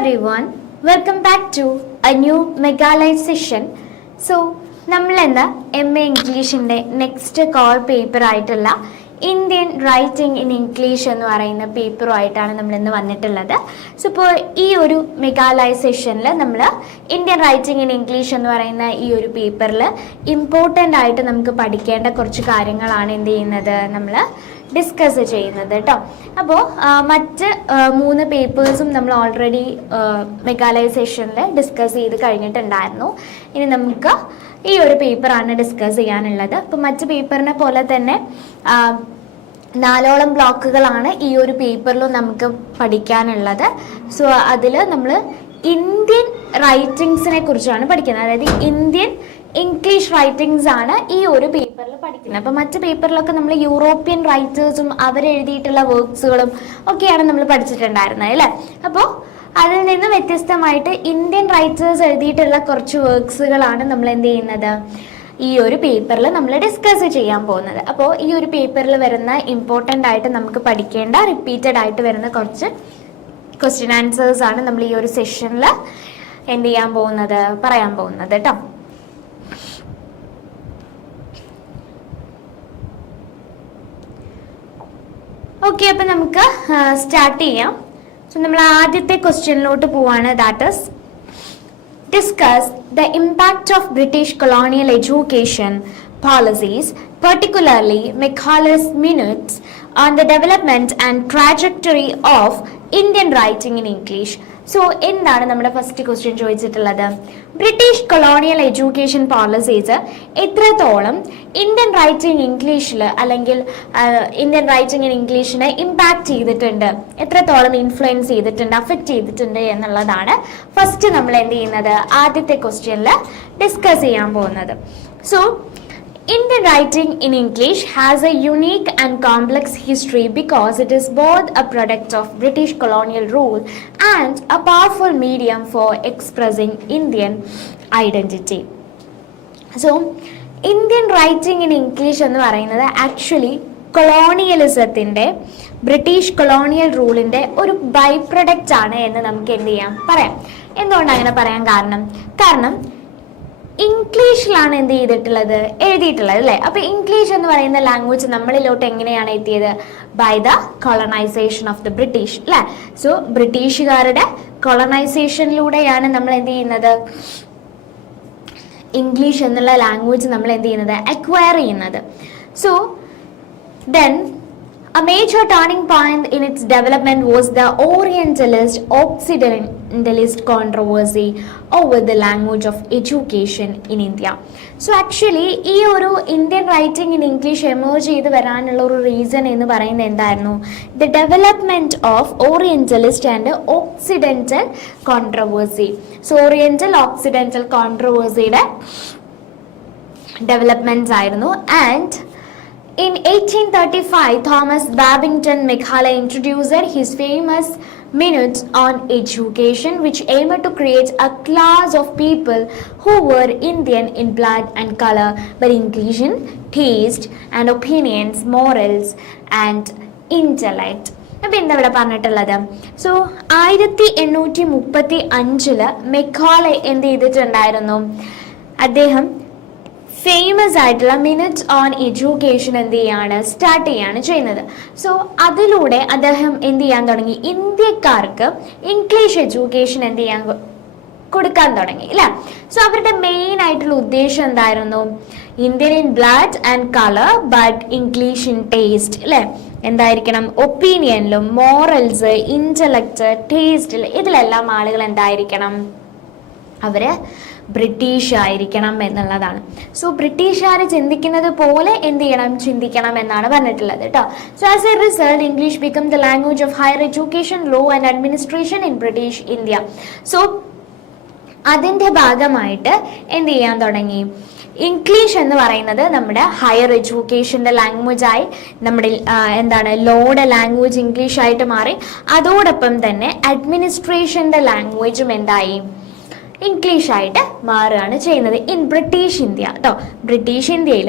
everyone, welcome back to a new Meghalaya session. So, നമ്മളിന്ന് MA ഇംഗ്ലീഷിൻ്റെ next core paper ആയിട്ടുള്ള Indian writing in English എന്ന് പറയുന്ന പേപ്പറുമായിട്ടാണ് നമ്മളിന്ന് വന്നിട്ടുള്ളത്. സോ ഇപ്പോൾ ഈ ഒരു മെഗാലയ സെഷനിൽ നമ്മൾ ഇന്ത്യൻ റൈറ്റിംഗ് ഇൻ ഇംഗ്ലീഷ് എന്ന് പറയുന്ന ഈ ഒരു പേപ്പറിൽ ഇമ്പോർട്ടൻ്റ് ആയിട്ട് നമുക്ക് പഠിക്കേണ്ട കുറച്ച് കാര്യങ്ങളാണ് എന്ത് ചെയ്യുന്നത് നമ്മൾ ഡിസ്കസ് ചെയ്യുന്നത് കേട്ടോ. അപ്പോൾ മറ്റ് 3 പേപ്പേഴ്സും നമ്മൾ ഓൾറെഡി മെഗാലയ സെഷനിൽ ഡിസ്കസ് ചെയ്ത് കഴിഞ്ഞിട്ടുണ്ടായിരുന്നു. ഇനി നമുക്ക് ഈ ഒരു പേപ്പറാണ് ഡിസ്കസ് ചെയ്യാനുള്ളത്. അപ്പോൾ മറ്റ് പേപ്പറിനെ പോലെ തന്നെ 4 ബ്ലോക്കുകളാണ് ഈ ഒരു പേപ്പറിലും നമുക്ക് പഠിക്കാനുള്ളത്. സോ അതിൽ നമ്മൾ ഇന്ത്യൻ റൈറ്റിങ്സിനെ കുറിച്ചാണ് പഠിക്കുന്നത്, അതായത് ഇന്ത്യൻ ഇംഗ്ലീഷ് റൈറ്റിങ്സ് ആണ് ഈ ഒരു പേപ്പറിൽ പഠിക്കുന്നത്. അപ്പോൾ മറ്റ് പേപ്പറിലൊക്കെ നമ്മൾ യൂറോപ്യൻ റൈറ്റേഴ്സും അവരെഴുതിയിട്ടുള്ള വർക്ക്സുകളും ഒക്കെയാണ് നമ്മൾ പഠിച്ചിട്ടുണ്ടായിരുന്നത് അല്ലേ. അപ്പോൾ അതിൽ നിന്ന് വ്യത്യസ്തമായിട്ട് ഇന്ത്യൻ റൈറ്റേഴ്സ് എഴുതിയിട്ടുള്ള കുറച്ച് വർക്ക്സുകളാണ് നമ്മൾ എന്ത് ചെയ്യുന്നത് ഈ ഒരു പേപ്പറിൽ നമ്മൾ ഡിസ്കസ് ചെയ്യാൻ പോകുന്നത്. അപ്പോൾ ഈ ഒരു പേപ്പറിൽ വരുന്ന ഇമ്പോർട്ടൻ്റ് ആയിട്ട് നമുക്ക് പഠിക്കേണ്ട റിപ്പീറ്റഡ് ആയിട്ട് വരുന്ന കുറച്ച് ക്വസ്റ്റ്യൻ ആൻസേഴ്സ് ആണ് നമ്മൾ ഈ ഒരു സെഷനിൽ എന്ത് ചെയ്യാൻ പോകുന്നത്, പറയാൻ പോകുന്നത് കേട്ടോ. ഓക്കെ, അപ്പം നമുക്ക് സ്റ്റാർട്ട് ചെയ്യാം. സോ നമ്മൾ ആദ്യത്തെ ക്വസ്റ്റ്യനിലോട്ട് പോവാണ്. That is discuss the impact of British colonial education policies, particularly Macaulay's minutes, on the development and trajectory of Indian writing in English. So എന്താണ് നമ്മുടെ ഫസ്റ്റ് ക്വസ്റ്റ്യൻ ചോദിച്ചിട്ടുള്ളത്? ബ്രിട്ടീഷ് കൊളോണിയൽ എഡ്യൂക്കേഷൻ പോളിസീസ് എത്രത്തോളം Indian writing ഇംഗ്ലീഷിൽ അല്ലെങ്കിൽ Indian writing in ഇംഗ്ലീഷിനെ impact ചെയ്തിട്ടുണ്ട്, എത്രത്തോളം influence ചെയ്തിട്ടുണ്ട്, affect ചെയ്തിട്ടുണ്ട് എന്നുള്ളതാണ് ഫസ്റ്റ് നമ്മൾ എന്ത് ചെയ്യുന്നത് ആദ്യത്തെ ക്വസ്റ്റ്യനിൽ ഡിസ്കസ് ചെയ്യാൻ പോകുന്നത്. So Indian writing in English has a unique and complex history because it is both a product of British colonial rule and a powerful medium for expressing Indian identity. So, Indian writing in English എന്ന് പറയുന്നത് actually കൊളോണിയലിസത്തിൻ്റെ British colonial റൂളിൻ്റെ ഒരു by product ആണ് എന്ന് നമുക്ക് എന്ത് ചെയ്യാം പറയാം. എന്തുകൊണ്ടാണ് അങ്ങനെ പറയാൻ കാരണം ഇംഗ്ലീഷിലാണ് എന്ത് ചെയ്തിട്ടുള്ളത് എഴുതിയിട്ടുള്ളത് അല്ലേ. അപ്പോൾ ഇംഗ്ലീഷ് എന്ന് പറയുന്ന ലാംഗ്വേജ് നമ്മളിലോട്ട് എങ്ങനെയാണ് എത്തിയത്? By the colonisation of the British അല്ലേ. സോ ബ്രിട്ടീഷുകാരുടെ കൊളനൈസേഷനിലൂടെയാണ് നമ്മൾ എന്ത് ചെയ്യുന്നത് ഇംഗ്ലീഷ് എന്നുള്ള ലാംഗ്വേജ് നമ്മൾ എന്ത് ചെയ്യുന്നത് അക്വയർ ചെയ്യുന്നത്. So then a major turning point in its development was the Orientalist-Occidentalist controversy over the language of education in India. So actually ഈ ഒരു Indian writing in English emerge ചെയ്ത് വരാനുള്ള ഒരു റീസൺ എന്ന് പറയുന്നത് എന്തായിരുന്നു? The development of orientalist and occidental controversy. So oriental occidental കോൺട്രവേഴ്സിയുടെ developments ആയിരുന്നു. And in 1835, Thomas Babington Macaulay introduced his famous Minutes on Education, which aimed to create a class of people who were Indian in blood and color, but English in taste and opinions, morals and intellect. അപ്പം എന്താ ഇവിടെ പറഞ്ഞിട്ടുള്ളത്? So 1835 Macaulay എന്ത് ചെയ്തിട്ടുണ്ടായിരുന്നു? അദ്ദേഹം famous ആയിട്ടുള്ള minutes on education എന്ത് ചെയ്യാണ് സ്റ്റാർട്ട് ചെയ്യാണ് ചെയ്യുന്നത്. സോ അതിലൂടെ അദ്ദേഹം എന്ത് ചെയ്യാൻ തുടങ്ങി? ഇന്ത്യക്കാർക്ക് ഇംഗ്ലീഷ് എഡ്യൂക്കേഷൻ എന്ത് ചെയ്യാൻ കൊടുക്കാൻ തുടങ്ങി അല്ലേ. സോ അവരുടെ മെയിൻ ആയിട്ടുള്ള ഉദ്ദേശം എന്തായിരുന്നു? Indian in blood and colour but English in taste അല്ലേ. എന്തായിരിക്കണം? ഒപ്പീനിയനിലും മോറൽസ്, ഇന്റലക്ട്, ടേസ്റ്റിൽ ഇതിലെല്ലാം ആളുകൾ എന്തായിരിക്കണം? അവര് ബ്രിട്ടീഷ് ആയിരിക്കണം എന്നുള്ളതാണ്. സോ ബ്രിട്ടീഷുകാർ ചിന്തിക്കുന്നത് പോലെ എന്ത് ചെയ്യണം? ചിന്തിക്കണം എന്നാണ് പറഞ്ഞിട്ടുള്ളത് കേട്ടോ. So as A result English become the language of higher education, law and administration in British India. So അതിൻ്റെ ഭാഗമായിട്ട് എന്ത് ചെയ്യാൻ തുടങ്ങി? ഇംഗ്ലീഷ് എന്ന് പറയുന്നത് നമ്മുടെ ഹയർ എഡ്യൂക്കേഷൻ്റെ ലാംഗ്വേജായി, നമ്മുടെ എന്താണ് ലോയുടെ ലാംഗ്വേജ് ഇംഗ്ലീഷ് ആയിട്ട് മാറി. അതോടൊപ്പം തന്നെ അഡ്മിനിസ്ട്രേഷൻ്റെ ലാംഗ്വേജും എന്തായി? ഇംഗ്ലീഷ് ആയിട്ട് മാറുകയാണ് ചെയ്യുന്നത് ഇൻ ബ്രിട്ടീഷ് ഇന്ത്യ കേട്ടോ, ബ്രിട്ടീഷ് ഇന്ത്യയിൽ.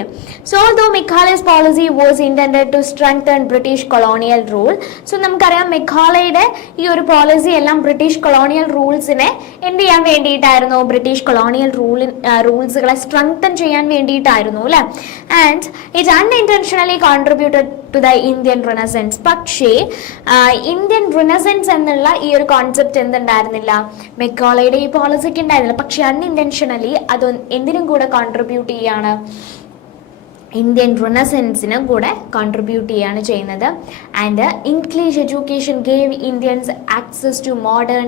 So though Macaulay's policy was intended to strengthen British colonial rule. So നമുക്കറിയാം മെക്കാളയുടെ ഈ ഒരു പോളിസി എല്ലാം ബ്രിട്ടീഷ് കൊളോണിയൽ റൂൾസിനെ എന്ത് ചെയ്യാൻ വേണ്ടിയിട്ടായിരുന്നു, ബ്രിട്ടീഷ് കൊളോണിയൽ റൂൾസുകളെ സ്ട്രെങ്തൻ ചെയ്യാൻ വേണ്ടിയിട്ടായിരുന്നു അല്ലേ. And it unintentionally contributed to the Indian renaissance. പക്ഷേ ഇന്ത്യൻ റിനസൻസ് എന്നുള്ള ഈ ഒരു കോൺസെപ്റ്റ് എന്തുണ്ടായിരുന്നില്ല, മെക്കാളയുടെ ഈ പോളിസിക്ക് ഉണ്ടായിരുന്നില്ല. പക്ഷെ അൺഇൻറ്റൻഷനലി അത് എന്തിനും കൂടെ കോൺട്രിബ്യൂട്ട് ചെയ്യാണ്, ഇന്ത്യൻ റിനസൻസിന് കൂടെ കോൺട്രിബ്യൂട്ട് ചെയ്യാണ് ചെയ്യുന്നത്. And English education gave Indians access to modern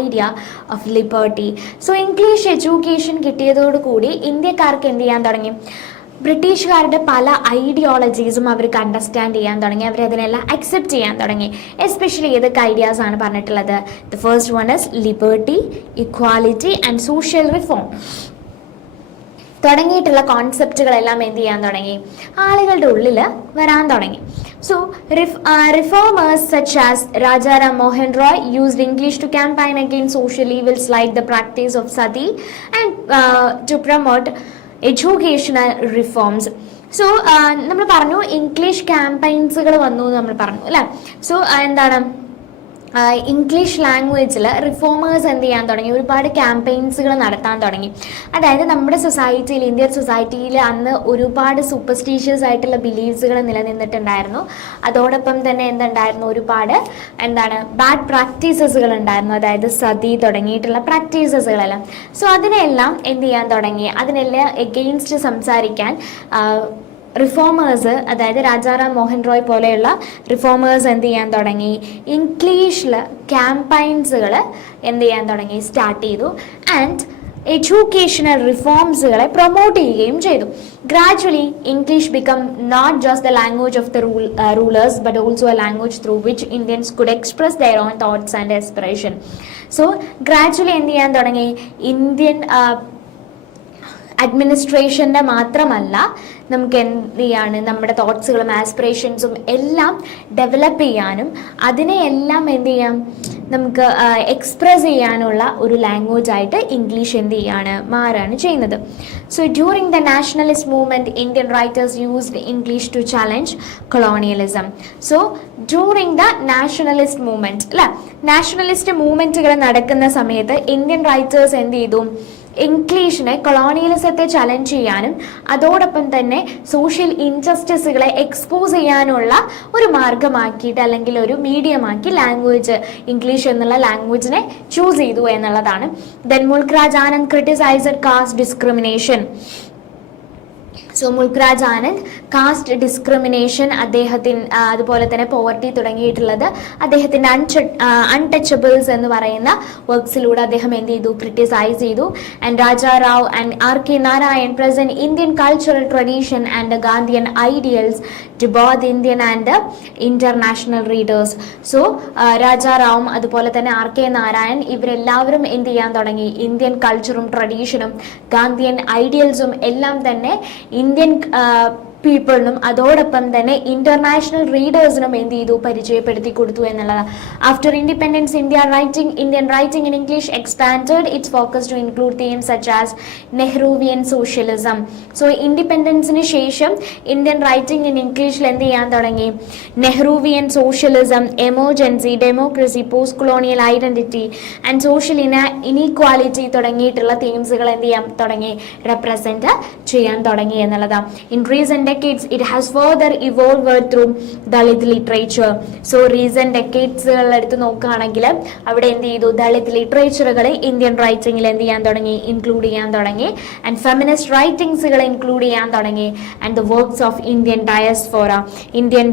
idea of liberty. So English education കിട്ടിയതോടുകൂടി ഇന്ത്യക്കാർക്ക് എന്ത് ചെയ്യാൻ തുടങ്ങി, ബ്രിട്ടീഷുകാരുടെ പല ഐഡിയോളജീസും അവർക്ക് അണ്ടർസ്റ്റാൻഡ് ചെയ്യാൻ തുടങ്ങി, അവരതിനെല്ലാം അക്സെപ്റ്റ് ചെയ്യാൻ തുടങ്ങി. എസ്പെഷ്യലി ഏതൊക്കെ ഐഡിയാസ് ആണ് പറഞ്ഞിട്ടുള്ളത്, the first one is liberty, equality and social reform തുടങ്ങിയിട്ടുള്ള കോൺസെപ്റ്റുകളെല്ലാം എന്ത് ചെയ്യാൻ തുടങ്ങി, ആളുകളുടെ ഉള്ളിൽ വരാൻ തുടങ്ങി. So reformers such as Rajaram Mohan Roy used English to campaign against social evils like the practice of sati and to promote educational reforms. So നമ്മൾ പറഞ്ഞു ഇംഗ്ലീഷ് ക്യാമ്പയിൻസുകൾ വന്നു എന്ന് നമ്മൾ പറഞ്ഞു അല്ലേ. സോ എന്താണ്, ഇംഗ്ലീഷ് ലാംഗ്വേജിൽ റിഫോമേഴ്സ് എന്ത് ചെയ്യാൻ തുടങ്ങി, ഒരുപാട് ക്യാമ്പയിൻസുകൾ നടത്താൻ തുടങ്ങി. അതായത് നമ്മുടെ സൊസൈറ്റിയിൽ, ഇന്ത്യൻ സൊസൈറ്റിയിൽ അന്ന് ഒരുപാട് സൂപ്പർസ്റ്റീഷ്യസ് ആയിട്ടുള്ള ബിലീവ്സുകൾ നിലനിന്നിട്ടുണ്ടായിരുന്നു. അതോടൊപ്പം തന്നെ എന്തുണ്ടായിരുന്നു, ഒരുപാട് ബാഡ് പ്രാക്ടീസസുകൾ ഉണ്ടായിരുന്നു, അതായത് സതി തുടങ്ങിയിട്ടുള്ള പ്രാക്ടീസസുകളെല്ലാം. സോ അതിനെല്ലാം എന്ത് ചെയ്യാൻ തുടങ്ങി, അതിനെല്ലാം എഗെയിൻസ്റ്റ് സംസാരിക്കാൻ റിഫോമേഴ്സ്, അതായത് രാജാറാം മോഹൻ റോയ് പോലെയുള്ള റിഫോമേഴ്സ് എന്ത് ചെയ്യാൻ തുടങ്ങി, ഇംഗ്ലീഷിൽ ക്യാമ്പയിൻസുകൾ എന്ത് ചെയ്യാൻ തുടങ്ങി, സ്റ്റാർട്ട് ചെയ്തു. ആൻഡ് എഡ്യൂക്കേഷണൽ റിഫോംസുകളെ പ്രൊമോട്ട് ചെയ്യുകയും ചെയ്തു. Gradually English become not just the language of the rulers but also a language through which Indians could express their own thoughts and aspiration. So gradually എന്ത് ചെയ്യാൻ തുടങ്ങി, ഇന്ത്യൻ അഡ്മിനിസ്ട്രേഷൻ്റെ മാത്രമല്ല നമുക്ക് എന്ത് ചെയ്യാണ്, നമ്മുടെ തോട്ട്സുകളും ആസ്പിറേഷൻസും എല്ലാം ഡെവലപ്പ് ചെയ്യാനും അതിനെയെല്ലാം എന്ത് ചെയ്യാം, നമുക്ക് എക്സ്പ്രസ് ചെയ്യാനുള്ള ഒരു ലാംഗ്വേജ് ആയിട്ട് ഇംഗ്ലീഷ് എന്ത് ചെയ്യാണ്, മാറാണ് ചെയ്യുന്നത്. So during the nationalist movement Indian writers used English to challenge colonialism. So during the nationalist movement അല്ല, നാഷണലിസ്റ്റ് മൂവ്മെൻറ്റുകൾ നടക്കുന്ന സമയത്ത് ഇന്ത്യൻ റൈറ്റേഴ്സ് എന്ത് ചെയ്തു, ഇംഗ്ലീഷിനെ കൊളോണിയലിസത്തെ ചലഞ്ച് ചെയ്യാനും അതോടൊപ്പം തന്നെ സോഷ്യൽ ഇൻജസ്റ്റിസുകളെ എക്സ്പോസ് ചെയ്യാനുള്ള ഒരു മാർഗമാക്കിയിട്ട് അല്ലെങ്കിൽ ഒരു മീഡിയമാക്കി ലാംഗ്വേജ്, ഇംഗ്ലീഷ് എന്നുള്ള ലാംഗ്വേജിനെ ചൂസ് ചെയ്തു എന്നുള്ളതാണ്. ദെൻ മുൽക്ക് Anand criticised caste discrimination. So മുൽക്ക് ആനന്ദ് കാസ്റ്റ് ഡിസ്ക്രിമിനേഷൻ, അദ്ദേഹത്തിന് അതുപോലെ തന്നെ പോവർട്ടി തുടങ്ങിയിട്ടുള്ളത് അദ്ദേഹത്തിൻ്റെ അൺടച്ചബിൾസ് എന്ന് പറയുന്ന വർക്ക്സിലൂടെ അദ്ദേഹം എന്ത് ചെയ്തു, ക്രിട്ടിസൈസ് ചെയ്തു. And Raja Rao and R.K. Narayan present Indian cultural tradition and Gandhian ideals to both Indian and international readers. So Raja റാവും അതുപോലെ തന്നെ R.K. നാരായൺ ഇവരെല്ലാവരും എന്ത് ചെയ്യാൻ തുടങ്ങി, ഇന്ത്യൻ കൾച്ചറും ട്രഡീഷനും ഗാന്ധിയൻ ഐഡിയൽസും എല്ലാം തന്നെ ഇന്ത്യൻ പീപ്പിളിനും അതോടൊപ്പം തന്നെ ഇന്റർനാഷണൽ റീഡേഴ്സിനും എന്ത് ചെയ്തു, പരിചയപ്പെടുത്തി കൊടുത്തു എന്നുള്ളതാണ്. After independence Indian writing in English expanded its focus to include themes such as Nehruvian socialism. So ഇൻഡിപെൻഡൻസിന് ശേഷം ഇന്ത്യൻ റൈറ്റിംഗ് ഇൻ ഇംഗ്ലീഷിൽ എന്ത് ചെയ്യാൻ തുടങ്ങി, Nehruvian socialism, emergency, democracy, post colonial identity and social inequality തുടങ്ങിയിട്ടുള്ള തീംസുകൾ എന്ത് ചെയ്യാൻ തുടങ്ങി, റെപ്രസെന്റ് ചെയ്യാൻ തുടങ്ങി എന്നുള്ളതാണ്. In recent decades it has further evolved through Dalit literature. So recent decades എടുത്ത് നോക്കുകയാണെങ്കിൽ അവിടെ എന്ത് ചെയ്തു, ദളിത് ലിറ്ററേച്ചറുകളെ ഇന്ത്യൻ റൈറ്റിംഗിൽ എന്ത് ചെയ്യാൻ തുടങ്ങി, ഇൻക്ലൂഡ് ചെയ്യാൻ തുടങ്ങി. ആൻഡ് ഫെമിനിസ്റ്റ് റൈറ്റിംഗ്സുകളെ ഇൻക്ലൂഡ് ചെയ്യാൻ തുടങ്ങി. And the works of Indian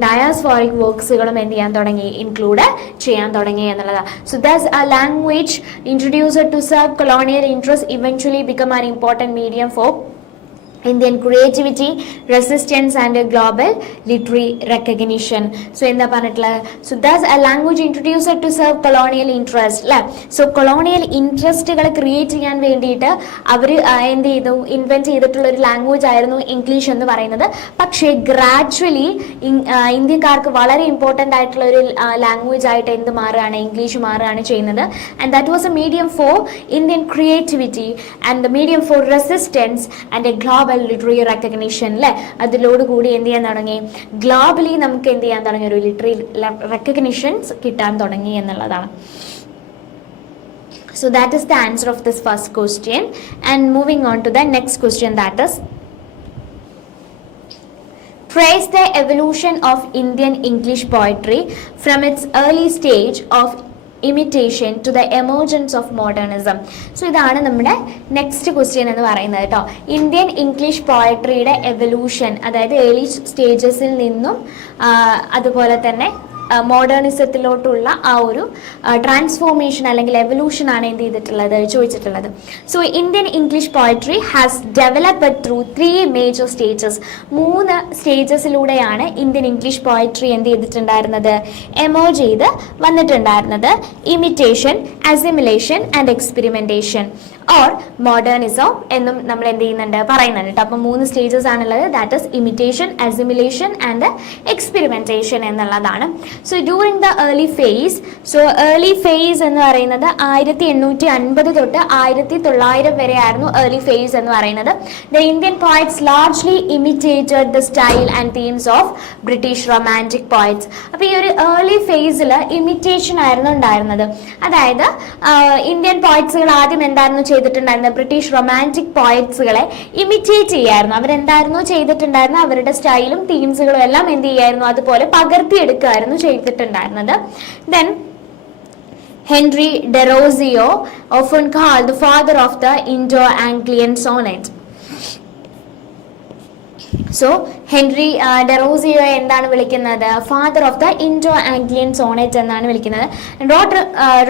diasporic വർക്ക്സുകളും എന്ത് ചെയ്യാൻ തുടങ്ങി, ഇൻക്ലൂഡ് ചെയ്യാൻ തുടങ്ങി എന്നുള്ളതാണ്. So thus a language introduced to serve colonial interests eventually become an important medium for Indian creativity, resistance and global literary recognition. So എന്താ പറഞ്ഞിട്ടുള്ളത്? So thus a language introduced to serve colonial interest. അല്ലേ? So colonial interestകൾ create ചെയ്യാൻ വേണ്ടിയിട്ട് അവർ എന്ത് ചെയ്തു? Invent ചെയ്തിട്ടുള്ള ഒരു language ആയിരുന്നു ഇംഗ്ലീഷ് എന്ന് പറയുന്നത്. പക്ഷേ ഗ്രാജുവലി ഇന്ത്യക്കാർക്ക് വളരെ ഇമ്പോർട്ടൻ്റ് ആയിട്ടുള്ള ഒരു ലാംഗ്വേജ് ആയിട്ട് എന്ത് മാറുകയാണ്? ഇംഗ്ലീഷ് മാറുകയാണ് ചെയ്യുന്നത്. And that was A medium for Indian creativity and the medium four resistance and A global literary recognition. അല്ലേ? അതിലോടുകൂടി എന്ത് ചെയ്യാൻ തുടങ്ങി? ഗ്ലോബലി നമുക്ക് എന്ത് ചെയ്യാൻ തുടങ്ങി? ഒരു ലിറ്റററി റെക്കഗ്നിഷൻസ് കിട്ടാൻ തുടങ്ങി എന്നുള്ളതാണ്. So that is the answer of this first question. And moving on to the next question, that is, trace the evolution of Indian English poetry from its early stage of imitation to the emergence of modernism. So ഇതാണ് നമ്മുടെ next question എന്ന് പറയുന്നത് കേട്ടോ. Indian English പോയട്രിയുടെ evolution, അതായത് early സ്റ്റേജസിൽ നിന്നും അതുപോലെ തന്നെ മോഡേണിസത്തിലോട്ടുള്ള ആ ഒരു ട്രാൻസ്ഫോർമേഷൻ അല്ലെങ്കിൽ എവല്യൂഷൻ ആണ് എന്ത് ചെയ്തിട്ടുള്ളത്? ചോദിച്ചിട്ടുള്ളത്. So Indian English poetry has developed through 3 major stages. 3 സ്റ്റേജസിലൂടെയാണ് ഇന്ത്യൻ ഇംഗ്ലീഷ് പോയട്രി എന്ത് ചെയ്തിട്ടുണ്ടായിരുന്നത്? എമേർജ് ചെയ്ത് വന്നിട്ടുണ്ടായിരുന്നത്. Imitation, assimilation and experimentation or modernism എന്നും നമ്മൾ എന്ത് ചെയ്യുന്നുണ്ട്? പറയുന്നുണ്ട് കേട്ടോ. അപ്പം 3 സ്റ്റേജസ് ആണുള്ളത്. That is imitation, assimilation and experimentation എന്നുള്ളതാണ്. So during the early phase, so early phase എന്ന് പറയുന്നത് 1850 തൊട്ട് 1900 വരെ ആയിരുന്നു ഏർലി ഫേസ് എന്ന് പറയുന്നത്. The Indian poets largely imitated the style and themes of British romantic poets. അപ്പോൾ ഈ ഒരു ഏർലി ഫേസിൽ ഇമിറ്റേഷൻ ആയിരുന്നു ഉണ്ടായിരുന്നത്. അതായത് ഇന്ത്യൻ പോയറ്റ്സുകൾ ആദ്യം എന്തായിരുന്നു ചെയ്തിട്ടുണ്ടായിരുന്നത്? ബ്രിട്ടീഷ് റൊമാൻറ്റിക് പോയറ്റ്സുകളെ ഇമിറ്റേറ്റ് ചെയ്യായിരുന്നു. അവരെന്തായിരുന്നു ചെയ്തിട്ടുണ്ടായിരുന്നത്? അവരുടെ സ്റ്റൈലും തീംസുകളും എല്ലാം എന്ത് ചെയ്യായിരുന്നു? അതുപോലെ പകർത്തിയെടുക്കുകയായിരുന്നു ചെയ്തിട്ടുണ്ടായിരുന്നത്. Then Henry Derozio, often called the father of the Indo-Anglian sonnet. So Henry Derozio എന്താണ് വിളിക്കുന്നത്? Father of the Indo Anglian sonnet എന്നാണ് വിളിക്കുന്നത്.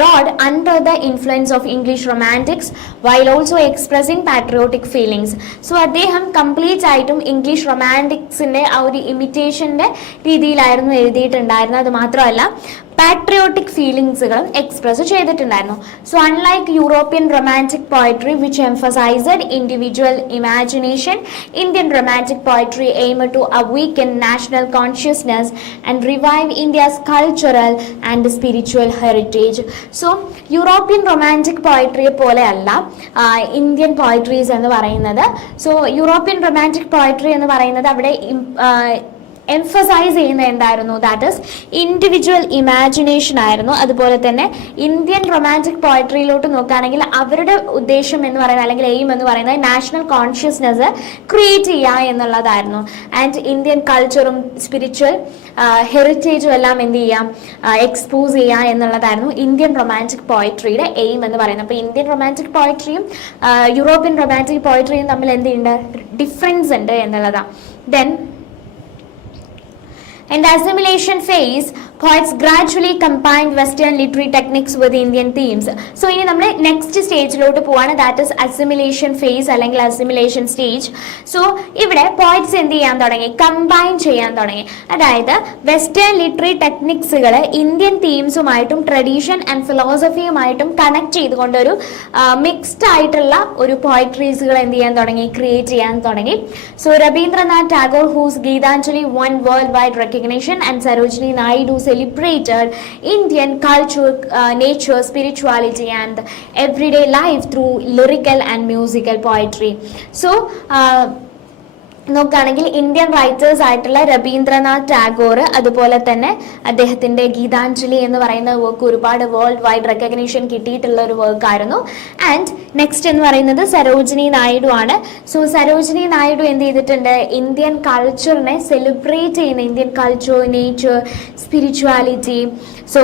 Wrote under the influence of English romantics while also expressing patriotic feelings. So അദ്ദേഹം complete ആയിട്ടും English റൊമാൻറ്റിക്സിന്റെ ആ ഒരു ഇമിറ്റേഷന്റെ രീതിയിലായിരുന്നു എഴുതിയിട്ടുണ്ടായിരുന്നത്. അത് മാത്രമല്ല പാട്രിയോട്ടിക് ഫീലിങ്സുകളും എക്സ്പ്രസ് ചെയ്തിട്ടുണ്ടായിരുന്നു. So unlike European romantic poetry which emphasised individual imagination, Indian romantic poetry aimed to awaken national consciousness and revive India's cultural and spiritual heritage. So European romantic poetry പോലെ അല്ല ഇന്ത്യൻ പോയട്രീസ് എന്ന് പറയുന്നത്. So European romantic poetry എന്ന് പറയുന്നത് അവിടെ emphasise ചെയ്യുന്ന എന്തായിരുന്നു? That is individual imagination ആയിരുന്നു. അതുപോലെ തന്നെ ഇന്ത്യൻ റൊമാൻറ്റിക് പോയട്രിയിലോട്ട് നോക്കുകയാണെങ്കിൽ അവരുടെ ഉദ്ദേശം എന്ന് പറയുന്നത് അല്ലെങ്കിൽ എയിം എന്ന് പറയുന്നത് നാഷണൽ കോൺഷ്യസ്നെസ് ക്രിയേറ്റ് ചെയ്യുക എന്നുള്ളതായിരുന്നു. ആൻഡ് ഇന്ത്യൻ കൾച്ചറും സ്പിരിച്വൽ ഹെറിറ്റേജും എല്ലാം എന്ത് ചെയ്യാം? എക്സ്പോസ് ചെയ്യുക എന്നുള്ളതായിരുന്നു ഇന്ത്യൻ റൊമാൻറ്റിക് പോയട്രിയുടെ എയിം എന്ന് പറയുന്നത്. അപ്പോൾ ഇന്ത്യൻ റൊമാൻറ്റിക് പോയട്രിയും യൂറോപ്യൻ റൊമാൻറ്റിക് പോയട്രിയും തമ്മിൽ എന്തുണ്ട്? ഡിഫറൻസ് ഉണ്ട് എന്നുള്ളതാണ്. Then in the assimilation phase, poets gradually combined Western literary techniques with Indian themes. So ഇനി നമ്മൾ നെക്സ്റ്റ് സ്റ്റേജിലോട്ട് പോവാണ്. ദാറ്റ് ഇസ് അസിമിലേഷൻ ഫേസ് അല്ലെങ്കിൽ അസിമിലേഷൻ സ്റ്റേജ്. സോ ഇവിടെ പോയിറ്റ്സ് എന്ത് ചെയ്യാൻ തുടങ്ങി? കമ്പൈൻ ചെയ്യാൻ തുടങ്ങി. അതായത് വെസ്റ്റേൺ ലിറ്റററി ടെക്നിക്സുകൾ ഇന്ത്യൻ തീംസുമായിട്ടും ട്രഡീഷൻ ആൻഡ് ഫിലോസഫിയുമായിട്ടും കണക്ട് ചെയ്തുകൊണ്ട് ഒരു മിക്സ്ഡ് ആയിട്ടുള്ള ഒരു പോയട്രീസുകൾ എന്ത് ചെയ്യാൻ തുടങ്ങി? ക്രിയേറ്റ് ചെയ്യാൻ തുടങ്ങി. So Rabindranath Tagore, whose Gitanjali won worldwide recognition, and Sarojini Naidu celebrated Indian culture, nature, spirituality and everyday life through lyrical and musical poetry. So നോക്കുകയാണെങ്കിൽ ഇന്ത്യൻ റൈറ്റേഴ്സ് ആയിട്ടുള്ള രവീന്ദ്രനാഥ് ടാഗോർ, അതുപോലെ തന്നെ അദ്ദേഹത്തിൻ്റെ ഗീതാഞ്ജലി എന്ന് പറയുന്ന വർക്ക് ഒരുപാട് വേൾഡ് വൈഡ് റെക്കഗ്നീഷൻ കിട്ടിയിട്ടുള്ള ഒരു വർക്കായിരുന്നു. ആൻഡ് നെക്സ്റ്റ് എന്ന് പറയുന്നത് സരോജിനി നായിഡു ആണ്. സോ സരോജിനി നായിഡു എന്ത് ചെയ്തിട്ടുണ്ട്? ഇന്ത്യൻ കൾച്ചറിനെ സെലിബ്രേറ്റ് ചെയ്യുന്ന Indian culture, nature, spirituality, so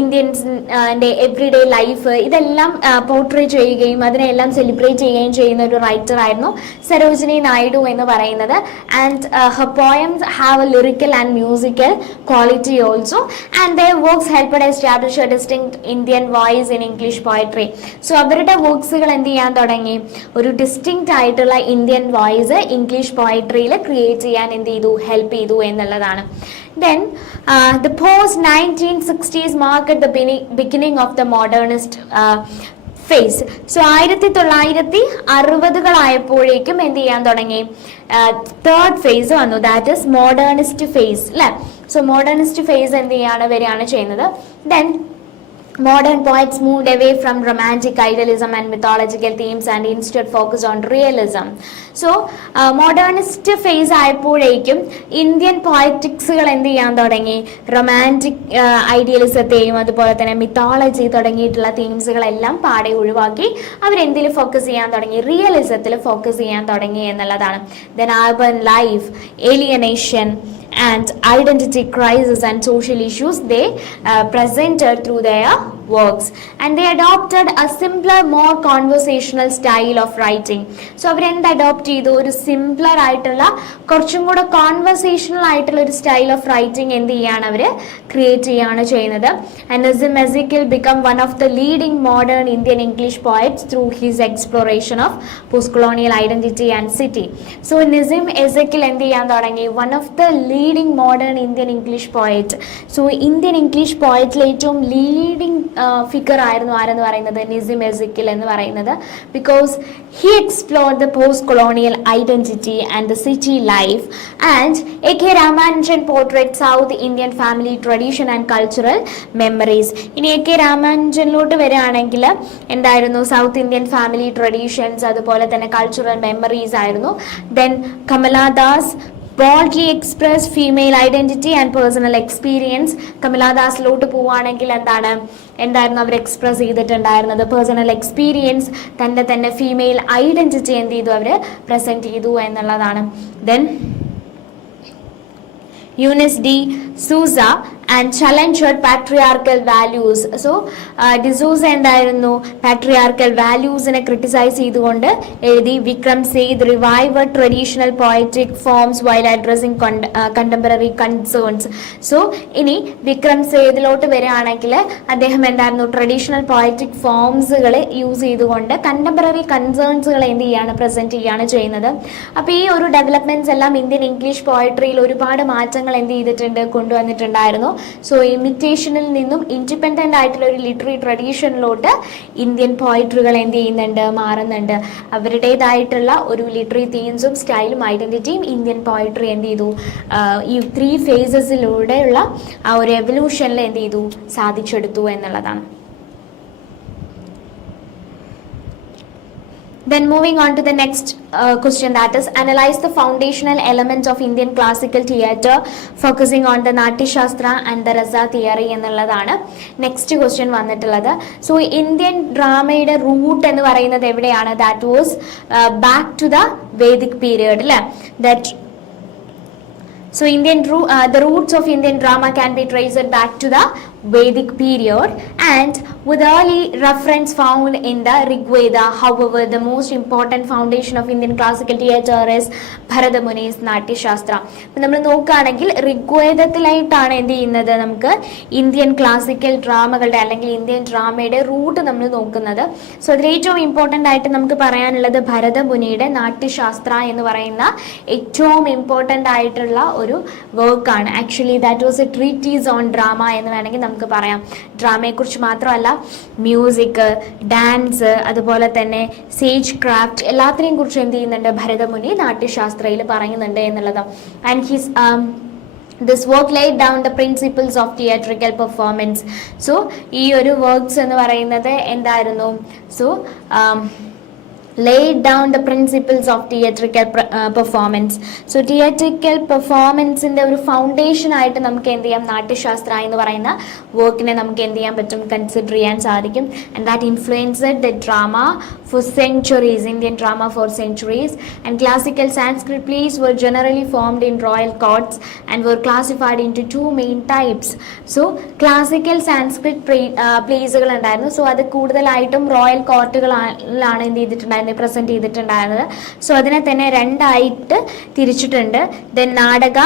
ഇന്ത്യൻസിൻ്റെ എവ്രിഡേ ലൈഫ് ഇതെല്ലാം പോർട്രേ ചെയ്യുകയും അതിനെല്ലാം സെലിബ്രേറ്റ് ചെയ്യുകയും ചെയ്യുന്ന ഒരു റൈറ്റർ ആയിരുന്നു സരോജിനി നായിഡു എന്ന് പറയുന്നത്. And her poems have a lyrical and musical quality also, and their works helped establish a distinct Indian voice in English poetry. So അവരുടെ വർക്ക്സുകൾ എന്ത് ചെയ്യാൻ തുടങ്ങി, ഒരു ഡിസ്റ്റിങ്ക്റ്റ് ആയിട്ടുള്ള ഇന്ത്യൻ വോയിസ് ഇംഗ്ലീഷ് പോയട്രിയിൽ ക്രിയേറ്റ് ചെയ്യാൻ എന്ത് ചെയ്തു, ഹെൽപ്പ് ചെയ്തു എന്നുള്ളതാണ്. Then the post 1960s marked the beginning of the modernist phase. So 1960-കളായപ്പോഴേക്കും എന്ത് ചെയ്യാൻ തുടങ്ങി, തേർഡ് ഫേസ് വന്നു, ദാറ്റ് ഇസ് മോഡേണിസ്റ്റ് ഫേസ് അല്ലേ. സോ മോഡേണിസ്റ്റ് ഫേസ് എന്ത് ചെയ്യാണ് വരികയാണ് ചെയ്യുന്നത്. Then modern poets moved away from romantic idealism and mythological themes and instead focused on realism. So modernist phase ആയപ്പോഴേക്കും ഇന്ത്യൻ പോയറ്റിക്സുകൾ എന്ത് ചെയ്യാൻ തുടങ്ങി, റൊമാൻറ്റിക് ഐഡിയലിസത്തെയും അതുപോലെ തന്നെ മിത്തോളജി തുടങ്ങിയിട്ടുള്ള തീംസുകളെല്ലാം പാടെ ഒഴിവാക്കി അവരെന്തിൽ ഫോക്കസ് ചെയ്യാൻ തുടങ്ങി, റിയലിസത്തിൽ ഫോക്കസ് ചെയ്യാൻ തുടങ്ങി എന്നുള്ളതാണ്. Then urban life, alienation and identity crisis and social issues they presented through their works, and they adopted a simpler, more conversational style of writing. So അവരെന്ത് അഡോപ്റ്റ് ചെയ്തു, ഒരു സിംപ്ലർ ആയിട്ടുള്ള കുറച്ചും കൂടെ കോൺവെർസേഷണൽ ആയിട്ടുള്ള ഒരു സ്റ്റൈൽ ഓഫ് റൈറ്റിംഗ് എന്ത് ചെയ്യാണ് അവർ ക്രിയേറ്റ് ചെയ്യാണ് ചെയ്യുന്നത്. And Nazim Ezekiel become one of the leading modern Indian English poets through his exploration of post-colonial identity and city. So Nazim Ezekiel എന്ത് ചെയ്യാൻ തുടങ്ങി, one of the leading modern Indian English poet. So Indian English പോയറ്റിൽ ഏറ്റവും leading figure ആയിരുന്നു ആരെന്ന് പറയുന്നത്, നസിം എസക്കിൽ എന്ന് പറയുന്നത്. Because he explored the post colonial identity and the city life and AK. Ramanujan portrait south Indian family tradition and cultural memories. ഇനി AK. രാമാനുജനിലോട്ട് വരികയാണെങ്കിൽ എന്തായിരുന്നു, സൗത്ത് ഇന്ത്യൻ ഫാമിലി ട്രഡീഷൻസ് അതുപോലെ തന്നെ കൾച്ചറൽ മെമ്മറീസ് ആയിരുന്നു. Then Kamala Das broadly expressed female identity and personal experience. കമലാദാസിലോട്ട് പോവുകയാണെങ്കിൽ എന്തായിരുന്നു അവർ express ചെയ്തിട്ടുണ്ടായിരുന്നത്, personal experience, തന്നെ ഫീമെയിൽ ഐഡന്റിറ്റി എന്ത് ചെയ്തു അവർ പ്രസന്റ് ചെയ്തു എന്നുള്ളതാണ്. Then Eunice D. Souza and challenged patriarchal values. So D'Souza എന്തായിരുന്നു, പാട്രിയാർക്കൽ വാല്യൂസിനെ ക്രിട്ടിസൈസ് ചെയ്തുകൊണ്ട് എഴുതി. Vikram Seth revive traditional poetic forms while addressing contemporary concerns. So ഇനി വിക്രം സെയ്ദിലോട്ട് വരികയാണെങ്കിൽ അദ്ദേഹം എന്തായിരുന്നു, ട്രഡീഷണൽ പോയറ്റിക് ഫോംസുകൾ യൂസ് ചെയ്തുകൊണ്ട് കണ്ടംപററി കൺസേൺസുകൾ എന്ത് ചെയ്യാണ്, പ്രസന്റ് ചെയ്യാണ് ചെയ്യുന്നത്. അപ്പോൾ ഈ ഒരു ഡെവലപ്മെന്റ്സ് എല്ലാം ഇന്ത്യൻ ഇംഗ്ലീഷ് പോയട്രിയിൽ ഒരുപാട് മാറ്റങ്ങൾ എന്ത് ചെയ്തിട്ടുണ്ട്, കൊണ്ടുവന്നിട്ടുണ്ടായിരുന്നു. സോ ഇമിറ്റേഷനിൽ നിന്നും ഇൻഡിപെൻഡന്റ് ആയിട്ടുള്ള ഒരു ലിറ്റററി ട്രഡീഷനിലോട്ട് ഇന്ത്യൻ പോയട്രികൾ എന്ത് ചെയ്യുന്നുണ്ട്, മാറുന്നുണ്ട്. അവരുടേതായിട്ടുള്ള ഒരു ലിറ്റററി തീംസും സ്റ്റൈലും ഐഡന്റിറ്റിയും ഇന്ത്യൻ പോയട്രി എന്ത് ചെയ്തു, ഈ 3 ഫേസസിലൂടെയുള്ള ആ ഒരു എവല്യൂഷനിൽ എന്ത് ചെയ്തു, സാധിച്ചെടുത്തു എന്നുള്ളതാണ്. Then moving on to the next question, that is analyze the foundational elements of Indian classical theatre focusing on the Natya Shastra and the Rasa theory എന്നുള്ളതാണ് നെക്സ്റ്റ് ക്വസ്റ്റ്യൻ വന്നിട്ടുള്ളത്. സോ ഇന്ത്യൻ ഡ്രാമയുടെ റൂട്ട് എന്ന് പറയുന്നത് എവിടെയാണ്, that was back to the Vedic period അല്ലേ. That So the roots of Indian drama can be traced back to the Vedic period and with early reference found in the Rig Veda. However, the most important foundation of Indian classical theatre is Bharata Muni's Natya Shastra. അപ്പോൾ നമ്മൾ നോക്കുകയാണെങ്കിൽ ഋഗ്വേദത്തിലായിട്ടാണ് എന്ത് ചെയ്യുന്നത്, നമുക്ക് Indian classical ഡ്രാമകളുടെ അല്ലെങ്കിൽ Indian ഡ്രാമയുടെ root നമ്മൾ നോക്കുന്നത്. സോ അതിൽ ഏറ്റവും ഇമ്പോർട്ടൻ്റ് ആയിട്ട് നമുക്ക് പറയാനുള്ളത് ഭരത മുനിയുടെ നാട്യശാസ്ത്ര എന്ന് പറയുന്ന ഏറ്റവും ഇമ്പോർട്ടൻ്റ് ആയിട്ടുള്ള ഒരു വർക്കാണ്. Actually that was A treaties on drama എന്ന് വേണമെങ്കിൽ നമുക്ക് പറയാം. ഡ്രാമയെക്കുറിച്ച് മാത്രമല്ല, മ്യൂസിക്, ഡാൻസ്, അതുപോലെ തന്നെ സേജ് ക്രാഫ്റ്റ് എല്ലാത്തിനെയും കുറിച്ച് എന്ത് ചെയ്യുന്നുണ്ട്, ഭരതമുനി നാട്യശാസ്ത്രയിൽ പറയുന്നുണ്ട് എന്നുള്ളതാണ്. And his this work laid down the principles of theatrical performance. So ഈ ഒരു വർക്ക്സ് എന്ന് പറയുന്നത് എന്തായിരുന്നു, so laid down the principles of theatrical performance. So theatrical performance ന്റെ ഒരു ഫൗണ്ടേഷൻ ആയിട്ട് നമുക്ക് എന്ത് ചെയ്യാം, നാട്യശാസ്ത്ര എന്ന് പറയുന്ന വർക്കിനെ നമുക്ക് എന്ത് ചെയ്യാൻ പറ്റും, കൺസിഡർ ചെയ്യാൻ സാധിക്കും. And that influenced the drama for centuries, Indian drama for centuries. And classical Sanskrit plays were generally formed in royal courts and were classified into 2 main types. So classical Sanskrit playsകൾ ഉണ്ടായിരുന്നു. So അത് കൂടുതലായിട്ടും royal കോർട്ടുകളാണ് എന്ത് ചെയ്തിട്ടുണ്ടായിരുന്നത്, ചെയ്തിട്ടുണ്ടായിരുന്നത്, present ചെയ്തിട്ടുണ്ടായിരുന്നത്. So അതിനെ തന്നെ രണ്ടായിട്ട് തിരിച്ചിട്ടുണ്ട്. ദെൻ നാടക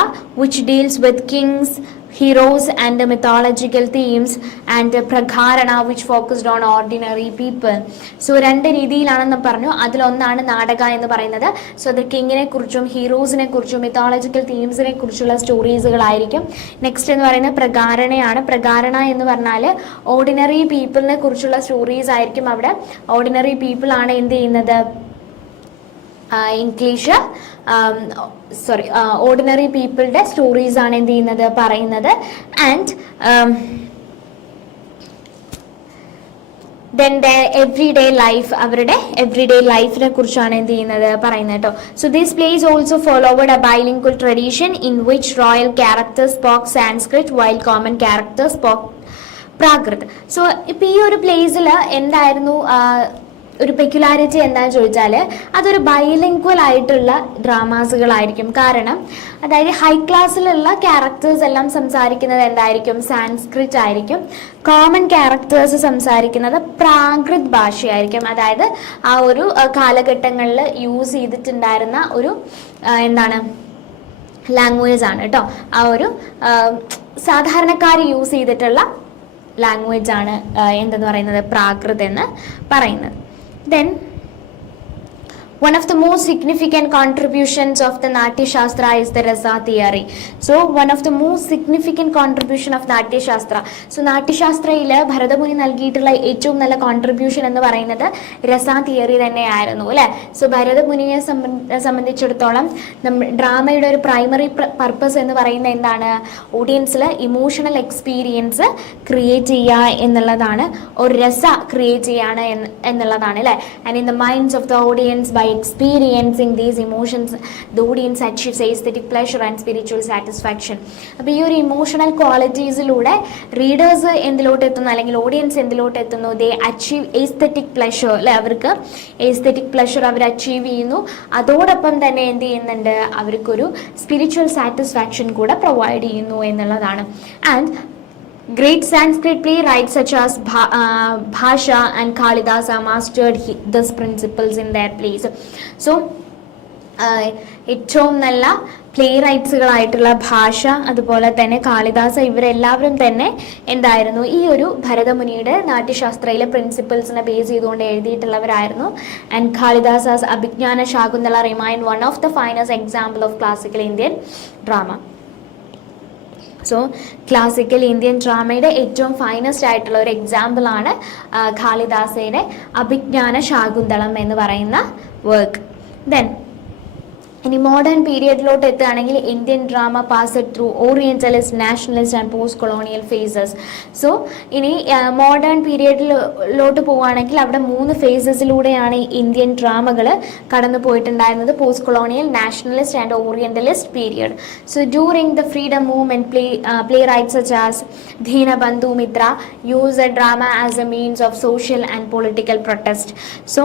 which deals with Kings, heroes and mythological themes, and പ്രഘാരണ which focused on ordinary people. So രണ്ട് രീതിയിലാണെന്ന് പറഞ്ഞു. അതിലൊന്നാണ് നാടക എന്ന് പറയുന്നത്. സോ അത് കിങ്ങിനെ കുറിച്ചും ഹീറോസിനെ കുറിച്ചും മിത്തോളജിക്കൽ തീംസിനെ കുറിച്ചുള്ള സ്റ്റോറീസുകളായിരിക്കും. നെക്സ്റ്റ് എന്ന് പറയുന്നത് പ്രഘാരണയാണ്. പ്രഘാരണ എന്ന് പറഞ്ഞാൽ ഓർഡിനറി പീപ്പിളിനെ കുറിച്ചുള്ള സ്റ്റോറീസ് ആയിരിക്കും. അവിടെ ഓർഡിനറി പീപ്പിൾ ആണ് എന്ത് ചെയ്യുന്നത്, ഇംഗ്ലീഷ് ഓർഡിനറി പീപ്പിളുടെ സ്റ്റോറീസ് ആണ് എന്ത് ചെയ്യുന്നത്, പറയുന്നത്. ആൻഡ് ദെൻ എവ്രിഡേ ലൈഫ്, അവരുടെ എവ്രിഡേ ലൈഫിനെ കുറിച്ചാണ് എന്ത് ചെയ്യുന്നത്, പറയുന്നത് കേട്ടോ. So this place also followed A bilingual tradition in which royal characters spoke Sanskrit while common characters spoke Prakrit. So ഇപ്പം ഈ ഒരു പ്ലേസിൽ എന്തായിരുന്നു ഒരു പെക്യുലാരിറ്റി എന്താണെന്ന് ചോദിച്ചാൽ അതൊരു ബൈലിംഗ്വൽ ആയിട്ടുള്ള ഡ്രാമാസുകളായിരിക്കും. കാരണം അതായത് ഹൈ ക്ലാസ്സിലുള്ള ക്യാരക്ടേഴ്സ് എല്ലാം സംസാരിക്കുന്നത് എന്തായിരിക്കും, സാൻസ്ക്രിറ്റ് ആയിരിക്കും. കോമൺ ക്യാരക്ടേഴ്സ് സംസാരിക്കുന്നത് പ്രാകൃത് ഭാഷയായിരിക്കും. അതായത് ആ ഒരു കാലഘട്ടങ്ങളിൽ യൂസ് ചെയ്തിട്ടുണ്ടായിരുന്ന ഒരു എന്താണ് ലാംഗ്വേജ് ആണ് കേട്ടോ. ആ ഒരു സാധാരണക്കാർ യൂസ് ചെയ്തിട്ടുള്ള ലാംഗ്വേജ് ആണ് എന്തെന്ന് പറയുന്നത്, പ്രാകൃത് എന്ന് പറയുന്നത്. Then one of the most significant contributions of the Natya Shastra is the Rasa theory. So one of the most significant contribution of Natya Shastra. So Natya Shastrayil Bharatamuni നൽകിയിട്ടുള്ള ഏറ്റവും നല്ല കോൺട്രിബ്യൂഷൻ എന്ന് പറയുന്നത് രസ തിയറി തന്നെയായിരുന്നു അല്ലേ. സോ ഭരതമുനിയെ സംബന്ധിച്ചിടത്തോളം ഡ്രാമയുടെ ഒരു പ്രൈമറി പർപ്പസ് എന്ന് പറയുന്നത് എന്താണ്, ഓഡിയൻസിൽ ഇമോഷണൽ എക്സ്പീരിയൻസ് ക്രിയേറ്റ് ചെയ്യുക എന്നുള്ളതാണ്, ഒരു രസ ക്രിയേറ്റ് ചെയ്യാണ് എന്നുള്ളതാണ് അല്ലേ. And in the minds of the audience by experiencing these emotions the audience achieves aesthetic pleasure and spiritual satisfaction. അപ്പോൾ ഈ ഒരു ഇമോഷണൽ ക്വാളിറ്റീസിലൂടെ റീഡേഴ്സ് എന്തിലോട്ട് എത്തുന്നു അല്ലെങ്കിൽ ഓഡിയൻസ് എന്തിലോട്ട് എത്തുന്നു, ദേ അച്ചീവ് എസ്തെറ്റിക് പ്ലഷർ അല്ലെ, അവർക്ക് എസ്തെറ്റിക് പ്ലഷർ അവർ അച്ചീവ് ചെയ്യുന്നു. അതോടൊപ്പം തന്നെ എന്ത് ചെയ്യുന്നുണ്ട്, അവർക്കൊരു സ്പിരിച്വൽ സാറ്റിസ്ഫാക്ഷൻ കൂടെ പ്രൊവൈഡ് ചെയ്യുന്നു എന്നുള്ളതാണ്. And great Sanskrit playwrights such as Bhasha and Kalidasa mastered these principles in their plays. So ഏറ്റവും നല്ല പ്ലേ റൈറ്റ്സുകളായിട്ടുള്ള ഭാഷ അതുപോലെ തന്നെ കാളിദാസ ഇവരെല്ലാവരും തന്നെ എന്തായിരുന്നു, ഈ ഒരു ഭരതമുനിയുടെ നാട്യശാസ്ത്രയിലെ പ്രിൻസിപ്പിൾസിനെ ബേസ് ചെയ്തുകൊണ്ട് എഴുതിയിട്ടുള്ളവരായിരുന്നു. And Kalidasa's Abhijnana Shakuntala remain one of the finest example of classical Indian drama. So classical Indian ഡ്രാമയുടെ ഏറ്റവും ഫൈനസ്റ്റ് ആയിട്ടുള്ള ഒരു എക്സാമ്പിളാണ് കാളിദാസയുടെ അഭിജ്ഞാന ശാകുന്തളം എന്ന് പറയുന്ന വർക്ക്. ദെൻ ഇനി മോഡേൺ പീരിയഡിലോട്ട് എത്തുകയാണെങ്കിൽ Indian drama pass through orientalist, nationalist and post colonial phases. So ഇനി മോഡേൺ പീരിയഡിലോട്ട് പോവുകയാണെങ്കിൽ അവിടെ 3 ഫേസസിലൂടെയാണ് ഇന്ത്യൻ ഡ്രാമകൾ കടന്നു പോയിട്ടുണ്ടായിരുന്നത്, post colonial, nationalist and orientalist period. So during the freedom movement playwrights such as Dinabandhu Mitra use a drama as a means of social and political protest. So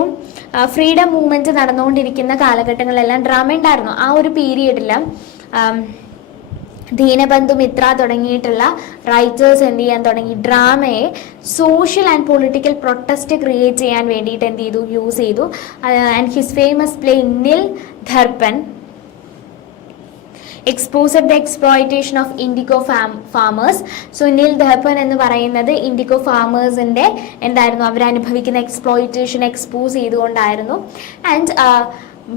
freedom movement നടന്നുകൊണ്ടിരിക്കുന്ന കാലഘട്ടങ്ങളിലെല്ലാം drama ഉണ്ടായിരുന്നു. ആ ഒരു പീരിയഡിൽ ദീനബന്ധു മിത്ര തുടങ്ങിയിട്ടുള്ള writers എന്ത് ചെയ്യാൻ തുടങ്ങി, ഡ്രാമയെ social and political protest create ചെയ്യാൻ വേണ്ടിയിട്ട് എന്ത് ചെയ്തു, യൂസ് ചെയ്തു. ആൻഡ് ഹിസ് ഫേമസ് പ്ലേ നിൽ ധർപ്പൻ exposed the exploitation of indigo farmers. So നിൽ ധർപ്പൻ എന്ന് പറയുന്നത് ഇൻഡിഗോ ഫാമേഴ്സിൻ്റെ എന്തായിരുന്നു, അവരനുഭവിക്കുന്ന എക്സ്പ്ലോയിറ്റേഷൻ എക്സ്പോസ് ചെയ്തുകൊണ്ടായിരുന്നു. And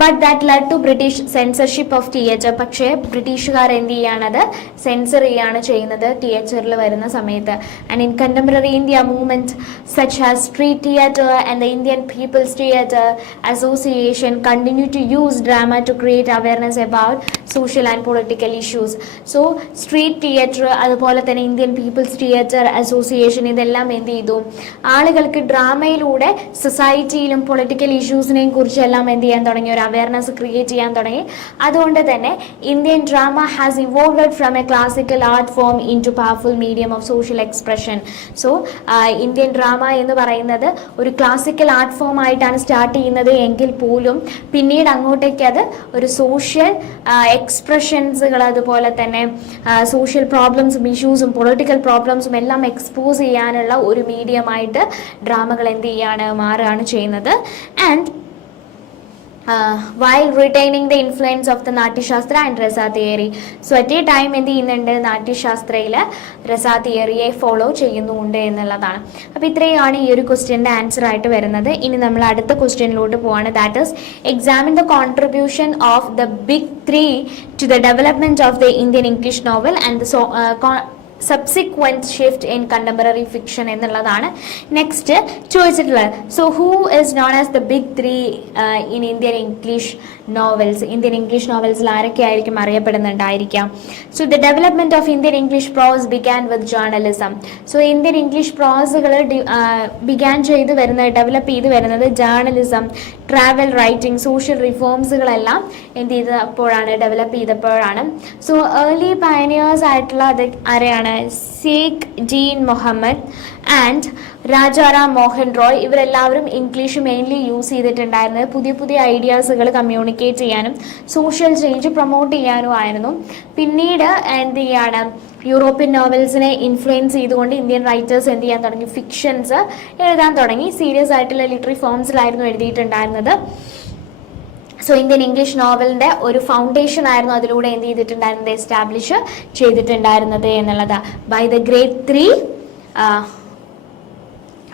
but that led to British censorship of theatre. പക്ഷേ ബ്രിട്ടീഷുകാർ എന്ത് ചെയ്യാണത്, സെൻസർ ചെയ്യാണ് ചെയ്യുന്നത് തിയേറ്ററിൽ വരുന്ന സമയത്ത്. And in contemporary India movement such as street theatre and the Indian people's theatre association continue to use drama to create awareness about social and political issues. So street theatre അതുപോലെ തന്നെ Indian people's theatre association ഇതെല്ലാം എന്ത് ചെയ്തു, ആളുകൾക്ക് ഡ്രാമയിലൂടെ സൊസൈറ്റിയിലും political ഇഷ്യൂസിനെയും കുറിച്ചെല്ലാം എന്ത് ചെയ്യാൻ തുടങ്ങി, ഒരു അവയർനെസ് ക്രിയേറ്റ് ചെയ്യാൻ തുടങ്ങി. അതുകൊണ്ട് തന്നെ Indian drama has evolved from a classical art form into powerful medium of social expression. So Indian drama എന്ന് പറയുന്നത് ഒരു ക്ലാസിക്കൽ ആർട്ട് ഫോം ആയിട്ടാണ് സ്റ്റാർട്ട് ചെയ്യുന്നത് എങ്കിൽ പോലും പിന്നീട് അങ്ങോട്ടേക്ക് അത് ഒരു സോഷ്യൽ എക്സ്പ്രഷൻസുകൾ അതുപോലെ തന്നെ സോഷ്യൽ പ്രോബ്ലംസും ഇഷ്യൂസും പൊളിറ്റിക്കൽ പ്രോബ്ലംസും എല്ലാം എക്സ്പോസ് ചെയ്യാനുള്ള ഒരു മീഡിയമായിട്ട് ഡ്രാമകൾ എന്ത് ചെയ്യാണ്, മാറുകയാണ് ചെയ്യുന്നത്. And while retaining the influence of the Natyashastra and rasa theory. So at a time എന്ത് ചെയ്യുന്നുണ്ട്, നാട്യശാസ്ത്രയിൽ രസ തിയറിയെ ഫോളോ ചെയ്യുന്നുണ്ട് എന്നുള്ളതാണ്. അപ്പോൾ ഇത്രയാണ് ഈ ഒരു ക്വസ്റ്റ്യൻ്റെ ആൻസർ ആയിട്ട് വരുന്നത്. ഇനി നമ്മൾ അടുത്ത ക്വസ്റ്റ്യനിലോട്ട് പോവാണ്. That is examine the contribution of the big three to the development of the Indian English novel and the subsequent shift in contemporary fiction എന്നുള്ളതാണ് നെക്സ്റ്റ് ചോദിച്ചിട്ടുള്ളത്. So who is known as the big three in Indian English novels? Indian English നോവൽസിൽ ആരൊക്കെ ആയിരിക്കും അറിയപ്പെടുന്നുണ്ടായിരിക്കാം? So the development of Indian English prose began with journalism. So Indian English പ്രോസുകൾ began ചെയ്ത് വരുന്നത്, develop ചെയ്ത് വരുന്നത് ജേർണലിസം, ട്രാവൽ റൈറ്റിംഗ്, സോഷ്യൽ റിഫോംസുകളെല്ലാം എന്ത് ചെയ്തപ്പോഴാണ്, ഡെവലപ്പ് ചെയ്തപ്പോഴാണ്. സോ ഏർലി പയനിയേഴ്സ് ആയിട്ടുള്ള അത് ആരെയാണ്? സേഖ് ജീൻ മുഹമ്മദ് ആൻഡ് രാജാറാം മോഹൻ റോയ്. ഇവരെല്ലാവരും ഇംഗ്ലീഷ് മെയിൻലി യൂസ് ചെയ്തിട്ടുണ്ടായിരുന്നത് പുതിയ പുതിയ ഐഡിയാസുകൾ കമ്മ്യൂണിക്കേറ്റ് ചെയ്യാനും സോഷ്യൽ ചേഞ്ച് പ്രൊമോട്ട് ചെയ്യാനും ആയിരുന്നു. പിന്നീട് എന്ത് ചെയ്യാണ്, യൂറോപ്യൻ നോവൽസിനെ ഇൻഫ്ലുവൻസ് ചെയ്തുകൊണ്ട് ഇന്ത്യൻ റൈറ്റേഴ്സ് എന്ത് ചെയ്യാൻ തുടങ്ങി, ഫിക്ഷൻസ് എഴുതാൻ തുടങ്ങി. സീരിയസ് ആയിട്ടുള്ള ലിറ്റററി ഫോംസിലായിരുന്നു എഴുതിയിട്ടുണ്ടായിരുന്നത്. സോ ഇന്ത്യൻ ഇംഗ്ലീഷ് നോവലിൻ്റെ ഒരു ഫൗണ്ടേഷൻ ആയിരുന്നു അതിലൂടെ എന്ത് ചെയ്തിട്ടുണ്ടായിരുന്നത്, എസ്റ്റാബ്ലിഷ് ചെയ്തിട്ടുണ്ടായിരുന്നത് എന്നുള്ളത്. By the great three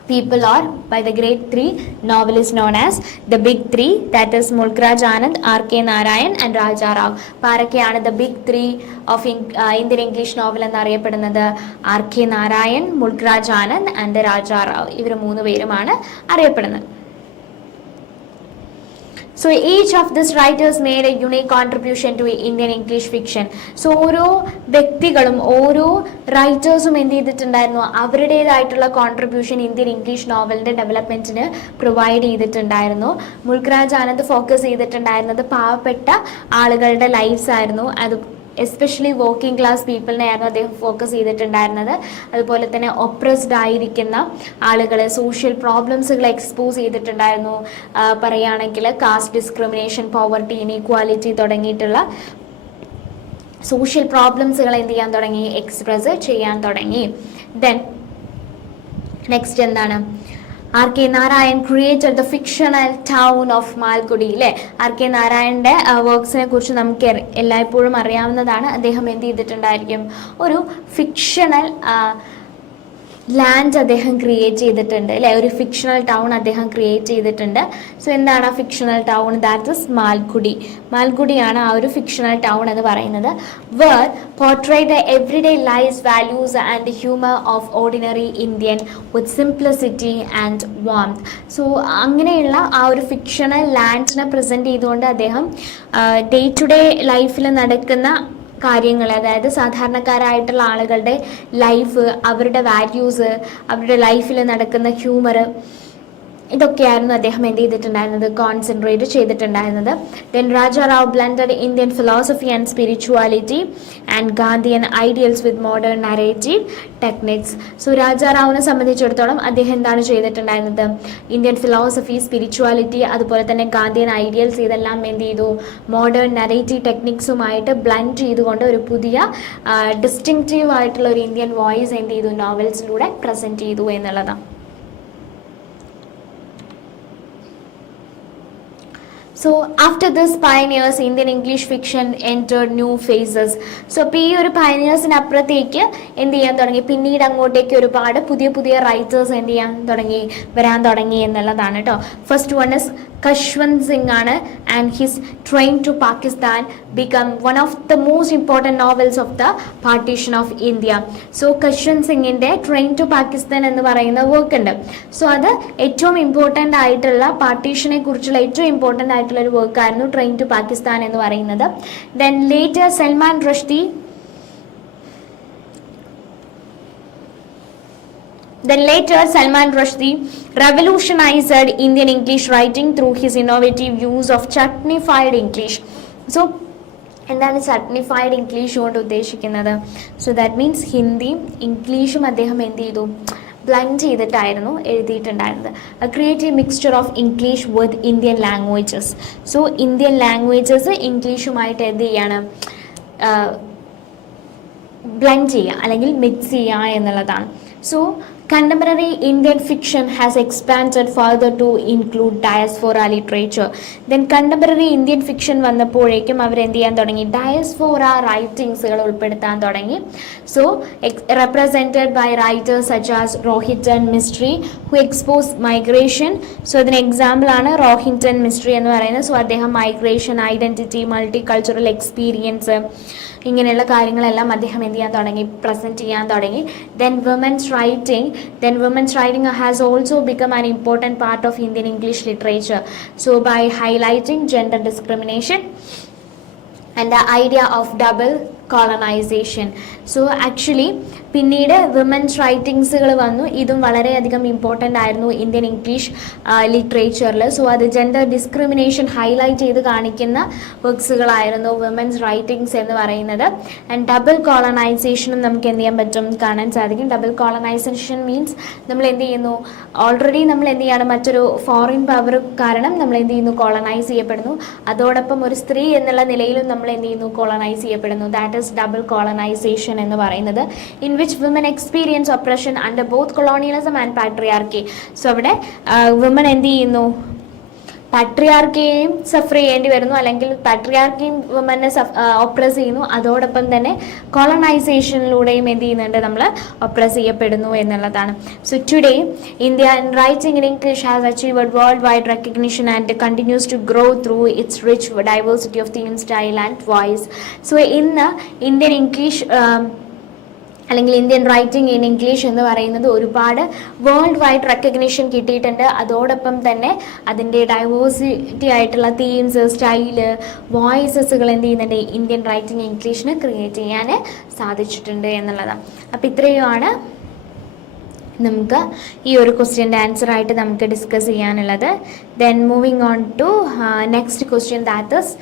people, or by the great three novelists known as the big three, that is Mulkraj Anand, R.K. Narayan and Raja Rao. പാരൊക്കെയാണ് the big three of Indian English novel എന്നറിയപ്പെടുന്നത്? R.K. Narayan, Mulkraj Anand and Raja Rao. ഇവർ മൂന്ന് പേരുമാണ് അറിയപ്പെടുന്നത്. So each of these writers made a unique contribution to Indian English fiction. So ഓരോ വ്യക്തികളും ഓരോ റൈറ്റേഴ്സും എന്ത് ചെയ്തിട്ടുണ്ടായിരുന്നു, അവരുടേതായിട്ടുള്ള കോൺട്രിബ്യൂഷൻ ഇന്ത്യൻ ഇംഗ്ലീഷ് നോവലിൻ്റെ ഡെവലപ്മെൻറ്റിന് പ്രൊവൈഡ് ചെയ്തിട്ടുണ്ടായിരുന്നു. മുൾക്രാജ് ആനന്ദ് ഫോക്കസ് ചെയ്തിട്ടുണ്ടായിരുന്നത് പാവപ്പെട്ട ആളുകളുടെ ലൈഫ്സ് ആയിരുന്നു. അത് എസ്പെഷ്യലി വർക്കിംഗ് ക്ലാസ് പീപ്പിളിനെ ആയിരുന്നു അദ്ദേഹം ഫോക്കസ് ചെയ്തിട്ടുണ്ടായിരുന്നത്. അതുപോലെ തന്നെ ഒപ്രസ്ഡ് ആയിരിക്കുന്ന ആളുകൾ, സോഷ്യൽ പ്രോബ്ലംസുകൾ എക്സ്പോസ് ചെയ്തിട്ടുണ്ടായിരുന്നു. പറയുകയാണെങ്കിൽ കാസ്റ്റ് ഡിസ്ക്രിമിനേഷൻ, പോവർട്ടി, ഇനീക്വാലിറ്റി തുടങ്ങിയിട്ടുള്ള സോഷ്യൽ പ്രോബ്ലംസുകൾ എന്ത് ചെയ്യാൻ തുടങ്ങി, എക്സ്പ്രസ് ചെയ്യാൻ തുടങ്ങി. ദെൻ നെക്സ്റ്റ് എന്താണ്, R.K. Narayan created the fictional town of Malgudi. അല്ലേ, R.K. നാരായണൻ്റെ വർക്ക്സിനെ കുറിച്ച് നമുക്ക് എല്ലായ്പ്പോഴും അറിയാവുന്നതാണ്. അദ്ദേഹം എന്ത് ചെയ്തിട്ടുണ്ടായിരിക്കും, ഒരു ഫിക്ഷണൽ ലാൻഡ് അദ്ദേഹം ക്രിയേറ്റ് ചെയ്തിട്ടുണ്ട്, അല്ലേ, ഒരു ഫിക്ഷണൽ ടൗൺ അദ്ദേഹം ക്രിയേറ്റ് ചെയ്തിട്ടുണ്ട്. സോ എന്താണ് ആ fictional town? That is Malgudi. മാൽഗുഡിയാണ് ആ ഒരു ഫിക്ഷണൽ ടൗൺ എന്ന് പറയുന്നത്. Where portrayed the everyday life, values and humour of ordinary Indian with simplicity and warmth. So അങ്ങനെയുള്ള ആ ഒരു ഫിക്ഷണൽ ലാൻഡിനെ പ്രസൻറ്റ് ചെയ്തുകൊണ്ട് അദ്ദേഹം ഡേ ടു ഡേ ലൈഫിൽ നടക്കുന്ന കാര്യങ്ങൾ, അതായത് സാധാരണക്കാരായിട്ടുള്ള ആളുകളുടെ ലൈഫ്, അവരുടെ വാല്യൂസ്, അവരുടെ ലൈഫിൽ നടക്കുന്ന ഹ്യൂമർ, ഇതൊക്കെയായിരുന്നു അദ്ദേഹം എന്ത് ചെയ്തിട്ടുണ്ടായിരുന്നത്, കോൺസെൻട്രേറ്റ് ചെയ്തിട്ടുണ്ടായിരുന്നത്. Then Raja Rao blended Indian philosophy and spirituality and Gandhian ideals with modern narrative techniques. So Raja റാവിനെ സംബന്ധിച്ചിടത്തോളം അദ്ദേഹം എന്താണ് ചെയ്തിട്ടുണ്ടായിരുന്നത്, ഇന്ത്യൻ ഫിലോസഫി, സ്പിരിച്വാലിറ്റി, അതുപോലെ തന്നെ ഗാന്ധിയൻ ഐഡിയൽസ്, ഇതെല്ലാം എന്ത് ചെയ്തു, മോഡേൺ നരേറ്റീവ് ടെക്നിക്സുമായിട്ട് ബ്ലെൻഡ് ചെയ്തുകൊണ്ട് ഒരു പുതിയ ഡിസ്റ്റിങ്റ്റീവ് ആയിട്ടുള്ള ഒരു ഇന്ത്യൻ വോയിസ് എന്ത് ചെയ്തു, നോവൽസിലൂടെ പ്രസൻറ്റ് ചെയ്തു എന്നുള്ളതാണ്. So after this pioneers, Indian English fiction entered new phases. So അപ്പോൾ ഈ ഒരു പയനിയേഴ്സിന് അപ്പുറത്തേക്ക് എന്ത് ചെയ്യാൻ തുടങ്ങി, പിന്നീട് അങ്ങോട്ടേക്ക് ഒരുപാട് പുതിയ പുതിയ റൈറ്റേഴ്സ് എന്ത് ചെയ്യാൻ തുടങ്ങി, വരാൻ തുടങ്ങി എന്നുള്ളതാണ് കേട്ടോ. First one is Khushwant Singh ആണ്. And his train to Pakistan become one of the most important novels of the partition of India. So Khushwant സിംഗിൻ്റെ ട്രെയിൻ ടു പാകിസ്ഥാൻ എന്ന് പറയുന്ന വർക്ക് ഉണ്ട്. സോ അത് ഏറ്റവും ഇമ്പോർട്ടൻ്റ് ആയിട്ടുള്ള, പാർട്ടീഷനെ കുറിച്ചുള്ള ഏറ്റവും ഇമ്പോർട്ടൻ്റ് ആയിട്ടുള്ള ഒരു വർക്കായിരുന്നു ട്രെയിൻ ടു പാകിസ്ഥാൻ എന്ന് പറയുന്നത്. Then later Salman റഷ്ദി revolutionized Indian English writing through his innovative use of Dignified English. So എന്താണ് ചട്നിഫൈഡ് ഇംഗ്ലീഷ് കൊണ്ട് ഉദ്ദേശിക്കുന്നത്? സോ ദാറ്റ് മീൻസ് ഹിന്ദിയും ഇംഗ്ലീഷും അദ്ദേഹം എന്ത് ചെയ്തു, ബ്ലെൻഡ് ചെയ്തിട്ടായിരുന്നു എഴുതിയിട്ടുണ്ടായിരുന്നത്. Creative mixture of English with Indian languages. So Indian languages ഇംഗ്ലീഷുമായിട്ട് എന്ത് ചെയ്യാണ്, ബ്ലെൻഡ് ചെയ്യുക അല്ലെങ്കിൽ മിക്സ് ചെയ്യുക എന്നുള്ളതാണ്. So contemporary Indian fiction has expanded further to include diaspora literature. Then contemporary Indian fiction വന്നപ്പോഴേക്കും അവർ എന്ത് ചെയ്യാൻ തുടങ്ങി, ഡയസ്ഫോറ റൈറ്റിംഗ്സുകൾ ഉൾപ്പെടുത്താൻ തുടങ്ങി. So represented by writers such as Rohinton Mistry who expose migration. So അതിന് എക്സാമ്പിൾ ആണ് റോഹിൻടൺ മിസ്ട്രി എന്ന് പറയുന്നത്. സോ അദ്ദേഹം migration, identity, multicultural experience, ഇങ്ങനെയുള്ള കാര്യങ്ങളെല്ലാം അദ്ദേഹം എന്ത് ചെയ്യാൻ തുടങ്ങി, പ്രസൻറ്റ് ചെയ്യാൻ തുടങ്ങി. Then women's writing has also become an important part of Indian English literature. So by highlighting gender discrimination and the idea of double colonization. So actually പിന്നീട് women's റൈറ്റിംഗ്സുകൾ വന്നു. ഇതും വളരെയധികം ഇമ്പോർട്ടൻ്റ് ആയിരുന്നു ഇന്ത്യൻ ഇംഗ്ലീഷ് ലിറ്ററേച്ചറിൽ. സോ അത് gender discrimination highlight ചെയ്ത് കാണിക്കുന്ന വർക്ക്സുകളായിരുന്നു women's writings എന്ന് പറയുന്നത്. ആൻഡ് ഡബിൾ കോളനൈസേഷനും നമുക്ക് എന്ത് ചെയ്യാൻ പറ്റും, കാണാൻ സാധിക്കും. ഡബിൾ കോളനൈസേഷൻ മീൻസ് നമ്മൾ എന്ത് ചെയ്യുന്നു, ഓൾറെഡി നമ്മൾ എന്ത് ചെയ്യാണ്, മറ്റൊരു ഫോറിൻ പവർ കാരണം നമ്മൾ എന്ത് ചെയ്യുന്നു, കോളനൈസ് ചെയ്യപ്പെടുന്നു. അതോടൊപ്പം ഒരു സ്ത്രീ എന്നുള്ള നിലയിലും നമ്മൾ എന്ത് ചെയ്യുന്നു, കോളനൈസ് ചെയ്യപ്പെടുന്നു. ദാറ്റ് ഈസ് ഡബിൾ കോളനൈസേഷൻ എന്ന് പറയുന്നത്. In which women experience oppression under both colonialism and patriarchy. So അവിടെ women എന്ത് ചെയ്യുന്നു, പാട്രിയാർക്കിയെയും സഫർ ചെയ്യേണ്ടി വരുന്നു, അല്ലെങ്കിൽ പാട്രിയാർക്കിയും വുമനെ ഒപ്രസ് ചെയ്യുന്നു. അതോടൊപ്പം തന്നെ കോളനൈസേഷനിലൂടെയും എന്ത് ചെയ്യുന്നുണ്ട്, നമ്മൾ ഒപ്രസ് ചെയ്യപ്പെടുന്നു എന്നുള്ളതാണ്. So today India in writing in English has achieved worldwide recognition and continues to grow through its rich diversity of theme, style and voice. So ഇന്ന് ഇന്ത്യൻ ഇംഗ്ലീഷ് അല്ലെങ്കിൽ ഇന്ത്യൻ റൈറ്റിംഗ് ഇൻ ഇംഗ്ലീഷ് എന്ന് പറയുന്നത് ഒരുപാട് world wide recognition കിട്ടിയിട്ടുണ്ട്. അതോടൊപ്പം തന്നെ അതിൻ്റെ diversity ആയിട്ടുള്ള തീംസ്, സ്റ്റൈല്, വോയിസസുകൾ എന്ത് ചെയ്യുന്നുണ്ട്, ഇന്ത്യൻ റൈറ്റിംഗ് ഇംഗ്ലീഷിന് ക്രിയേറ്റ് ചെയ്യാൻ സാധിച്ചിട്ടുണ്ട് എന്നുള്ളതാണ്. അപ്പോൾ ഇത്രയുമാണ് നമുക്ക് ഈ ഒരു ക്വസ്റ്റ്യൻ്റെ ആൻസറായിട്ട് നമുക്ക് ഡിസ്കസ് ചെയ്യാനുള്ളത്. Then moving on to next question, that is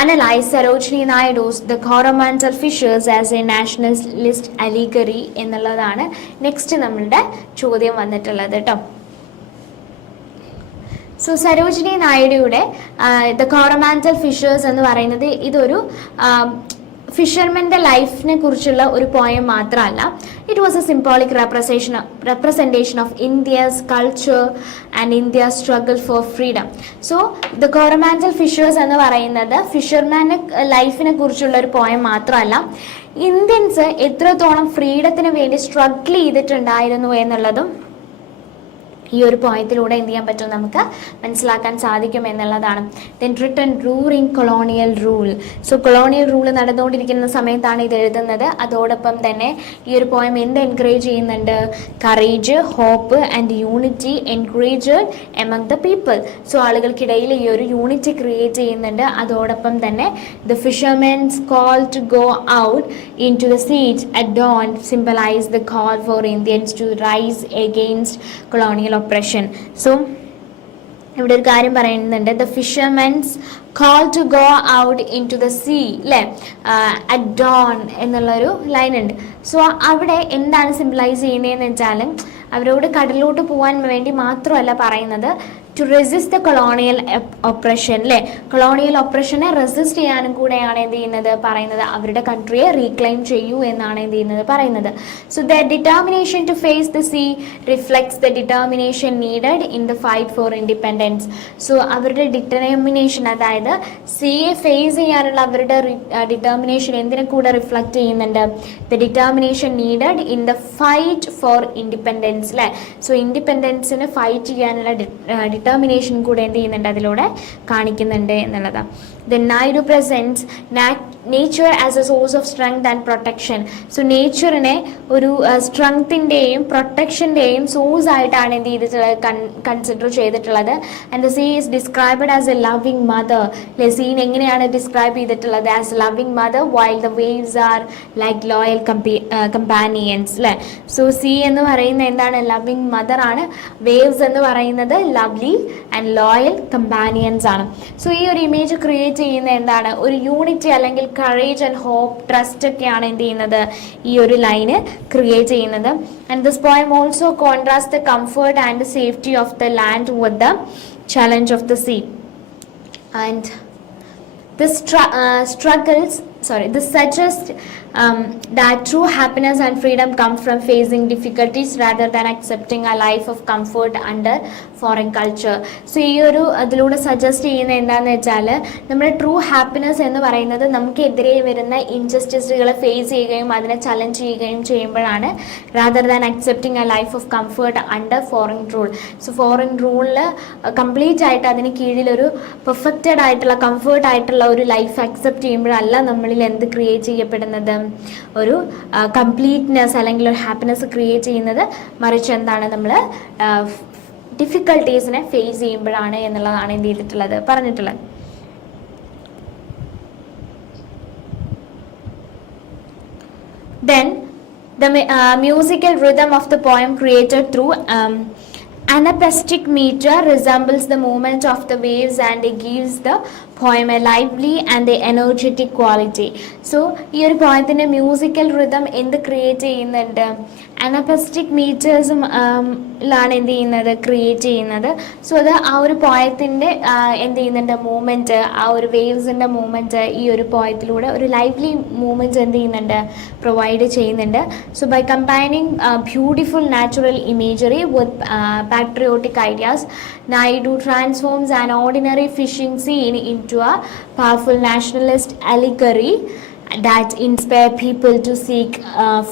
analyze Sarojini Naidu's The Coromandel Features as a nationalist allegory എന്നുള്ളതാണ് നെക്സ്റ്റ് നമ്മളുടെ ചോദ്യം വന്നിട്ടുള്ളത് കേട്ടോ. സോ സരോജിനി നായിഡുയുടെ ദ കോറമാൻഡൽ ഫിഷേഴ്സ് എന്ന് പറയുന്നത് ഇതൊരു ഫിഷർമെൻ്റെ ലൈഫിനെ കുറിച്ചുള്ള ഒരു പോയം മാത്രമല്ല. It was a symbolic representation of India's culture and India struggle for freedom. So the Coromandel fishers എന്ന് പറയുന്നത് ഫിഷർമാൻ്റെ ലൈഫിനെ കുറിച്ചുള്ള ഒരു പോയം മാത്രമല്ല, ഇന്ത്യൻസ് എത്രത്തോളം ഫ്രീഡത്തിന് വേണ്ടി സ്ട്രഗിൾ ചെയ്തിട്ടുണ്ടായിരുന്നു എന്നുള്ളതും ഈ ഒരു പോയത്തിലൂടെ എന്ത് ചെയ്യാൻ പറ്റും, നമുക്ക് മനസ്സിലാക്കാൻ സാധിക്കും എന്നുള്ളതാണ്. Then written during colonial rule. So colonial rule നടന്നുകൊണ്ടിരിക്കുന്ന സമയത്താണ് ഇത് എഴുതുന്നത്. അതോടൊപ്പം തന്നെ ഈ ഒരു പോയം എന്ത് എൻകറേജ് ചെയ്യുന്നുണ്ട്, courage, hope and unity encourage among the people. So ആളുകൾക്കിടയിൽ ഈ ഒരു യൂണിറ്റി ക്രിയേറ്റ് ചെയ്യുന്നുണ്ട്. അതോടൊപ്പം തന്നെ the fishermen's call to go out into the seas at dawn symbolise the call for Indians to rise against colonial oppression. So ഇവിടെ ഒരു കാര്യം പറയുന്നുണ്ട്, the fishermen's call to go out into the sea അല്ലേ, at dawn എന്നുള്ളൊരു line ഉണ്ട്. So അവിടെ എന്താണ് symbolise ചെയ്യുന്നതെന്ന് വെച്ചാൽ അവരോട് കടലിലോട്ട് പോകാൻ വേണ്ടി മാത്രമല്ല പറയുന്നത്, to resist the colonial oppression അല്ലേ, കൊളോണിയൽ ഒപ്രഷനെ റെസിസ്റ്റ് ചെയ്യാനും കൂടെയാണ് എന്ത് ചെയ്യുന്നത് പറയുന്നത്, അവരുടെ കൺട്രിയെ റീക്ലെയിം ചെയ്യൂ എന്നാണ് എന്ത് ചെയ്യുന്നത് പറയുന്നത്. So the determination to face the sea reflects the determination needed in the fight for independence. So അവരുടെ ഡിറ്റർമിനേഷൻ, അതായത് സീയെ ഫേസ് ചെയ്യാനുള്ള അവരുടെ ഡിറ്റർമിനേഷൻ എന്തിനെ കൂടെ റിഫ്ലക്റ്റ് ചെയ്യുന്നുണ്ട്, the determination needed in the fight for independence അല്ലേ. സോ ഇൻഡിപെൻഡൻസിന് ഫൈറ്റ് ചെയ്യാനുള്ള ഡിറ്റർമിനേഷൻ കൂടെ എന്ത് ചെയ്യുന്നുണ്ട്, അതിലൂടെ കാണിക്കുന്നുണ്ട് എന്നുള്ളതാണ്. Then Naidu presents nature as a source of strength and protection. So നേച്ചറിനെ ഒരു സ്ട്രെങ്ത്തിൻ്റെയും പ്രൊട്ടക്ഷൻ്റെയും സോഴ്സ് ആയിട്ടാണ് എന്ത് ചെയ്തിട്ടുള്ളത്, കൺസിഡർ ചെയ്തിട്ടുള്ളത്. And the sea is described as a loving mother. സീൻ എങ്ങനെയാണ് ഡിസ്ക്രൈബ് ചെയ്തിട്ടുള്ളത്, as a loving mother while the waves are like loyal companions അല്ലേ. So sea എന്ന് പറയുന്നത് എന്താണ്, ലവിങ് മദർ ആണ്. വേവ്സ് എന്ന് പറയുന്നത് ലവ്ലി ആൻഡ് ലോയൽ കമ്പാനിയൻസ് ആണ്. സോ ഈ ഒരു ഇമേജ് ക്രിയേറ്റ് ചെയ്യുന്ന എന്താണ്, ഒരു യൂണിറ്റി അല്ലെങ്കിൽ കറേജ് ആൻഡ് ഹോപ്പ്, ട്രസ്റ്റ് ഒക്കെയാണ് എന്ത് ചെയ്യുന്നത്, ഈ ഒരു ലൈന് ക്രിയേറ്റ് ചെയ്യുന്നത്. And this poem also contrast the comfort and safety of the land with the challenge of the sea. And the struggles this suggests that true happiness and freedom come from facing difficulties rather than accepting a life of comfort under foreign culture. So ഈ ഒരു അതിലൂടെ suggest ചെയ്യുന്നത് എന്താണെന്ന് വെച്ചാൽ നമ്മുടെ true happiness എന്ന് പറയുന്നത് നമുക്കെതിരെ വരുന്ന ഇൻജസ്റ്റിസുകളെ ഫേസ് ചെയ്യുകയും അതിനെ ചലഞ്ച് ചെയ്യുകയും ചെയ്യുമ്പോഴാണ്, rather than accepting a life of comfort under foreign rule. So foreign റൂളിൽ കംപ്ലീറ്റ് ആയിട്ട് അതിന് കീഴിലൊരു പെർഫെക്റ്റഡ് ആയിട്ടുള്ള കംഫേർട്ട് ആയിട്ടുള്ള ഒരു ലൈഫ് അക്സെപ്റ്റ് ചെയ്യുമ്പോഴല്ല നമ്മളിൽ എന്ത് ക്രിയേറ്റ് ചെയ്യപ്പെടുന്നത്, ഒരു കംപ്ലീറ്റ്നെസ് അല്ലെങ്കിൽ ഒരു ഹാപ്പിനെസ് ക്രിയേറ്റ് ചെയ്യുന്നത്. മറിച്ച് എന്താണ്, നമ്മൾ ഡിഫിക്കൽട്ടീസിനെ ഫേസ് ചെയ്യുമ്പോഴാണ് എന്നുള്ളതാണ് എന്ത് ചെയ്തിട്ടുള്ളത്, പറഞ്ഞിട്ടുള്ളത്. Then the musical rhythm of the poem created through anapestic meter resembles the movement of the waves and it gives the poem a lively and a energetic quality. So ഈ ഒരു പോയത്തിൻ്റെ മ്യൂസിക്കൽ റിതം എന്ത് create ചെയ്യുന്നുണ്ട്, അനപെസ്റ്റിക് മീറ്റേഴ്സും ലാണ് എന്ത് ചെയ്യുന്നത്, create ചെയ്യുന്നത്. So അത് ആ ഒരു പോയത്തിൻ്റെ എന്ത് ചെയ്യുന്നുണ്ട്, മൂവ്മെൻറ്റ്, ആ ഒരു വേവ്സിൻ്റെ മൂവ്മെൻറ്റ് ഈ ഒരു പോയത്തിലൂടെ ഒരു ലൈവ്ലി മൂവ്മെൻറ്റ്സ് എന്ത് ചെയ്യുന്നുണ്ട്, പ്രൊവൈഡ് ചെയ്യുന്നുണ്ട്. So by combining beautiful natural imagery with patriotic ideas, Naidu transforms an ordinary fishing scene into a powerful nationalist allegory that inspire people to seek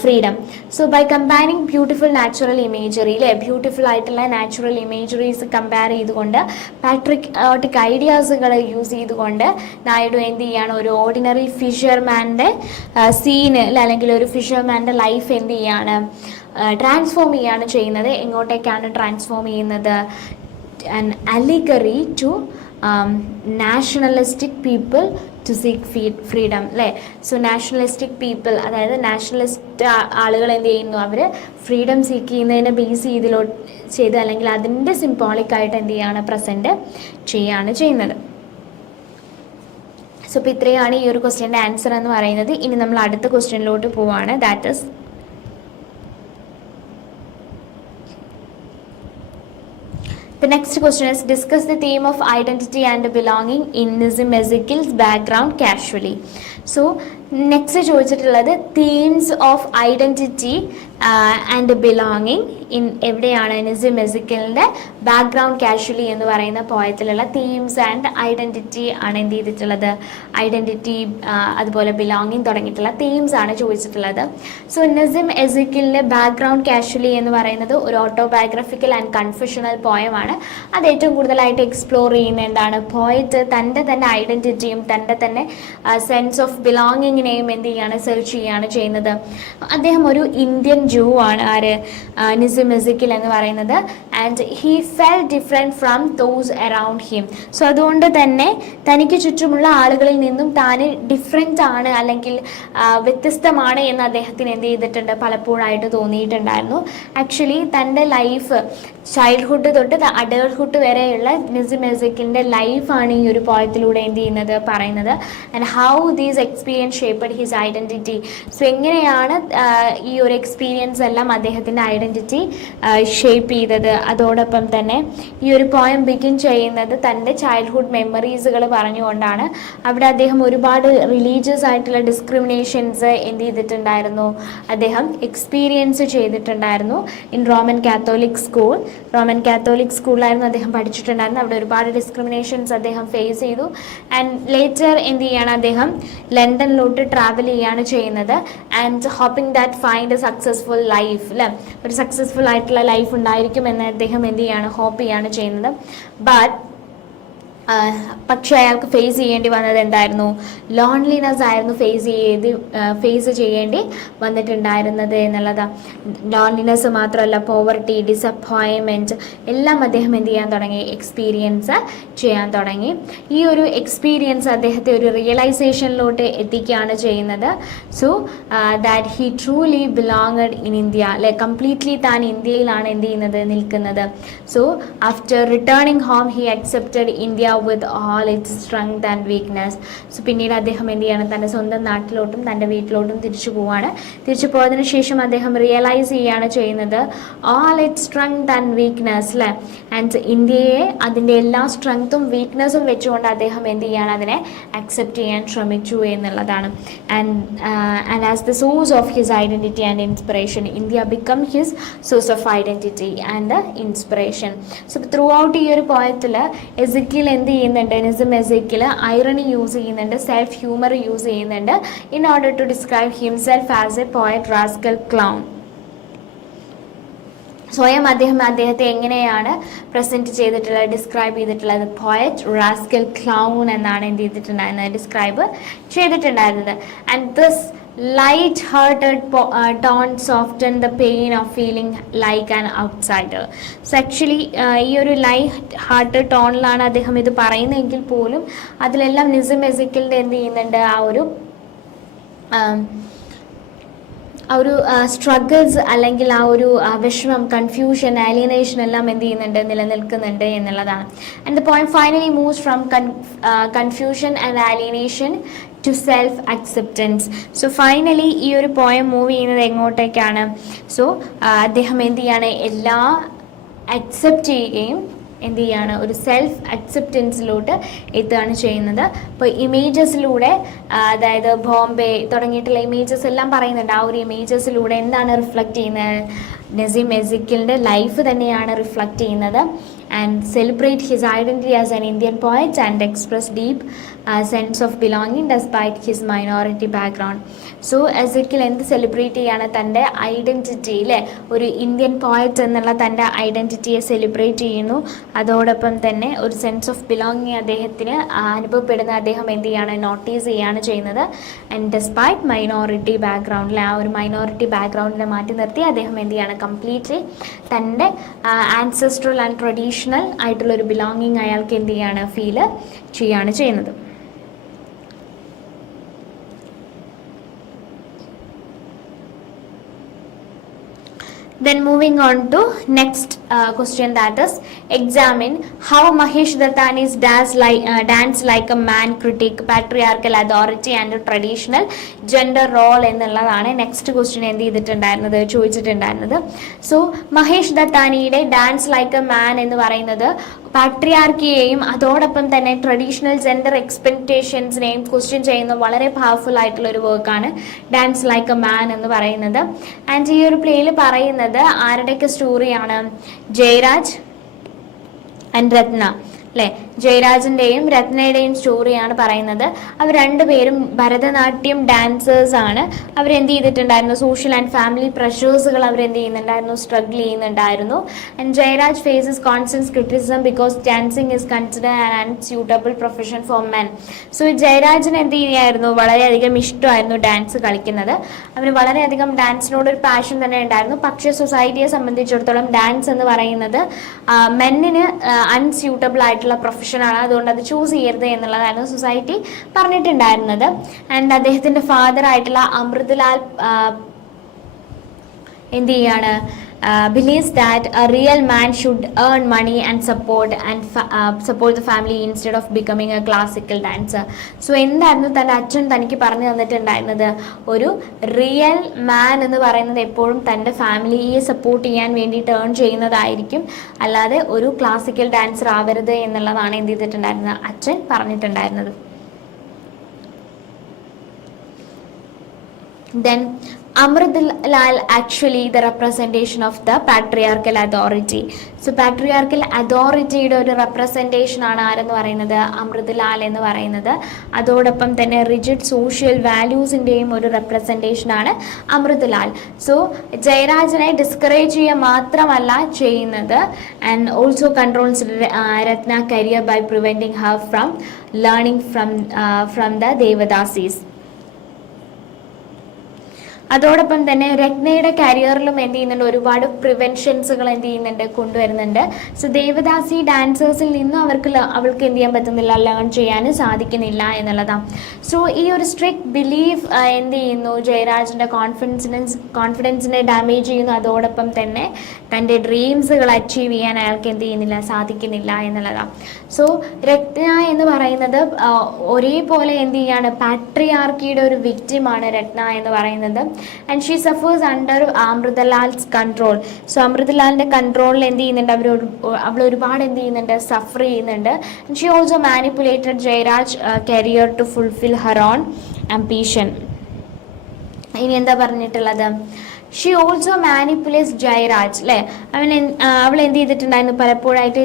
freedom. So by combining beautiful natural imagery, beautiful ആയിട്ടുള്ള natural imageries compare ചെയ്തുകൊണ്ട് patriotic ഐഡിയാസുകൾ use ചെയ്തുകൊണ്ട് നായിഡു എന്ത് ചെയ്യാണ്, ഒരു ordinary ഫിഷർമാൻ്റെ scene അല്ലെങ്കിൽ ഒരു ഫിഷർമാൻ്റെ life എന്ത് ചെയ്യാണ്, ട്രാൻസ്ഫോം ചെയ്യാണ് ചെയ്യുന്നത്. എങ്ങോട്ടേക്കാണ് ട്രാൻസ്ഫോം ചെയ്യുന്നത്, an allegory to nationalistic people to seek freedom, അല്ലേ. സോ നാഷണലിസ്റ്റിക് പീപ്പിൾ, അതായത് നാഷണലിസ്റ്റ് ആളുകൾ എന്ത് ചെയ്യുന്നു, അവർ ഫ്രീഡം സീക്ക് ചെയ്യുന്നതിനെ ബേസ് ചെയ്ത് അല്ലെങ്കിൽ അതിൻ്റെ സിംബോളിക്കായിട്ട് എന്ത് ചെയ്യാണ്, പ്രസൻറ്റ് ചെയ്യാണ് ചെയ്യുന്നത്. സോ ഇപ്പോൾ ഇത്രയാണ് ഈ ഒരു ക്വസ്റ്റ്യൻ്റെ ആൻസർ എന്ന് പറയുന്നത്. ഇനി നമ്മൾ അടുത്ത ക്വസ്റ്റ്യനിലോട്ട് പോവാണ്. That is the next question is discuss the theme of identity and belonging in Nizam Ezekiel's background casually. So next ചോദിച്ചിട്ടുള്ളത് themes of identity and belonging in എവിടെയാണ്, നിസിം എസിക്കലിൻ്റെ ബാക്ക്ഗ്രൗണ്ട് കാഷ്വലി എന്ന് പറയുന്ന പോയത്തിലുള്ള തീംസ് ആൻഡ് ഐഡൻറ്റിറ്റി ആണ് എന്ത് ചെയ്തിട്ടുള്ളത്, identity അതുപോലെ belonging തുടങ്ങിയിട്ടുള്ള themes ആണ് ചോദിച്ചിട്ടുള്ളത്. സോ നിസിം എസിക്കലിൻ്റെ ബാക്ക്ഗ്രൗണ്ട് കാഷ്വലി എന്ന് പറയുന്നത് ഒരു ഓട്ടോബയോഗ്രഫിക്കൽ ആൻഡ് കൺഫെഷണൽ പോയമാണ്. അത് ഏറ്റവും കൂടുതലായിട്ട് എക്സ്പ്ലോർ ചെയ്യുന്ന എന്താണ്, പോയറ്റ് തൻ്റെ തന്നെ ഐഡൻറ്റിറ്റിയും തൻ്റെ തന്നെ സെൻസ് ഓഫ് ബിലോങ്ങിങ്ങിനെയും എന്ത് ചെയ്യാണ്, സെർച്ച് ചെയ്യുകയാണ് ചെയ്യുന്നത്. അദ്ദേഹം ഒരു ഇന്ത്യൻ ജൂ ആണ്, ആര്, നിസിം എസിക്കിൽ എന്ന് പറയുന്നത്. And he felt different from those around him. So അതുകൊണ്ട് തന്നെ തനിക്ക് ചുറ്റുമുള്ള ആളുകളിൽ നിന്നും താൻ ഡിഫറെൻ്റ് ആണ് അല്ലെങ്കിൽ വ്യത്യസ്തമാണ് എന്ന് അദ്ദേഹത്തിന് എന്ത് ചെയ്തിട്ടുണ്ട്, പലപ്പോഴായിട്ട് തോന്നിയിട്ടുണ്ടായിരുന്നു. ആക്ച്വലി തൻ്റെ ലൈഫ് ചൈൽഡ്ഹുഡ് തൊട്ട് അഡൾട്ട്ഹുഡ് വരെയുള്ള നിസിം എസിക്കിൻ്റെ ലൈഫാണ് ഈ ഒരു പോയത്തിലൂടെ എന്ത് ചെയ്യുന്നത്, പറയുന്നത്. And how these experience shaped his identity. So എങ്ങനെയാണ് ഈ ഒരു എക്സ്പീരിയൻസ് എല്ലാം അദ്ദേഹത്തിൻ്റെ ഐഡൻറ്റിറ്റി ഷേപ്പ് ചെയ്തത്. അതോടൊപ്പം തന്നെ ഈ ഒരു പോയം ബിഗിൻ ചെയ്യുന്നത് തൻ്റെ ചൈൽഡ്ഹുഡ് മെമ്മറീസുകൾ പറഞ്ഞുകൊണ്ടാണ്. അവിടെ അദ്ദേഹം ഒരുപാട് റിലീജിയസ് ആയിട്ടുള്ള ഡിസ്ക്രിമിനേഷൻസ് എന്ത് ചെയ്തിട്ടുണ്ടായിരുന്നു, അദ്ദേഹം എക്സ്പീരിയൻസ് ചെയ്തിട്ടുണ്ടായിരുന്നു. ഇൻ റോമൻ കാത്തോലിക് സ്കൂളിലായിരുന്നു അദ്ദേഹം പഠിച്ചിട്ടുണ്ടായിരുന്നു. അവിടെ ഒരുപാട് ഡിസ്ക്രിമിനേഷൻസ് അദ്ദേഹം ഫേസ് ചെയ്തു. ആൻഡ് ലേറ്റർ എന്ത് ചെയ്യാണ്, അദ്ദേഹം ലണ്ടനിലോട്ട് ട്രാവൽ ചെയ്യാണ് ചെയ്യുന്നത്. And hoping that find a successful life, അല്ലേ, ഒരു സക്സസ്ഫുൾ ആയിട്ടുള്ള ലൈഫ് ഉണ്ടായിരിക്കുമെന്ന് അദ്ദേഹം എന്ത് ചെയ്യാണ്, ഹോപ്പ് ചെയ്യാണ് ചെയ്യുന്നത്. ബട്ട് പക്ഷേ അയാൾക്ക് ഫേസ് ചെയ്യേണ്ടി വന്നത് എന്തായിരുന്നു, ലോൺലിനെസ് ആയിരുന്നു ഫേസ് ചെയ്യേണ്ടി വന്നിട്ടുണ്ടായിരുന്നത് എന്നുള്ളതാണ്. ലോൺലിനെസ് മാത്രമല്ല, പോവർട്ടി, ഡിസപ്പോയിൻമെൻറ്റ് എല്ലാം അദ്ദേഹം എന്ത് ചെയ്യാൻ തുടങ്ങി, എക്സ്പീരിയൻസ് ചെയ്യാൻ തുടങ്ങി. ഈ ഒരു എക്സ്പീരിയൻസ് അദ്ദേഹത്തെ ഒരു റിയലൈസേഷനിലോട്ട് എത്തിക്കുകയാണ് ചെയ്യുന്നത്. So that he truly belonged in India, അല്ലെ, കംപ്ലീറ്റ്ലി താൻ ഇന്ത്യയിലാണ് എന്ത് ചെയ്യുന്നത്, നിൽക്കുന്നത്. So after returning home he accepted India with all its strength and weakness. So പിന്നീട് അദ്ദേഹം എന്ത് ചെയ്യണം, തൻ്റെ സ്വന്തം നാട്ടിലോട്ടും തൻ്റെ വീട്ടിലോട്ടും തിരിച്ചു പോവാണ്. തിരിച്ചു പോയതിനു ശേഷം അദ്ദേഹം റിയലൈസ് ചെയ്യുകയാണ് ചെയ്യുന്നത് all its strength and weakness അല്ലേ. ആൻഡ് ഇന്ത്യയെ അതിൻ്റെ എല്ലാ സ്ട്രെങ്ത്തും വീക്ക്നെസ്സും വെച്ചുകൊണ്ട് അദ്ദേഹം എന്ത് ചെയ്യാണ്, അതിനെ അക്സെപ്റ്റ് ചെയ്യാൻ ശ്രമിച്ചു എന്നുള്ളതാണ്. And as the source of his identity and inspiration, India become his source of identity and inspiration. So throughout ഈ ഒരു പോയത്തിൽ എസെക്കിയേൽ എന്ത് ചെയ്യുന്നുണ്ട്, എസെക്കിയേൽ ഐറണി യൂസ് ചെയ്യുന്നുണ്ട്, സെൽഫ് ഹ്യൂമർ യൂസ് ചെയ്യുന്നുണ്ട് in order to describe himself as a poet, rascal, clown. സ്വയം അദ്ദേഹത്തെ എങ്ങനെയാണ് പ്രസൻറ്റ് ചെയ്തിട്ടുള്ളത്, ഡിസ്ക്രൈബ് ചെയ്തിട്ടുള്ളത്, പോയറ്റ്, റാസ്കൽ, ക്ലൗൺ എന്നാണ് എന്ത് ചെയ്തിട്ടുണ്ടായിരുന്നത്, ഡിസ്ക്രൈബ് ചെയ്തിട്ടുണ്ടായിരുന്നത്. And this light-hearted tone soften the pain of feeling like an outsider. So actually ഈ ഒരു ലൈറ്റ് ഹാർട്ടഡ് ടോണിലാണ് അദ്ദേഹം ഇത് പറയുന്നതെങ്കിൽ പോലും അതിലെല്ലാം എസെക്കിയേലിൻ്റെ എന്ത് ചെയ്യുന്നുണ്ട്, ആ ഒരു സ്ട്രഗിൾസ് അല്ലെങ്കിൽ ആ ഒരു വിഷമം, കൺഫ്യൂഷൻ, അലിയനേഷൻ എല്ലാം എന്ത് ചെയ്യുന്നുണ്ട്, നിലനിൽക്കുന്നുണ്ട് എന്നുള്ളതാണ്. And the point finally moves from confusion and alienation to self acceptance. So finally ഈ ഒരു പോയം മൂവ് ചെയ്യുന്നത് എങ്ങോട്ടേക്കാണ്? സോ അദ്ദേഹം എന്ത് ചെയ്യാണ്, എല്ലാം അക്സെപ്റ്റ് ചെയ്യുകയും എന്ത് ചെയ്യാണ്, ഒരു സെൽഫ് അക്സെപ്റ്റൻസിലോട്ട് എത്തുകയാണ് ചെയ്യുന്നത്. ഇപ്പോൾ ഇമേജസിലൂടെ, അതായത് ബോംബെ തുടങ്ങിയിട്ടുള്ള ഇമേജസ് എല്ലാം പറയുന്നുണ്ട്. ആ ഒരു ഇമേജസിലൂടെ എന്താണ് റിഫ്ലക്റ്റ് ചെയ്യുന്നത്, എസെക്കിയേലിൻ്റെ ലൈഫ് തന്നെയാണ് റിഫ്ലക്റ്റ് ചെയ്യുന്നത്. And celebrate his identity as an Indian poet and express deep sense of belonging despite his minority background. So Ezekiel എന്ത് സെലിബ്രേറ്റ് ചെയ്യാണ്, തൻ്റെ ഐഡൻറ്റിറ്റി അല്ലേ, ഒരു ഇന്ത്യൻ പോയറ്റ് എന്നുള്ള തൻ്റെ ഐഡൻറ്റിറ്റിയെ സെലിബ്രേറ്റ് ചെയ്യുന്നു. അതോടൊപ്പം തന്നെ ഒരു സെൻസ് ഓഫ് ബിലോങ്ങിങ് അദ്ദേഹത്തിന് അനുഭവപ്പെടുന്ന അദ്ദേഹം എന്ത് ചെയ്യാണ്, നോട്ടീസ് ചെയ്യുകയാണ് ചെയ്യുന്നത്. ആൻഡ് ഡെസ്പൈറ്റ് മൈനോറിറ്റി ബാക്ക്ഗ്രൗണ്ടിൽ, ആ ഒരു മൈനോറിറ്റി ബാക്ക്ഗ്രൗണ്ടിനെ മാറ്റി നിർത്തി അദ്ദേഹം എന്ത് ചെയ്യാണ്, കംപ്ലീറ്റ്ലി തൻ്റെ ആൻസെസ്ട്രൽ ആൻഡ് ട്രഡീഷണൽ ആയിട്ടുള്ളൊരു ബിലോങ്ങിങ് അയാൾക്ക് എന്ത് ചെയ്യാണ്, ഫീല് ചെയ്യുകയാണ് ചെയ്യുന്നത്. Then moving on to next question, that is examine how Mahesh Dattani's dance like a man critique patriarchal authority and traditional gender role എന്നുള്ളതാണ് നെക്സ്റ്റ് ക്വസ്റ്റ്യൻ എന്ത് ചെയ്തിട്ടുണ്ടായിരുന്നത്, ചോദിച്ചിട്ടുണ്ടായിരുന്നത്. സോ മഹേഷ് ദത്താനിയുടെ ഡാൻസ് ലൈക്ക് എ മാൻ എന്ന് പറയുന്നത് പാട്രിയാർക്കിയെയും അതോടൊപ്പം തന്നെ ട്രഡീഷണൽ ജെൻഡർ എക്സ്പെക്റ്റേഷൻസിനെയും ക്വസ്റ്റ്യൻ ചെയ്യുന്ന വളരെ പവർഫുൾ ആയിട്ടുള്ള ഒരു വർക്കാണ് ഡാൻസ് ലൈക്ക് എ മാൻ എന്ന് പറയുന്നത്. ആൻഡ് ഈ ഒരു പ്ലേയിൽ പറയുന്നത് ആരുടെയൊക്കെ സ്റ്റോറിയാണ്, ജയരാജ് ആൻഡ് രത്ന അല്ലേ, ജയരാജിൻ്റെയും രത്നയുടെയും സ്റ്റോറിയാണ് പറയുന്നത്. അവർ രണ്ടുപേരും ഭരതനാട്യം ഡാൻസേഴ്സ് ആണ്. അവരെന്ത് ചെയ്തിട്ടുണ്ടായിരുന്നു, സോഷ്യൽ ആൻഡ് ഫാമിലി പ്രഷേഴ്സുകൾ അവരെന്ത് ചെയ്യുന്നുണ്ടായിരുന്നു, സ്ട്രഗിൾ ചെയ്യുന്നുണ്ടായിരുന്നു. And Jayaraj faces constant criticism because dancing is consider an unsuitable profession for men. So ജയരാജിന് എന്ത് ചെയ്യായിരുന്നു, വളരെയധികം ഇഷ്ടമായിരുന്നു ഡാൻസ് കളിക്കുന്നത്. അവന് വളരെയധികം ഡാൻസിനോടൊരു പാഷൻ തന്നെ ഉണ്ടായിരുന്നു. പക്ഷേ സൊസൈറ്റിയെ സംബന്ധിച്ചിടത്തോളം ഡാൻസ് എന്ന് പറയുന്നത് മെന്നിന് അൺസ്യൂട്ടബിൾ ആയിട്ടുള്ള പ്രൊഫഷനാണ്, അതുകൊണ്ട് അത് ചൂസ് ചെയ്യരുത് എന്നുള്ളതായിരുന്നു സൊസൈറ്റി പറഞ്ഞിട്ടുണ്ടായിരുന്നത്. ആൻഡ് അദ്ദേഹത്തിൻ്റെ ഫാദർ ആയിട്ടുള്ള അമൃത്ലാൽ എന്ത് ചെയ്യാണ്, believes that a real man should earn money and support the family instead of becoming a classical dancer. So എന്തായിരുന്നു തൻ്റെ അച്ഛൻ തനിക്ക് പറഞ്ഞു തന്നിട്ടുണ്ടായിരുന്നത്, ഒരു റിയൽ മാൻ എന്ന് പറയുന്നത് എപ്പോഴും തൻ്റെ ഫാമിലിയെ സപ്പോർട്ട് ചെയ്യാൻ വേണ്ടിയിട്ട് ഏൺ ചെയ്യുന്നതായിരിക്കും, അല്ലാതെ ഒരു ക്ലാസിക്കൽ ഡാൻസർ ആവരുത് എന്നുള്ളതാണ് എന്ത് ചെയ്തിട്ടുണ്ടായിരുന്നത്, അച്ഛൻ പറഞ്ഞിട്ടുണ്ടായിരുന്നത്. Then Amritlal actually the representation of the patriarchal authority. So patriarchal authorityയുടെ ഒരു റെപ്രസെൻറ്റേഷൻ ആണ് ആരെന്ന് പറയുന്നത്, അമൃത്ലാൽ എന്ന് പറയുന്നത്. അതോടൊപ്പം തന്നെ റിജിഡ് സോഷ്യൽ വാല്യൂസിൻ്റെയും ഒരു റെപ്രസെൻറ്റേഷൻ ആണ് അമൃത്ലാൽ. സോ ജയരാജനെ ഡിസ്കറേജ് ചെയ്യുക മാത്രമല്ല ചെയ്യുന്നത്, and also controls Ratna career by preventing her from learning from the devadasis. അതോടൊപ്പം തന്നെ രത്നയുടെ കരിയറിലും എന്ത് ചെയ്യുന്നുണ്ട്, ഒരുപാട് പ്രിവെൻഷൻസുകൾ എന്ത് ചെയ്യുന്നുണ്ട്, കൊണ്ടുവരുന്നുണ്ട്. സോ ദേവദാസി ഡാൻസേഴ്സിൽ നിന്നും അവൾക്ക് എന്ത് ചെയ്യാൻ പറ്റുന്നില്ല, ലേൺ ചെയ്യാൻ സാധിക്കുന്നില്ല എന്നുള്ളതാണ്. സോ ഈ ഒരു സ്ട്രിക്റ്റ് ബിലീഫ് എന്ത് ചെയ്യുന്നു, ജയരാജിൻ്റെ കോൺഫിഡൻസിനെ ഡാമേജ് ചെയ്യുന്നു. അതോടൊപ്പം തന്നെ തൻ്റെ ഡ്രീംസുകൾ അച്ചീവ് ചെയ്യാൻ അയാൾക്ക് എന്ത് ചെയ്യുന്നില്ല, സാധിക്കുന്നില്ല എന്നുള്ളതാണ്. സോ രത്ന എന്ന് പറയുന്നത് ഒരേപോലെ എന്ത് ചെയ്യാണ്, പാട്രിയാർക്കിയുടെ ഒരു വിക്റ്റിമാണ് രത്ന എന്ന് പറയുന്നത്. And she suffers under Amritlal's control. So അമൃതലാലിൻ്റെ കൺട്രോളിൽ എന്ത് ചെയ്യുന്നുണ്ട്, അവൾ ഒരുപാട് എന്ത് ചെയ്യുന്നുണ്ട്, സഫർ ചെയ്യുന്നുണ്ട്. And she also manipulated Jayaraj career to fulfil her own ambition. ഇനി എന്താ പറഞ്ഞിട്ടുള്ളത്, ഷീ ഓൾസോ മാനിപ്പുലേറ്റ്സ് ജയരാജ് അല്ലേ. അവൾ എന്ത് ചെയ്തിട്ടുണ്ടായിരുന്നു, പലപ്പോഴായിട്ട്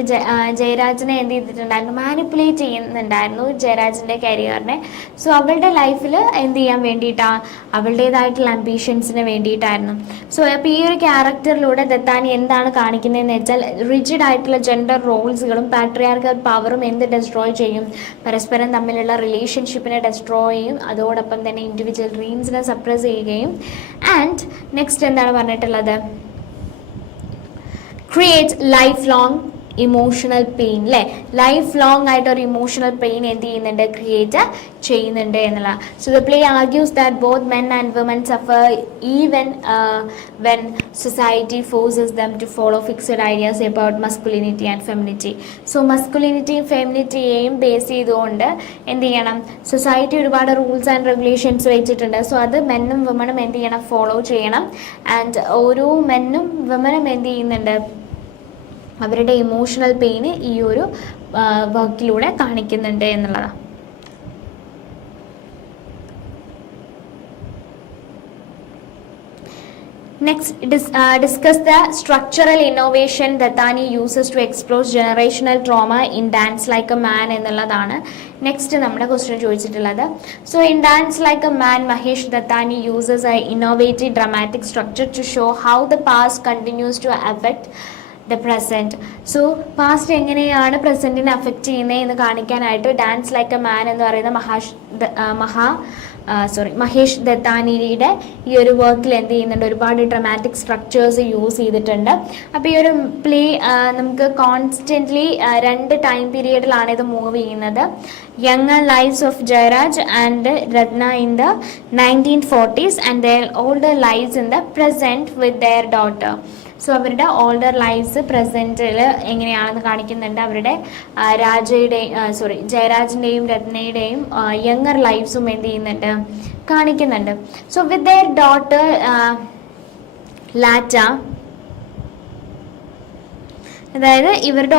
ജയരാജിനെ എന്ത് ചെയ്തിട്ടുണ്ടായിരുന്നു, മാനിപ്പുലേറ്റ് ചെയ്യുന്നുണ്ടായിരുന്നു ജയരാജിൻ്റെ കരിയറിനെ. സോ അവളുടെ ലൈഫിൽ എന്ത് ചെയ്യാൻ വേണ്ടിയിട്ടാണ്, അവളുടേതായിട്ടുള്ള ആംബിഷൻസിന് വേണ്ടിയിട്ടായിരുന്നു. സോ അപ്പോൾ ഈ ഒരു ക്യാരക്ടറിലൂടെ ദത്താനി എന്താണ് കാണിക്കുന്നതെന്ന് വെച്ചാൽ, റിജിഡ് ആയിട്ടുള്ള ജെൻഡർ റോൾസുകളും പാട്രിയാർക്കൽ പവറും എന്ത് ഡെസ്ട്രോയ് ചെയ്യും, പരസ്പരം തമ്മിലുള്ള റിലേഷൻഷിപ്പിനെ ഡെസ്ട്രോയ് ചെയ്യും. അതോടൊപ്പം തന്നെ ഇൻഡിവിജ്വൽ ഡ്രീംസിനെ സപ്രസ് ചെയ്യുകയും. ആൻഡ് നെക്സ്റ്റ് എന്താണ് പറഞ്ഞിട്ടുള്ളത്, create life long emotional pain അല്ലേ. ലൈഫ് ലോങ് ആയിട്ട് ഒരു ഇമോഷണൽ പെയിൻ എന്ത് ചെയ്യുന്നുണ്ട്, ക്രിയേറ്റ് ചെയ്യുന്നുണ്ട് എന്നുള്ള. So the play argues that both men and women suffer even when society forces them to follow fixed ideas about masculinity and femininity. So മസ്കുലിനിറ്റിയും ഫെമിനിറ്റിയെയും base ചെയ്തുകൊണ്ട് എന്ത് ചെയ്യണം, സൊസൈറ്റി ഒരുപാട് റൂൾസ് ആൻഡ് റെഗുലേഷൻസ് വെച്ചിട്ടുണ്ട്. സോ അത് മെന്നും വിമനും എന്ത് ചെയ്യണം, ഫോളോ ചെയ്യണം. ആൻഡ് ഓരോ മെന്നും വിമനും എന്ത് ചെയ്യുന്നുണ്ട്, അവരുടെ ഇമോഷണൽ പെയിന് ഈ ഒരു വർക്കിലൂടെ കാണിക്കുന്നുണ്ട് എന്നുള്ളതാണ്. Next, discuss the structural innovation Dattani uses to explore generational trauma in Dance Like a Man എന്നുള്ളതാണ് നെക്സ്റ്റ് നമ്മുടെ ക്വസ്റ്റ്യൻ ചോദിച്ചിട്ടുള്ളത്. So in dance like a man, Mahesh Dattani uses a innovative dramatic structure to show how the past continues to affect the present. So past എങ്ങനെയാണ് പ്രസൻറ്റിനെ affect ചെയ്യുന്നത് എന്ന് കാണിക്കാനായിട്ട് dance like a മാൻ എന്ന് പറയുന്ന മഹേഷ് ദത്താനിയുടെ ഈ ഒരു വർക്കിൽ എന്ത് ചെയ്യുന്നുണ്ട്, ഒരുപാട് ഡ്രാമാറ്റിക് സ്ട്രക്ചേഴ്സ് യൂസ് ചെയ്തിട്ടുണ്ട്. അപ്പോൾ ഈ ഒരു പ്ലേ നമുക്ക് കോൺസ്റ്റൻ്റ്ലി 2 ടൈം പീരിയഡിലാണ് ഇത് മൂവ് ചെയ്യുന്നത്. Younger lives of Jayaraj and Ratna in the 1940s and their older lives in the present with their daughter. So അവരുടെ ഓൾഡർ ലൈഫ്സ് പ്രസൻറ്റിൽ എങ്ങനെയാണെന്ന് കാണിക്കുന്നുണ്ട്. അവരുടെ ജയരാജിൻ്റെയും രത്നയുടെയും യങ്ങർ ലൈഫ്സും എന്ത് ചെയ്യുന്നുണ്ട്, കാണിക്കുന്നുണ്ട്. So with their daughter Lata, അതായത് ഇവരുടെ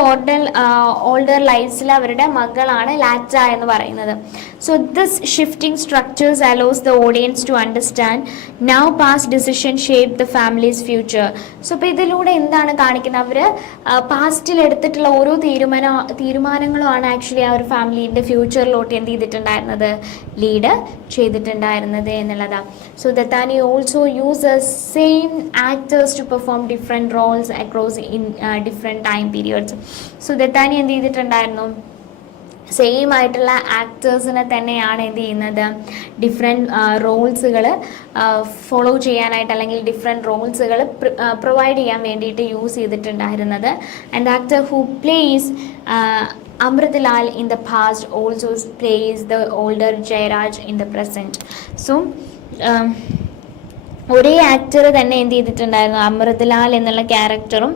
ഓൾഡർ ലൈഫ്സിൽ അവരുടെ മകളാണ് ലാറ്റ എന്ന് പറയുന്നത്. So this shifting structures allows the audience to understand now past decision shape the family's future. So ഇപ്പോൾ ഇതിലൂടെ എന്താണ് കാണിക്കുന്നത്, അവർ പാസ്റ്റിൽ എടുത്തിട്ടുള്ള ഓരോ തീരുമാനങ്ങളുമാണ് ആക്ച്വലി ആ ഒരു ഫാമിലീൻ്റെ ഫ്യൂച്ചറിലോട്ട് എന്ത് ചെയ്തിട്ടുണ്ടായിരുന്നത്, ലീഡ് ചെയ്തിട്ടുണ്ടായിരുന്നത് എന്നുള്ളതാണ്. So Dattani also uses same actors to perform different roles across in different time periods. So Dattani എന്ത് ചെയ്തിട്ടുണ്ടായിരുന്നു, സെയിം ആയിട്ടുള്ള ആക്ടേഴ്സിനെ തന്നെയാണ് എന്ത് ചെയ്യുന്നത്, ഡിഫറെൻറ്റ് റോൾസുകൾ ഫോളോ ചെയ്യാനായിട്ട് അല്ലെങ്കിൽ ഡിഫറെൻറ്റ് റോൾസുകൾ പ്രൊവൈഡ് ചെയ്യാൻ വേണ്ടിയിട്ട് യൂസ് ചെയ്തിട്ടുണ്ടായിരുന്നത്. And the actor who place Amritalal in the past also plays the older Jayaraj in the present. So ഒരേ ആക്ടർ തന്നെ എന്ത് ചെയ്തിട്ടുണ്ടായിരുന്നു, അമൃതലാൽ എന്നുള്ള ക്യാരക്ടറും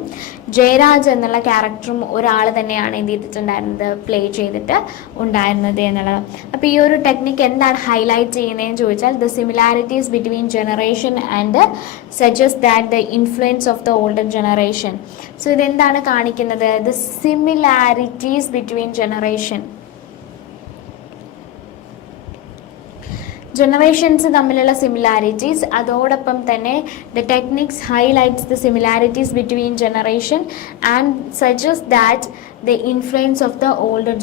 ജയരാജ് എന്നുള്ള ക്യാരക്ടറും ഒരാൾ തന്നെയാണ് എന്ത് ചെയ്തിട്ടുണ്ടായിരുന്നത്, പ്ലേ ചെയ്തിട്ട് ഉണ്ടായിരുന്നത് എന്നുള്ളത്. അപ്പോൾ ഈ ഒരു ടെക്നിക്ക് എന്താണ് ഹൈലൈറ്റ് ചെയ്യുന്നതെന്ന് ചോദിച്ചാൽ, the similarities between generation and suggest that the influence of the older generation. So ഇതെന്താണ് കാണിക്കുന്നത്, ദ സിമിലാരിറ്റീസ് ബിറ്റ്വീൻ ജനറേഷൻസ് തമ്മിലുള്ള സിമിലാരിറ്റീസ്. അതോടൊപ്പം തന്നെ the techniques highlights the similarities between generation and suggest that the influence of the older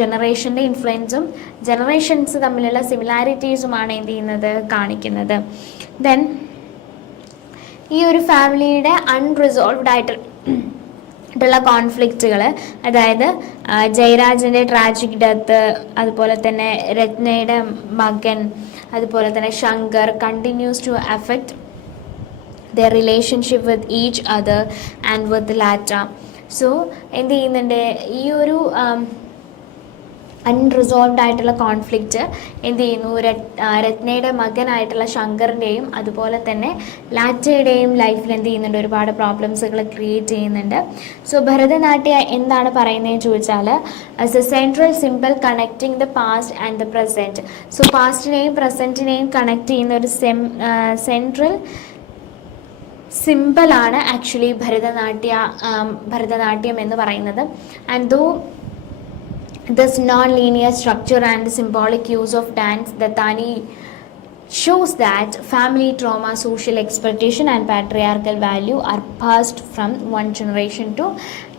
ജനറേഷൻ്റെ ഇൻഫ്ലുവൻസും generations തമ്മിലുള്ള സിമിലാരിറ്റീസുമാണ് എന്ത് ചെയ്യുന്നത്, കാണിക്കുന്നത്. ദെൻ ഈ ഒരു ഫാമിലിയുടെ അൺറിസോൾവ്ഡ് ആയിട്ടുള്ള കോൺഫ്ലിക്റ്റുകൾ, അതായത് ജയരാജിൻ്റെ ട്രാജിക് ഡെത്ത്, അതുപോലെ തന്നെ രത്നയുടെ മകൻ, അതുപോലെ തന്നെ Shankar continues to affect their relationship with each other and with the latter. So എന്ത് ചെയ്യുന്നുണ്ട്, ഈ ഒരു അൺറിസോൾവ്ഡ് ആയിട്ടുള്ള കോൺഫ്ലിക്റ്റ് എന്ത് ചെയ്യുന്നു, രത്നയുടെ മകനായിട്ടുള്ള ശങ്കറിൻ്റെയും അതുപോലെ തന്നെ ലാറ്റയുടെയും ലൈഫിൽ എന്ത് ചെയ്യുന്നുണ്ട്, ഒരുപാട് പ്രോബ്ലംസുകൾ ക്രിയേറ്റ് ചെയ്യുന്നുണ്ട്. സോ ഭരതനാട്യ എന്താണ് പറയുന്നതെന്ന് ചോദിച്ചാൽ as a central symbol connecting the past and the present. So പാസ്റ്റിനെയും പ്രസൻറ്റിനെയും കണക്ട് ചെയ്യുന്ന ഒരു സെൻട്രൽ സിമ്പിളാണ് ആക്ച്വലി ഭരതനാട്യം എന്ന് പറയുന്നത്. And though this non-linear structure and symbolic use of dance, Dattani shows that family trauma, social expectation and patriarchal value are passed from one generation to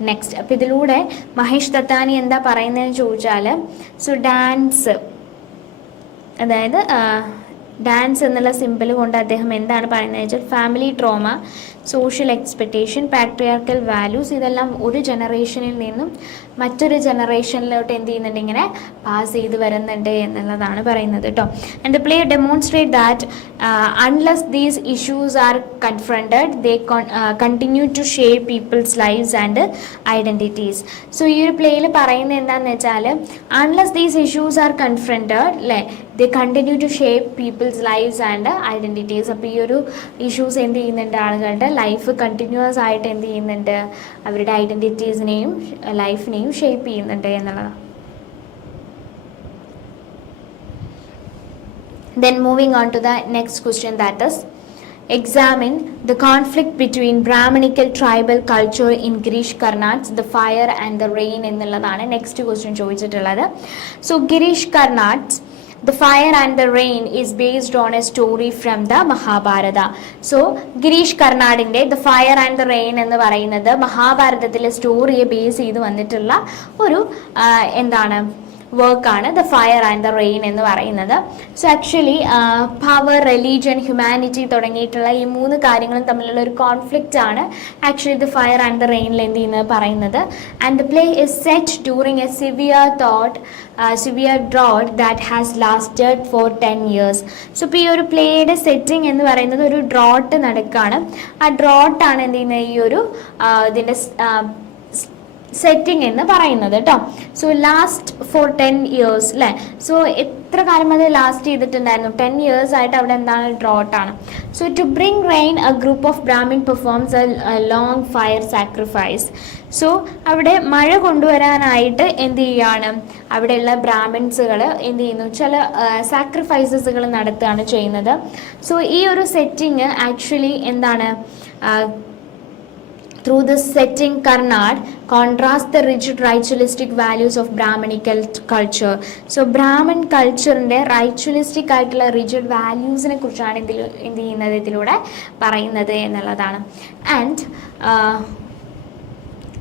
next. അപ്പോൾ ഇതിലൂടെ മഹേഷ് ദത്താനി എന്താ പറയുന്നതെന്ന് ചോദിച്ചാൽ, സോ ഡാൻസ്, അതായത് dance എന്നുള്ള simple കൊണ്ട് അദ്ദേഹം എന്താണ് പറയുന്നത് വെച്ചാൽ family trauma, social expectation, patriarchal values, ഇതെല്ലാം ഒരു ജനറേഷനിൽ നിന്നും മറ്റൊരു ജനറേഷനിലോട്ട് എന്ത് ചെയ്യുന്നുണ്ട്, ഇങ്ങനെ പാസ് ചെയ്ത് വരുന്നുണ്ട് എന്നുള്ളതാണ് പറയുന്നത് കേട്ടോ. And the play demonstrate that unless these issues are confronted they continue to shape people's lives and identities. So ഈ ഒരു പ്ലേയിൽ പറയുന്നത് എന്താണെന്ന് വെച്ചാൽ unless these issues are confronted അല്ലേ, they continue to shape people's lives and identities. അപ്പോൾ ഈ ഒരു ഇഷ്യൂസ് എന്ത് ചെയ്യുന്നുണ്ട്, ആളുകളുടെ ലൈഫ് കണ്ടിന്യൂസ് ആയിട്ട് എന്ത് ചെയ്യുന്നുണ്ട്, അവരുടെ ഐഡൻറ്റിറ്റീസിനെയും ലൈഫിനെയും ഷേപ്പ് ചെയ്യുന്നുണ്ട് എന്നുള്ളതാണ്. Then moving on to the next question, that is examine the conflict between Brahmanical tribal culture in Girish Karnat's The Fire and the Rain എന്നുള്ളതാണ് നെക്സ്റ്റ് ക്വസ്റ്റ്യൻ ചോദിച്ചിട്ടുള്ളത്. So Girish Karnad's The Fire and the Rain is based on a story from the Mahabharata. So Girish കർണാടിൻ്റെ The Fire and the Rain എന്ന് പറയുന്നത് മഹാഭാരതത്തിലെ സ്റ്റോറിയെ base ചെയ്ത് വന്നിട്ടുള്ള ഒരു എന്താണ് വർക്കാണ് the fire and the rain എന്ന് പറയുന്നത്. So actually power, religion, humanity തുടങ്ങിയിട്ടുള്ള ഈ മൂന്ന് കാര്യങ്ങളും തമ്മിലുള്ള ഒരു കോൺഫ്ലിക്റ്റ് ആണ് actually the fire and the റെയിനിൽ എന്ത് ചെയ്യുന്നത് പറയുന്നത്. And the play is set during a severe drought that has lasted for 10 years. സോ ഇപ്പോൾ ഈ ഒരു പ്ലേയുടെ സെറ്റിംഗ് എന്ന് പറയുന്നത് ഒരു ഡ്രോട്ട് നടക്കുകയാണ്. ആ ഡ്രോട്ടാണ് എന്ത് ചെയ്യുന്നത് ഈ ഒരു ഇതിൻ്റെ സെറ്റിംഗ് എന്ന് പറയുന്നത് കേട്ടോ. സോ ലാസ്റ്റ് ഫോർ 10 years അല്ലേ. സോ എത്ര കാലം അത് ലാസ്റ്റ് ചെയ്തിട്ടുണ്ടായിരുന്നു, 10 years ആയിട്ട് അവിടെ എന്താണ്, ഡ്രോട്ടാണ്. So to bring rain a group of Brahmin performs a long fire sacrifice. സോ അവിടെ മഴ കൊണ്ടുവരാനായിട്ട് എന്ത് ചെയ്യുകയാണ്, അവിടെയുള്ള ബ്രാഹ്മിൻസുകൾ എന്ത് ചെയ്യുന്നു, ചില സാക്രിഫൈസസുകൾ നടത്തുകയാണ് ചെയ്യുന്നത്. സോ ഈ ഒരു സെറ്റിങ് ആക്ച്വലി എന്താണ്, through this setting Karnad contrasts the rigid ritualistic values of Brahmanical culture. So Brahmin culture-ന്റെ ritualistic ആയിട്ടുള്ള rigid values-നെ കുറിച്ചാണ് ഇതിലൂടെ പറയുന്നത് എന്നുള്ളതാണ്. And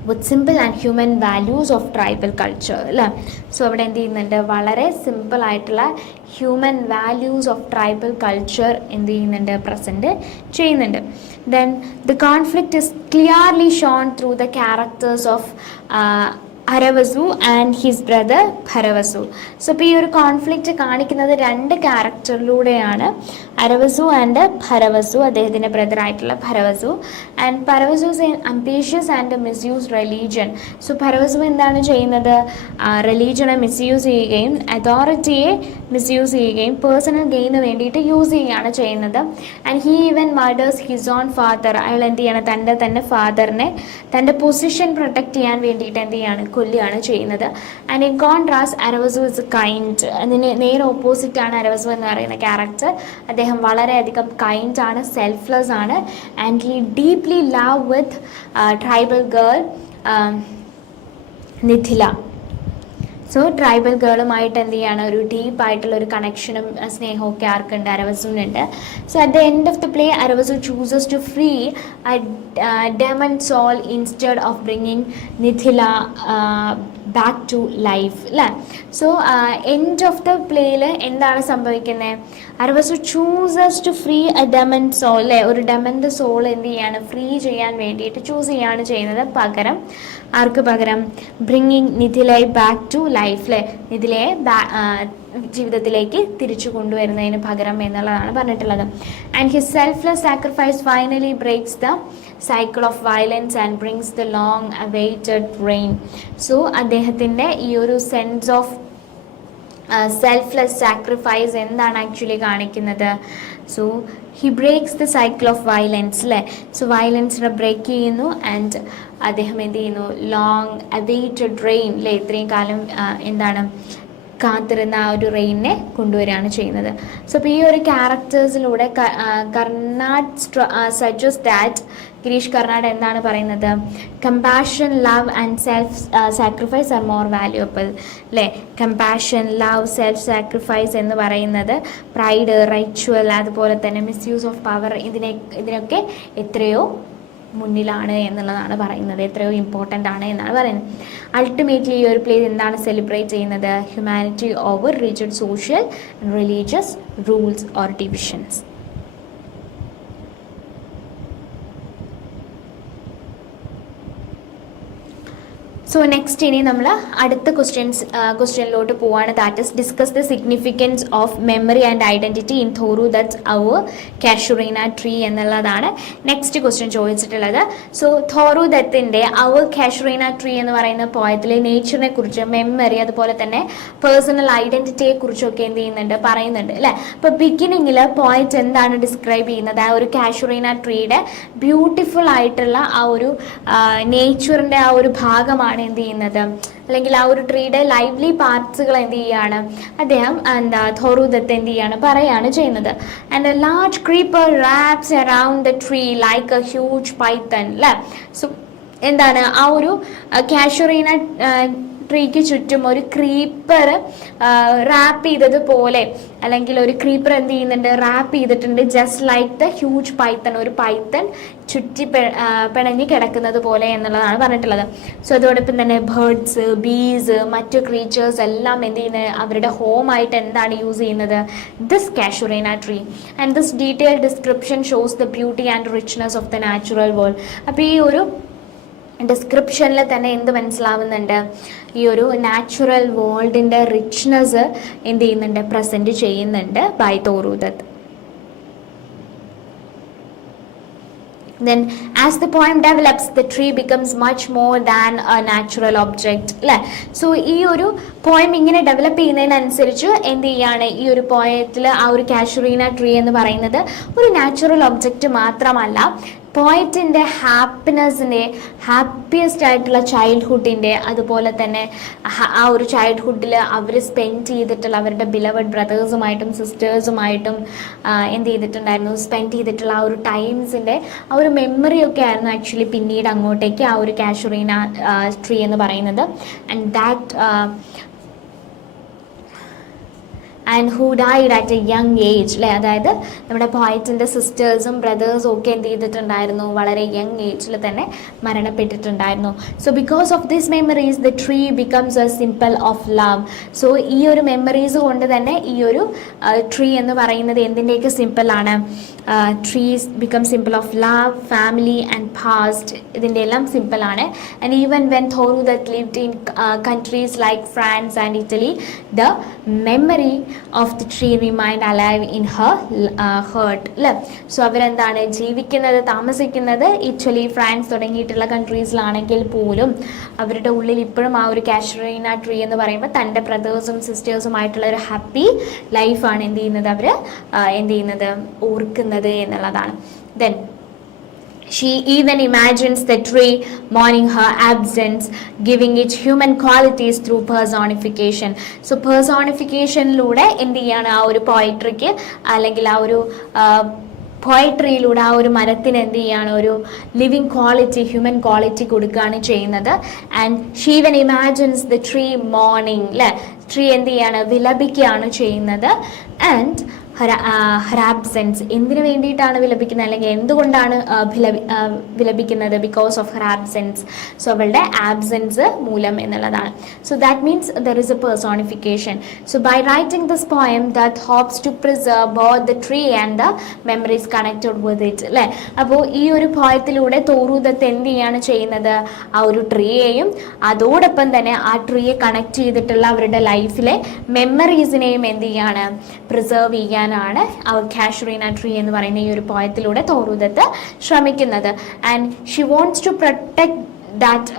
with simple and human values of tribal culture അല്ലേ. സോ അവിടെ എന്ത് ചെയ്യുന്നുണ്ട്, വളരെ സിമ്പിൾ ആയിട്ടുള്ള human values of tribal culture എന്ത് ചെയ്യുന്നുണ്ട്, പ്രസൻറ്റ് ചെയ്യുന്നുണ്ട്. Then the conflict is clearly shown through the characters of Aravasu and his brother Bharavasu. So ഇപ്പോൾ ഈ ഒരു കോൺഫ്ലിക്റ്റ് കാണിക്കുന്നത് രണ്ട് ക്യാരക്ടറിലൂടെയാണ്, അരവസു ആൻഡ് ഭരവസു, അദ്ദേഹത്തിൻ്റെ ബ്രദറായിട്ടുള്ള Bharavasu. And Bharavasu is ambitious and misuse religion. So Bharavasu എന്താണ് ചെയ്യുന്നത്, റിലീജിയനെ മിസ്യൂസ് ചെയ്യുകയും അതോറിറ്റിയെ മിസ്യൂസ് ചെയ്യുകയും പേഴ്സണൽ ഗെയിന് വേണ്ടിയിട്ട് യൂസ് ചെയ്യുകയാണ് ചെയ്യുന്നത്. And he even murders his own father. അയാൾ എന്ത് ചെയ്യണം, തൻ്റെ ഫാദറിനെ തൻ്റെ പൊസിഷൻ പ്രൊട്ടക്റ്റ് ചെയ്യാൻ വേണ്ടിയിട്ട് എന്ത് ചെയ്യാണ്, കൊല്ലുകയാണ് ചെയ്യുന്നത്. And in contrast Aravasu is kind. അതിന് നേരെ ഓപ്പോസിറ്റാണ് അരവസു എന്ന് പറയുന്ന ക്യാരക്ടർ. അദ്ദേഹം വളരെയധികം കൈൻഡ് ആണ്, സെൽഫ്ലെസ് ആണ്. And he deeply love with tribal girl Nithila. So tribal ഗേളുമായിട്ട് എന്ത് ചെയ്യാണ്, ഒരു ഡീപ്പായിട്ടുള്ള ഒരു കണക്ഷനും സ്നേഹമൊക്കെ ആർക്കുണ്ട്, അരവസുവിനുണ്ട്. So at the end of the play Aravasu chooses to free demon soul instead of bringing Nithila back to life അല്ലേ. സോ എൻഡ് ഓഫ് ദ പ്ലേയിൽ എന്താണ് സംഭവിക്കുന്നത്, Aravasu chooses to free a demon soul അല്ലേ, ഒരു ഡെമൻ്റെ സോൾ എന്ത് ചെയ്യാണ്, ഫ്രീ ചെയ്യാൻ വേണ്ടിയിട്ട് ചൂസ് ചെയ്യാണ് ചെയ്യുന്നത്. പകരം ആർക്ക് പകരം, ബ്രിങ്ങിങ് നിഥിലയെ ബാക്ക് ടു ലൈഫ് അല്ലേ, നിഥിലയെ ജീവിതത്തിലേക്ക് തിരിച്ചു കൊണ്ടുവരുന്നതിന് പകരം എന്നുള്ളതാണ് പറഞ്ഞിട്ടുള്ളത്. And his selfless sacrifice finally breaks the cycle of violence and brings the long awaited rain. So അദ്ദേഹത്തിൻ്റെ ഈ ഒരു സെൻസ് ഓഫ് സെൽഫ്ലെസ് സാക്രിഫൈസ് എന്താണ് ആക്ച്വലി കാണിക്കുന്നത്? So he breaks the cycle of violence അല്ലേ. സോ വയലൻസിനെ ബ്രേക്ക് ചെയ്യുന്നു and അദ്ദേഹം എന്ത് ചെയ്യുന്നു? ലോങ് അവൈറ്റഡ് റെയിൻ അല്ലേ, ഇത്രയും കാലം എന്താണ് കാത്തിരുന്ന ആ ഒരു റെയിനെ കൊണ്ടുവരികയാണ് ചെയ്യുന്നത്. സോ അപ്പോൾ ഈ ഒരു ക്യാരക്ടേഴ്സിലൂടെ കർണാഡ് സജസ്റ്റ് ദാറ്റ് ഗിരീഷ് കർണാഡ് എന്താണ് പറയുന്നത്? Compassion, love and self sacrifice are more valuable അല്ലേ. കമ്പാഷൻ, ലവ്, സെൽഫ് സാക്രിഫൈസ് എന്ന് പറയുന്നത് പ്രൈഡ്, റൈച്വൽ, അതുപോലെ തന്നെ മിസ്യൂസ് ഓഫ് പവർ ഇതിനൊക്കെ എത്രയോ മുന്നിലാണ് എന്നുള്ളതാണ് പറയുന്നത്, എത്രയോ ഇമ്പോർട്ടൻ്റ് ആണ് എന്നാണ് പറയുന്നത്. അൾട്ടിമേറ്റ്ലി ഈ ഒരു പ്ലേ എന്താണ് സെലിബ്രേറ്റ് ചെയ്യുന്നത്? Humanity over rigid social and religious rules or divisions. So next ഇനി നമ്മൾ അടുത്ത ക്വസ്റ്റ്യനിലോട്ട് പോവാണ്. That is discuss the significance of memory and identity in Toru that's our casuarina tree എന്നുള്ളതാണ് നെക്സ്റ്റ് ക്വസ്റ്റ്യൻ ചോദിച്ചിട്ടുള്ളത്. സോ തോറു ദത്തിൻ്റെ അവർ കാഷുറീന ട്രീ എന്ന് പറയുന്ന പോയത്തിൽ നേച്ചറിനെ കുറിച്ച്, മെമ്മറി, അതുപോലെ തന്നെ പേഴ്സണൽ ഐഡൻറ്റിറ്റിയെ കുറിച്ചൊക്കെ എന്ത് ചെയ്യുന്നുണ്ട്? പറയുന്നുണ്ട് അല്ലേ. അപ്പോൾ ബിഗിനിങ്ങിൽ പോയറ്റ് എന്താണ് ഡിസ്ക്രൈബ് ചെയ്യുന്നത്? ആ ഒരു കാഷുറീന ട്രീയുടെ ബ്യൂട്ടിഫുൾ ആയിട്ടുള്ള ആ ഒരു നേച്ചറിൻ്റെ ആ ഒരു ഭാഗമാണ് എന്ത് ചെയ്യുന്നത്, അല്ലെങ്കിൽ ആ ഒരു ട്രീയുടെ ലൈവ്ലി പാർട്സുകൾ എന്ത് ചെയ്യാണ് അദ്ദേഹം തോറു ദത്ത് എന്ത് ചെയ്യാണ് പറയാണ് ചെയ്യുന്നത്. And A large creeper wraps around the tree like A huge Python അല്ലേ. സോ എന്താണ് ആ ഒരു കാഷുറീന ട്രീക്ക് ചുറ്റും ഒരു ക്രീപ്പർ റാപ്പ് ചെയ്തതുപോലെ, അല്ലെങ്കിൽ ഒരു ക്രീപ്പർ എന്ത് ചെയ്യുന്നുണ്ട്? റാപ്പ് ചെയ്തിട്ടുണ്ട്. Just like the huge Python, ഒരു പൈത്തൺ ചുറ്റി പിണഞ്ഞ് കിടക്കുന്നത് പോലെ എന്നുള്ളതാണ് പറഞ്ഞിട്ടുള്ളത്. സോ അതോടൊപ്പം തന്നെ ബേർഡ്സ്, ബീസ്, മറ്റു ക്രീച്ചേഴ്സ് എല്ലാം എന്ത് ചെയ്യുന്നത്? അവരുടെ ഹോമായിട്ട് എന്താണ് യൂസ് ചെയ്യുന്നത്? This casuarina tree. And this detail description shows the beauty and richness of the natural world. അപ്പോൾ ഈ ഒരു ഡിസ്ക്രിപ്ഷനിൽ തന്നെ എന്ത് മനസ്സിലാവുന്നുണ്ട്? ഈ ഒരു നാച്ചുറൽ വേൾഡിൻ്റെ റിച്ച്നെസ് എന്ത് ചെയ്യുന്നുണ്ട്? പ്രസൻറ്റ് ചെയ്യുന്നുണ്ട് by Toru Dutt. Then as the poem develops, the tree becomes much more than a natural object അല്ലേ. സോ ഈ ഒരു പോയം ഇങ്ങനെ ഡെവലപ്പ് ചെയ്യുന്നതിനനുസരിച്ച് എന്ത് ചെയ്യാണ്? ഈ ഒരു പോയത്തിൽ ആ ഒരു കാഷുറീന ട്രീ എന്ന് പറയുന്നത് ഒരു നാച്ചുറൽ ഒബ്ജക്റ്റ് മാത്രമല്ല, പോയറ്റിൻ്റെ ഹാപ്പിയസ്റ്റ് ആയിട്ടുള്ള ചൈൽഡ്ഹുഡിൻ്റെ, അതുപോലെ തന്നെ ആ ഒരു ചൈൽഡ്ഹുഡിൽ അവർ സ്പെൻഡ് ചെയ്തിട്ടുള്ള അവരുടെ ബിലവഡ് ബ്രദേഴ്സുമായിട്ടും സിസ്റ്റേഴ്സുമായിട്ടും എന്ത് ചെയ്തിട്ടുണ്ടായിരുന്നു? സ്പെൻഡ് ചെയ്തിട്ടുള്ള ആ ഒരു ടൈംസിൻ്റെ ആ ഒരു മെമ്മറിയൊക്കെ ആയിരുന്നു ആക്ച്വലി പിന്നീട് അങ്ങോട്ടേക്ക് ആ ഒരു കാഷുറീന ട്രീ എന്ന് പറയുന്നത്. And that and who died at A young age അല്ലേ. അതായത് നമ്മുടെ പോയറ്റിൻ്റെ സിസ്റ്റേഴ്സും ബ്രദേഴ്സും ഒക്കെ എന്ത് ചെയ്തിട്ടുണ്ടായിരുന്നു? വളരെ യങ് ഏജിൽ തന്നെ മരണപ്പെട്ടിട്ടുണ്ടായിരുന്നു. So because of this memories the tree becomes a symbol of love. So ഈ ഒരു മെമ്മറീസ് കൊണ്ട് തന്നെ ഈ ഒരു ട്രീ എന്ന് പറയുന്നത് എന്തിൻ്റെയൊക്കെ സിമ്പിളാണ്? Trees become symbol of love, family and past, ഇതിൻ്റെ എല്ലാം സിമ്പിളാണ്. And even when Toru Dutt lived in countries like France and Italy, the memory of the tree remind alive in her heart അല്ലേ. സോ അവരെന്താണ് താമസിക്കുന്നത് ഇറ്റലി, ഫ്രാൻസ് തുടങ്ങിയിട്ടുള്ള കൺട്രീസിലാണെങ്കിൽ പോലും അവരുടെ ഉള്ളിൽ ഇപ്പോഴും ആ ഒരു കാഷുറീന ട്രീ എന്ന് പറയുമ്പോൾ തൻ്റെ ബ്രദേഴ്സും സിസ്റ്റേഴ്സുമായിട്ടുള്ള ഒരു ഹാപ്പി ലൈഫാണ് എന്ത് ചെയ്യുന്നത് ഓർക്കുന്നത് എന്നുള്ളതാണ്. Then she even imagines the tree mourning her absence, giving it human qualities through personification. So personificationലൂടെ എന്ത് ചെയ്യാണ് ആ ഒരു പോയിട്രിക്ക്, അല്ലെങ്കിൽ ആ ഒരു പോയട്രിയിലൂടെ ആ ഒരു മരത്തിന് എന്ത് ചെയ്യാണ്? ഒരു ലിവിങ് ക്വാളിറ്റി, ഹ്യൂമൻ ക്വാളിറ്റി കൊടുക്കുകയാണ് ചെയ്യുന്നത്. And she even imagines the tree morning അല്ലേ. ട്രീ എന്ത് ചെയ്യാണ്? വിലപിക്കുകയാണ് ചെയ്യുന്നത്. ആൻഡ് ആബ്സെൻസ് എന്തിനു വേണ്ടിയിട്ടാണ് വിലപിക്കുന്നത് അല്ലെങ്കിൽ എന്തുകൊണ്ടാണ് വിലപിക്കുന്നത്? Because of her absence. So അവളുടെ ആബ്സെൻസ് മൂലം എന്നുള്ളതാണ്. So that means there is a personification. So by writing this poem that hopes to preserve both the tree and the memories connected with it. അല്ലേ? അപ്പോൾ ഈ ഒരു പോയത്തിലൂടെ തോറൂദത്ത് എന്ത് ചെയ്യാണ് ചെയ്യുന്നത്? ആ ഒരു ട്രീയെയും അതോടൊപ്പം തന്നെ ആ ട്രീയെ കണക്ട് ചെയ്തിട്ടുള്ള അവരുടെ ലൈഫിലെ മെമ്മറീസിനെയും എന്ത് ചെയ്യാണ്? പ്രിസർവ് ചെയ്യാനാണ് കാഷുറീന ട്രീ എന്ന് പറയുന്ന ഈ ഒരു പോയത്തിലൂടെ തോറൂദത്ത് ശ്രമിക്കുന്നത്. And she wants to protect that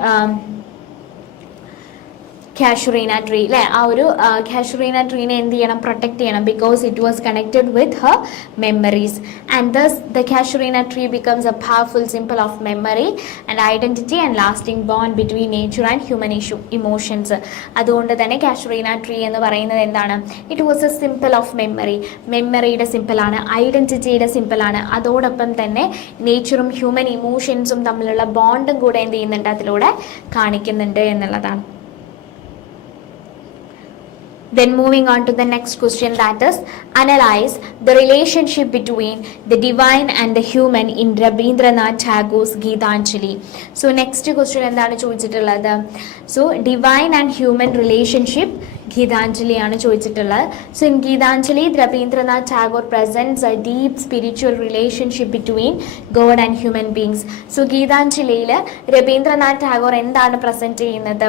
കാഷുറീന tree. അല്ലേ? ആ ഒരു കാഷുറീന ട്രീനെ എന്ത് ചെയ്യണം? പ്രൊട്ടക്ട് ചെയ്യണം. Because it was connected with Har memories. And thus the കാഷുറീന tree becomes A powerful simple of memory and identity and lasting bond between nature and human emotions. അതുകൊണ്ട് തന്നെ കാഷുറീന tree എന്ന് പറയുന്നത് എന്താണ്? It was A symbol of memory. മെമ്മറിയുടെ സിമ്പിളാണ്, ഐഡന്റിറ്റിയുടെ സിമ്പിളാണ്. അതോടൊപ്പം തന്നെ നേച്ചറും ഹ്യൂമൻ ഇമോഷൻസും തമ്മിലുള്ള ബോണ്ടും കൂടെ എന്ത് ചെയ്യുന്നുണ്ട്? അതിലൂടെ കാണിക്കുന്നുണ്ട് എന്നുള്ളതാണ്. Then moving on to the next question, that is analyze the relationship between the divine and the human in Rabindranath Tagore's Geetanjali. So next question endana choichittulladu? So divine and human relationship Geetanjali ആണ് ചോദിച്ചിട്ടുള്ളത്. So in Gitanjali Rabindranath Tagore presents a deep spiritual relationship between god and human beings. So ഗീതാഞ്ജലിയിൽ രവീന്ദ്രനാഥ് ടാഗോർ എന്താണ് present ചെയ്യുന്നത്?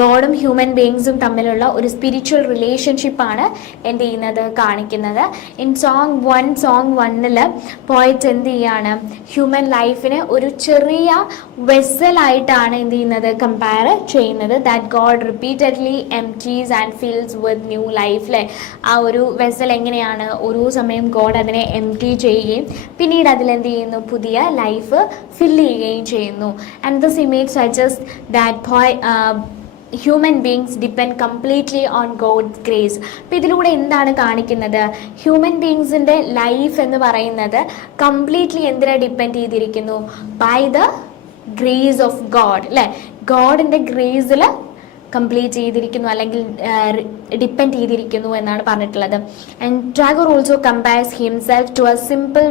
ഗോഡും human ബീങ്സും തമ്മിലുള്ള ഒരു spiritual റിലേഷൻഷിപ്പാണ് എന്ത് ചെയ്യുന്നത്? കാണിക്കുന്നത്. ഇൻ സോങ് 1 പോയറ്റ് എന്ത് ചെയ്യാണ്? ഹ്യൂമൻ ലൈഫിനെ ഒരു ചെറിയ വെസലായിട്ടാണ് എന്ത് ചെയ്യുന്നത്? കമ്പയർ ചെയ്യുന്നത്. That god repeatedly empties and fills with new life. അല്ലേ? ആ ഒരു വെസൽ എങ്ങനെയാണ്? ഓരോ സമയം ഗോഡ് അതിനെ എംപ്റ്റി ചെയ്യുകയും പിന്നീട് അതിലെന്ത് ചെയ്യുന്നു? പുതിയ ലൈഫ് ഫില്ല് ചെയ്യുകയും ചെയ്യുന്നു. And this image suggest that human beings depend completely on God's grace. അപ്പോൾ ഇതിലൂടെ എന്താണ് കാണിക്കുന്നത്? ഹ്യൂമൻ ബീങ്സിൻ്റെ ലൈഫ് എന്ന് പറയുന്നത് കംപ്ലീറ്റ്ലി എന്തിനെ ഡിപ്പെൻഡ് ചെയ്തിരിക്കുന്നു? By the grace of God. അല്ലേ? ഗോഡിൻ്റെ ഗ്രേസിൽ കംപ്ലീറ്റ് ചെയ്തിരിക്കുന്നു അല്ലെങ്കിൽ ഡിപ്പെൻഡ് ചെയ്തിരിക്കുന്നു എന്നാണ് പറഞ്ഞിട്ടുള്ളത്. And Tagore also compares himself to a simple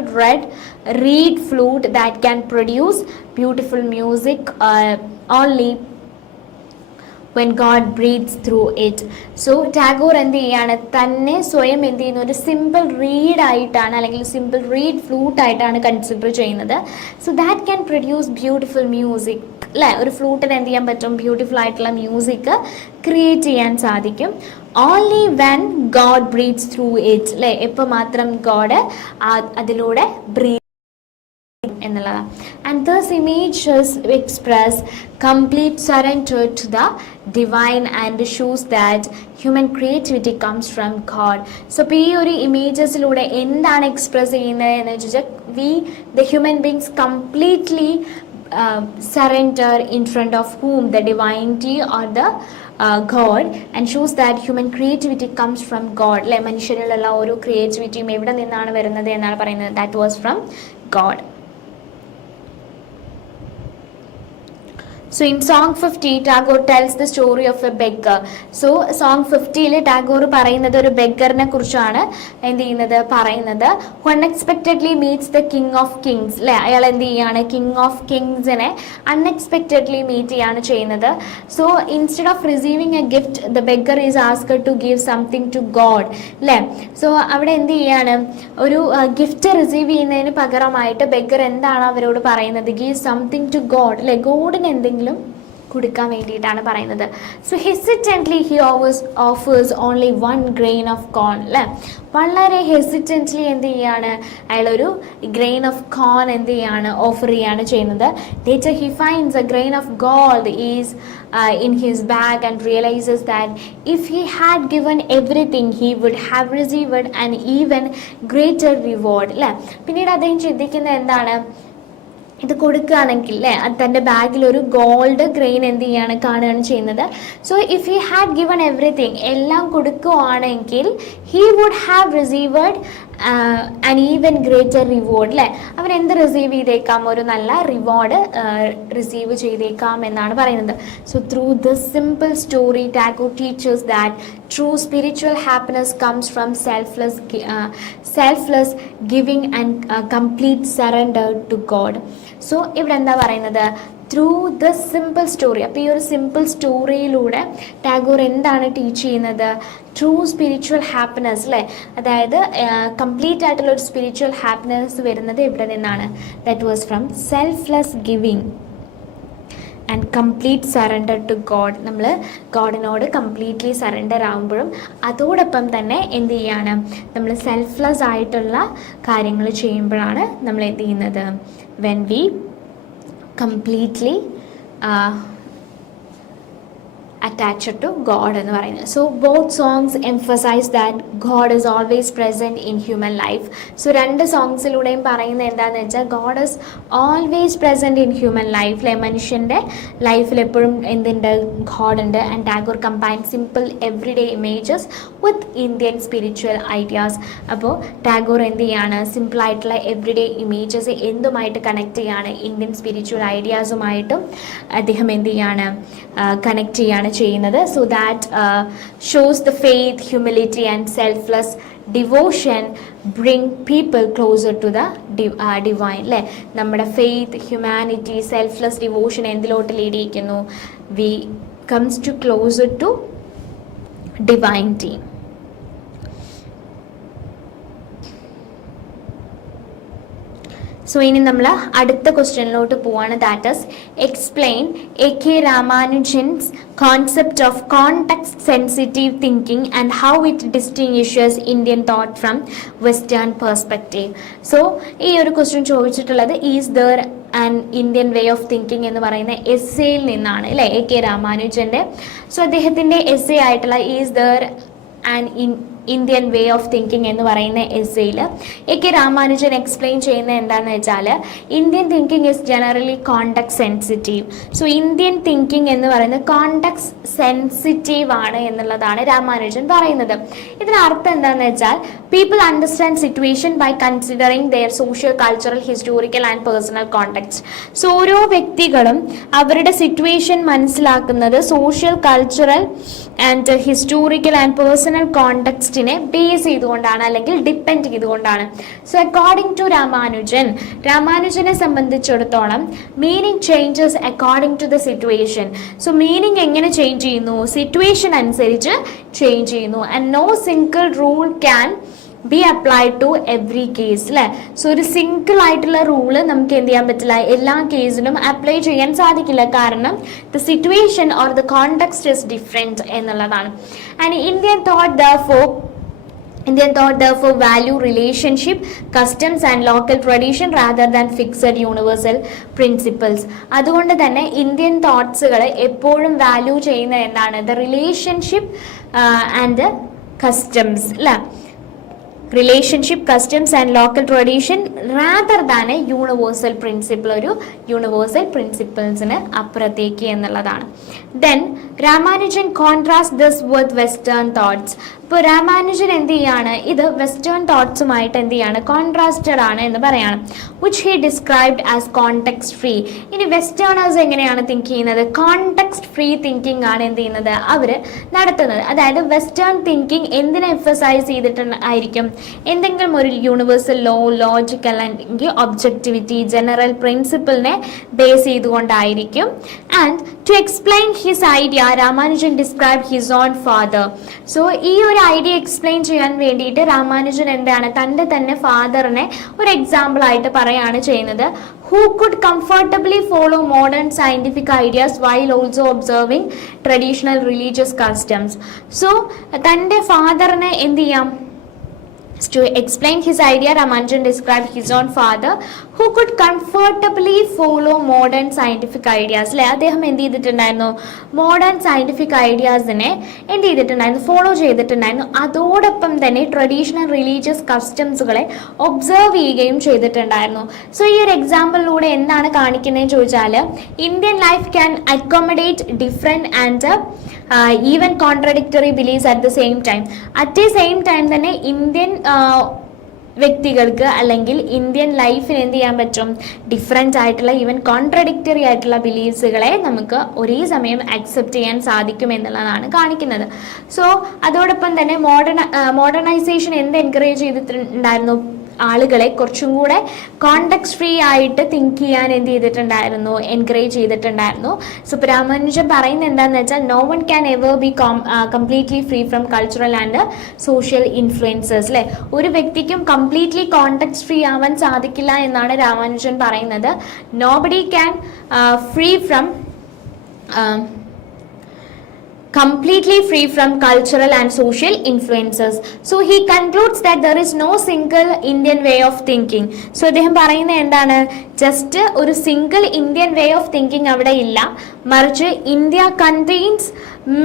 reed flute that can produce beautiful music only when God breathes through it. So Tagore എന്ത് ചെയ്യാണ്? തന്നെ സ്വയം എന്ത് ചെയ്യുന്നു? ഒരു സിമ്പിൾ റീഡ് ആയിട്ടാണ് അല്ലെങ്കിൽ സിമ്പിൾ റീഡ് ഫ്ലൂട്ട് ആയിട്ടാണ് കൺസിഡർ ചെയ്യുന്നത്. So that can produce beautiful music. അല്ലേ? ഒരു ഫ്ലൂട്ടിന് എന്ത് ചെയ്യാൻ പറ്റും? ബ്യൂട്ടിഫുൾ ആയിട്ടുള്ള മ്യൂസിക് ക്രിയേറ്റ് ചെയ്യാൻ സാധിക്കും. Only when God breathes through it. അല്ലേ? എപ്പോൾ മാത്രം ഗോഡ് അതിലൂടെ ബ്രീത്ത് എന്നുള്ളതാണ്. And thus images express complete surrender to the divine and shows that human creativity comes from God. So ഇപ്പോൾ ഈ ഒരു ഇമേജസിലൂടെ എന്താണ് എക്സ്പ്രസ് ചെയ്യുന്നത് എന്ന് വെച്ചാൽ the human beings completely surrender in front of whom the divinity or the God, and shows that human creativity comes from God. അല്ലെ? മനുഷ്യരിലുള്ള ഓരോ ക്രിയേറ്റിവിറ്റിയും എവിടെ നിന്നാണ് വരുന്നത് എന്നാണ് പറയുന്നത്? that was from God. So in song 50 Tagore tells the story of a beggar. So song 50 Tagore പറയുന്നത് ഒരു ബെഗറിനെ കുറിച്ചാണ് എന്ത് ചെയ്യുന്നത്? പറയുന്നത് who unexpectedly meets the king of kings. അല്ലേ? അയാൾ എന്ത് ചെയ്യാണ്? കിങ് ഓഫ് കിങ്സിനെ അൺഎക്സ്പെക്റ്റഡ്ലി മീറ്റ് ചെയ്യാണ് ചെയ്യുന്നത്. So instead of receiving a gift the beggar is asked to give something to God. അല്ലേ? സോ അവിടെ എന്ത് ചെയ്യാണ്? ഒരു ഗിഫ്റ്റ് റിസീവ് ചെയ്യുന്നതിന് പകരമായിട്ട് ബെഗർ എന്താണ് അവരോട് പറയുന്നത്? Give something to God. അല്ലേ? ഗോഡിന് എന്തെങ്കിലും കൊടുക്കാൻ വേണ്ടിയിട്ടാണ് പറയുന്നത്. So hesitantly he offers only 1 grain of corn. അല്ലേ? വളരെ ഹെസിറ്റൻ്റ്ലി എന്ത് ചെയ്യാണ്? അയാളൊരു ഗ്രെയിൻ ഓഫ് കോൺ എന്ത് ചെയ്യാണ്? ഓഫർ ചെയ്യാണ് ചെയ്യുന്നത്. Later he finds A grain of gold is in his bag and realizes that if he had given everything he would have received an even greater reward. അല്ലേ? പിന്നീട് അദ്ദേഹം ചിന്തിക്കുന്നത് എന്താണ്? ഇത് കൊടുക്കുകയാണെങ്കിൽ അല്ലേ തൻ്റെ ബാഗിൽ ഒരു ഗോൾഡ് ഗ്രെയിൻ എന്ത് ചെയ്യാണ്? കാണുകയാണ് ചെയ്യുന്നത്. So if he had given everything, എല്ലാം കൊടുക്കുകയാണെങ്കിൽ he would have received an even greater reward അല്ലേ, അവൻ എന്ത് റിസീവ് ചെയ്തേക്കാം, ഒരു നല്ല റിവാർഡ് റിസീവ് ചെയ്തേക്കാം എന്നാണ് പറയുന്നത്. So through this simple story Tagore teaches that true spiritual happiness comes from selfless giving and complete surrender to God. So ഇവിടെ എന്താ പറയുന്നത്, ത്രൂ ദ സിമ്പിൾ സ്റ്റോറി. അപ്പോൾ ഈ ഒരു സിമ്പിൾ സ്റ്റോറിയിലൂടെ ടാഗോർ എന്താണ് ടീച്ച് ചെയ്യുന്നത്, ട്രൂ സ്പിരിച്വൽ ഹാപ്പിനെസ് അല്ലേ, അതായത് കംപ്ലീറ്റ് ആയിട്ടുള്ള ഒരു സ്പിരിച്വൽ ഹാപ്പിനെസ് വരുന്നത് ഇവിടെ നിന്നാണ്. That was from selfless giving and complete surrender to God. നമ്മൾ ഗോഡിനോട് കംപ്ലീറ്റ്ലി സറണ്ടർ ആകുമ്പോഴും അതോടൊപ്പം തന്നെ എന്ത് ചെയ്യാണ്, നമ്മൾ സെൽഫ്ലെസ് ആയിട്ടുള്ള കാര്യങ്ങൾ ചെയ്യുമ്പോഴാണ് നമ്മൾ എന്ത് ചെയ്യുന്നത്, when we completely attached to God എന്ന് പറയുന്നത്. So both songs emphasize that God is always present in human life. So രണ്ട് സോങ്സിലൂടെയും പറയുന്നത് എന്താണെന്ന് വെച്ചാൽ God is always present in human life അല്ലെ, മനുഷ്യൻ്റെ ലൈഫിൽ എപ്പോഴും എന്തുണ്ട്, ഗോഡ് ഉണ്ട്. And Tagore combine simple everyday images with Indian spiritual ideas. അപ്പോൾ ടാഗോർ എന്ത് ചെയ്യാണ്, സിമ്പിളായിട്ടുള്ള എവറിഡേ ഇമേജസ് എന്തുമായിട്ട് കണക്ട് ചെയ്യാണ്, ഇന്ത്യൻ സ്പിരിച്വൽ ഐഡിയാസുമായിട്ടും അദ്ദേഹം എന്ത് ചെയ്യാണ്, കണക്ട് ചെയ്യാണ് ചെയ്യുന്നത്. So that shows the faith, humility and selfless devotion bring people closer to the divine അല്ലേ. നമ്മുടെ ഫെയ്ത്ത്, ഹ്യൂമാനിറ്റി, സെൽഫ്ലെസ് ഡിവോഷൻ എന്തിലോട്ട് ലീഡ് ചെയ്യിക്കുന്നു, we comes to closer to divinity. So ഇനി നമ്മൾ അടുത്ത ക്വസ്റ്റ്യനിലോട്ട് പോവാണ്. That is explain A.K. Ramanujan's concept of context sensitive thinking and how it distinguishes Indian thought from Western perspective. So ഈ ഒരു question ചോദിച്ചിട്ടുള്ളത് is there an Indian way of thinking എന്ന് പറയുന്ന എസ്സേയിൽ നിന്നാണ് അല്ലേ, A.K. രാമാനുജൻ്റെ. സോ അദ്ദേഹത്തിൻ്റെ എസ്സേ ആയിട്ടുള്ള is there an Indian way of thinking എന്ന് പറയുന്ന എസ്സേയിൽ A.K. രാമാനുജൻ എക്സ്പ്ലെയിൻ ചെയ്യുന്നത് എന്താണെന്ന് വെച്ചാൽ, Indian thinking is generally context sensitive. So Indian thinking എന്ന് പറയുന്നത് കോണ്ടെക്സ്റ്റ് സെൻസിറ്റീവ് ആണ് എന്നുള്ളതാണ് രാമാനുജൻ പറയുന്നത്. ഇതിനർത്ഥം എന്താണെന്ന് വെച്ചാൽ, people understand situation by considering their social, cultural, historical and personal context. So ഓരോ വ്യക്തികളും അവരുടെ സിറ്റുവേഷൻ മനസ്സിലാക്കുന്നത് social, cultural and historical and personal കോണ്ടെക്സ്റ്റിനെ ബേസ് ചെയ്തുകൊണ്ടാണ്, അല്ലെങ്കിൽ ഡിപ്പെൻഡ് ചെയ്തുകൊണ്ടാണ്. സോ അക്കോർഡിംഗ് ടു രാമാനുജനെ സംബന്ധിച്ചിടത്തോളം meaning changes according to the situation. So meaning എങ്ങനെ ചേഞ്ച് ചെയ്യുന്നു, സിറ്റുവേഷൻ അനുസരിച്ച് ചേഞ്ച് ചെയ്യുന്നു. And no single rule can be applied to every case അല്ലേ. സോ ഒരു സിംഗിൾ ആയിട്ടുള്ള റൂള് നമുക്ക് എന്ത് ചെയ്യാൻ പറ്റില്ല, എല്ലാ കേസിലും അപ്ലൈ ചെയ്യാൻ സാധിക്കില്ല. കാരണം the situation or the context is different എന്നുള്ളതാണ്. And Indian thought therefore value relationship, customs and local tradition rather than fixed universal principles. അതുകൊണ്ട് തന്നെ ഇന്ത്യൻ തോട്ട്സുകൾ എപ്പോഴും വാല്യൂ ചെയ്യുന്നത് എന്താണ്, ദ റിലേഷൻഷിപ്പ് ആൻഡ് കസ്റ്റംസ് അല്ലേ, relationship, customs and local tradition rather than A universal principle, ഒരു universal പ്രിൻസിപ്പിൾസിന് അപ്പുറത്തേക്ക് എന്നുള്ളതാണ്. Then Ramanujan contrast this with western thoughts. ഇപ്പോൾ രാമാനുജൻ എന്ത് ചെയ്യാണ്, ഇത് വെസ്റ്റേൺ തോട്ട്സുമായിട്ട് എന്ത് ചെയ്യാണ്, കോൺട്രാസ്റ്റഡ് ആണ് എന്ന് പറയാണ്. Which he described as context free. ഇനി വെസ്റ്റേണേഴ്സ് എങ്ങനെയാണ് തിങ്ക് ചെയ്യുന്നത്, കോണ്ടെക്സ്റ്റ് ഫ്രീ തിങ്കിങ് ആണ് എന്ത് ചെയ്യുന്നത്, അവർ നടത്തുന്നത്. അതായത് വെസ്റ്റേൺ തിങ്കിങ് എന്തിനെ എംഫസൈസ് ചെയ്തിട്ടായിരിക്കും, എന്തെങ്കിലും ഒരു യൂണിവേഴ്സൽ ലോ, ലോജിക്കൽ അല്ലെങ്കിൽ ഒബ്ജക്റ്റിവിറ്റി, ജനറൽ പ്രിൻസിപ്പിളിനെ ബേസ് ചെയ്തുകൊണ്ടായിരിക്കും. And to explain his idea Ramanujan describe his own father. So ഈ ഒരു ഐഡിയ എക്സ്പ്ലെയിൻ ചെയ്യാൻ വേണ്ടിയിട്ട് രാമാനുജൻ എന്താണ്, തൻ്റെ തന്നെ ഫാദറിനെ ഒരു എക്സാമ്പിൾ ആയിട്ട് പറയാണ് ചെയ്യുന്നത്. who could comfortably follow modern scientific ideas while also observing traditional religious customs. So തൻ്റെ ഫാദറിനെ എന്ത് ചെയ്യാം, to explain his idea Ramanujan described his own father who could comfortably follow modern scientific ideas. അല്ലേ, അദ്ദേഹം എന്ത് ചെയ്തിട്ടുണ്ടായിരുന്നു, മോഡേൺ സയൻറ്റിഫിക് ഐഡിയാസിനെ എന്ത് ചെയ്തിട്ടുണ്ടായിരുന്നു, follow ചെയ്തിട്ടുണ്ടായിരുന്നു. അതോടൊപ്പം തന്നെ ട്രഡീഷണൽ റിലീജിയസ് കസ്റ്റംസുകളെ ഒബ്സർവ് ചെയ്യുകയും ചെയ്തിട്ടുണ്ടായിരുന്നു. സോ ഈ ഒരു എക്സാമ്പിളിലൂടെ എന്താണ് കാണിക്കുന്നതെന്ന് ചോദിച്ചാൽ, Indian life can accommodate different and even contradictory beliefs at the same time. At the same time തന്നെ ഇന്ത്യൻ വ്യക്തികൾക്ക് അല്ലെങ്കിൽ ഇന്ത്യൻ ലൈഫിന് എന്ത് ചെയ്യാൻ പറ്റും, ഡിഫറെൻ്റ് ആയിട്ടുള്ള ഈവൻ കോൺട്രഡിക്റ്ററി ആയിട്ടുള്ള ബിലീഫ്സുകളെ നമുക്ക് ഒരേ സമയം അക്സെപ്റ്റ് ചെയ്യാൻ സാധിക്കും എന്നുള്ളതാണ് കാണിക്കുന്നത്. സോ അതോടൊപ്പം തന്നെ മോഡേണൈസേഷൻ എന്ത് എൻകറേജ് ചെയ്തിട്ടുണ്ടായിരുന്നു, ആളുകളെ കുറച്ചും കൂടെ കോണ്ടെക്സ്റ്റ് ഫ്രീ ആയിട്ട് തിങ്ക് ചെയ്യാൻ എന്ത് ചെയ്തിട്ടുണ്ടായിരുന്നു, എൻകറേജ് ചെയ്തിട്ടുണ്ടായിരുന്നു. സോ ഇപ്പോൾ രാമാനുജൻ പറയുന്നത് എന്താണെന്ന് വെച്ചാൽ no one can ever be completely free from cultural and social influences അല്ലേ. ഒരു വ്യക്തിക്കും കംപ്ലീറ്റ്ലി കോണ്ടെക്സ്റ്റ് ഫ്രീ ആവാൻ സാധിക്കില്ല എന്നാണ് രാമാനുജൻ പറയുന്നത്. Nobody can free from completely free from cultural and social influences. So he concludes that there is no single Indian way of thinking. So അദ്ദേഹം പറയുന്നത് എന്താണ്, ജസ്റ്റ് ഒരു single Indian way of thinking അവിടെ ഇല്ല, മറിച്ച് India contains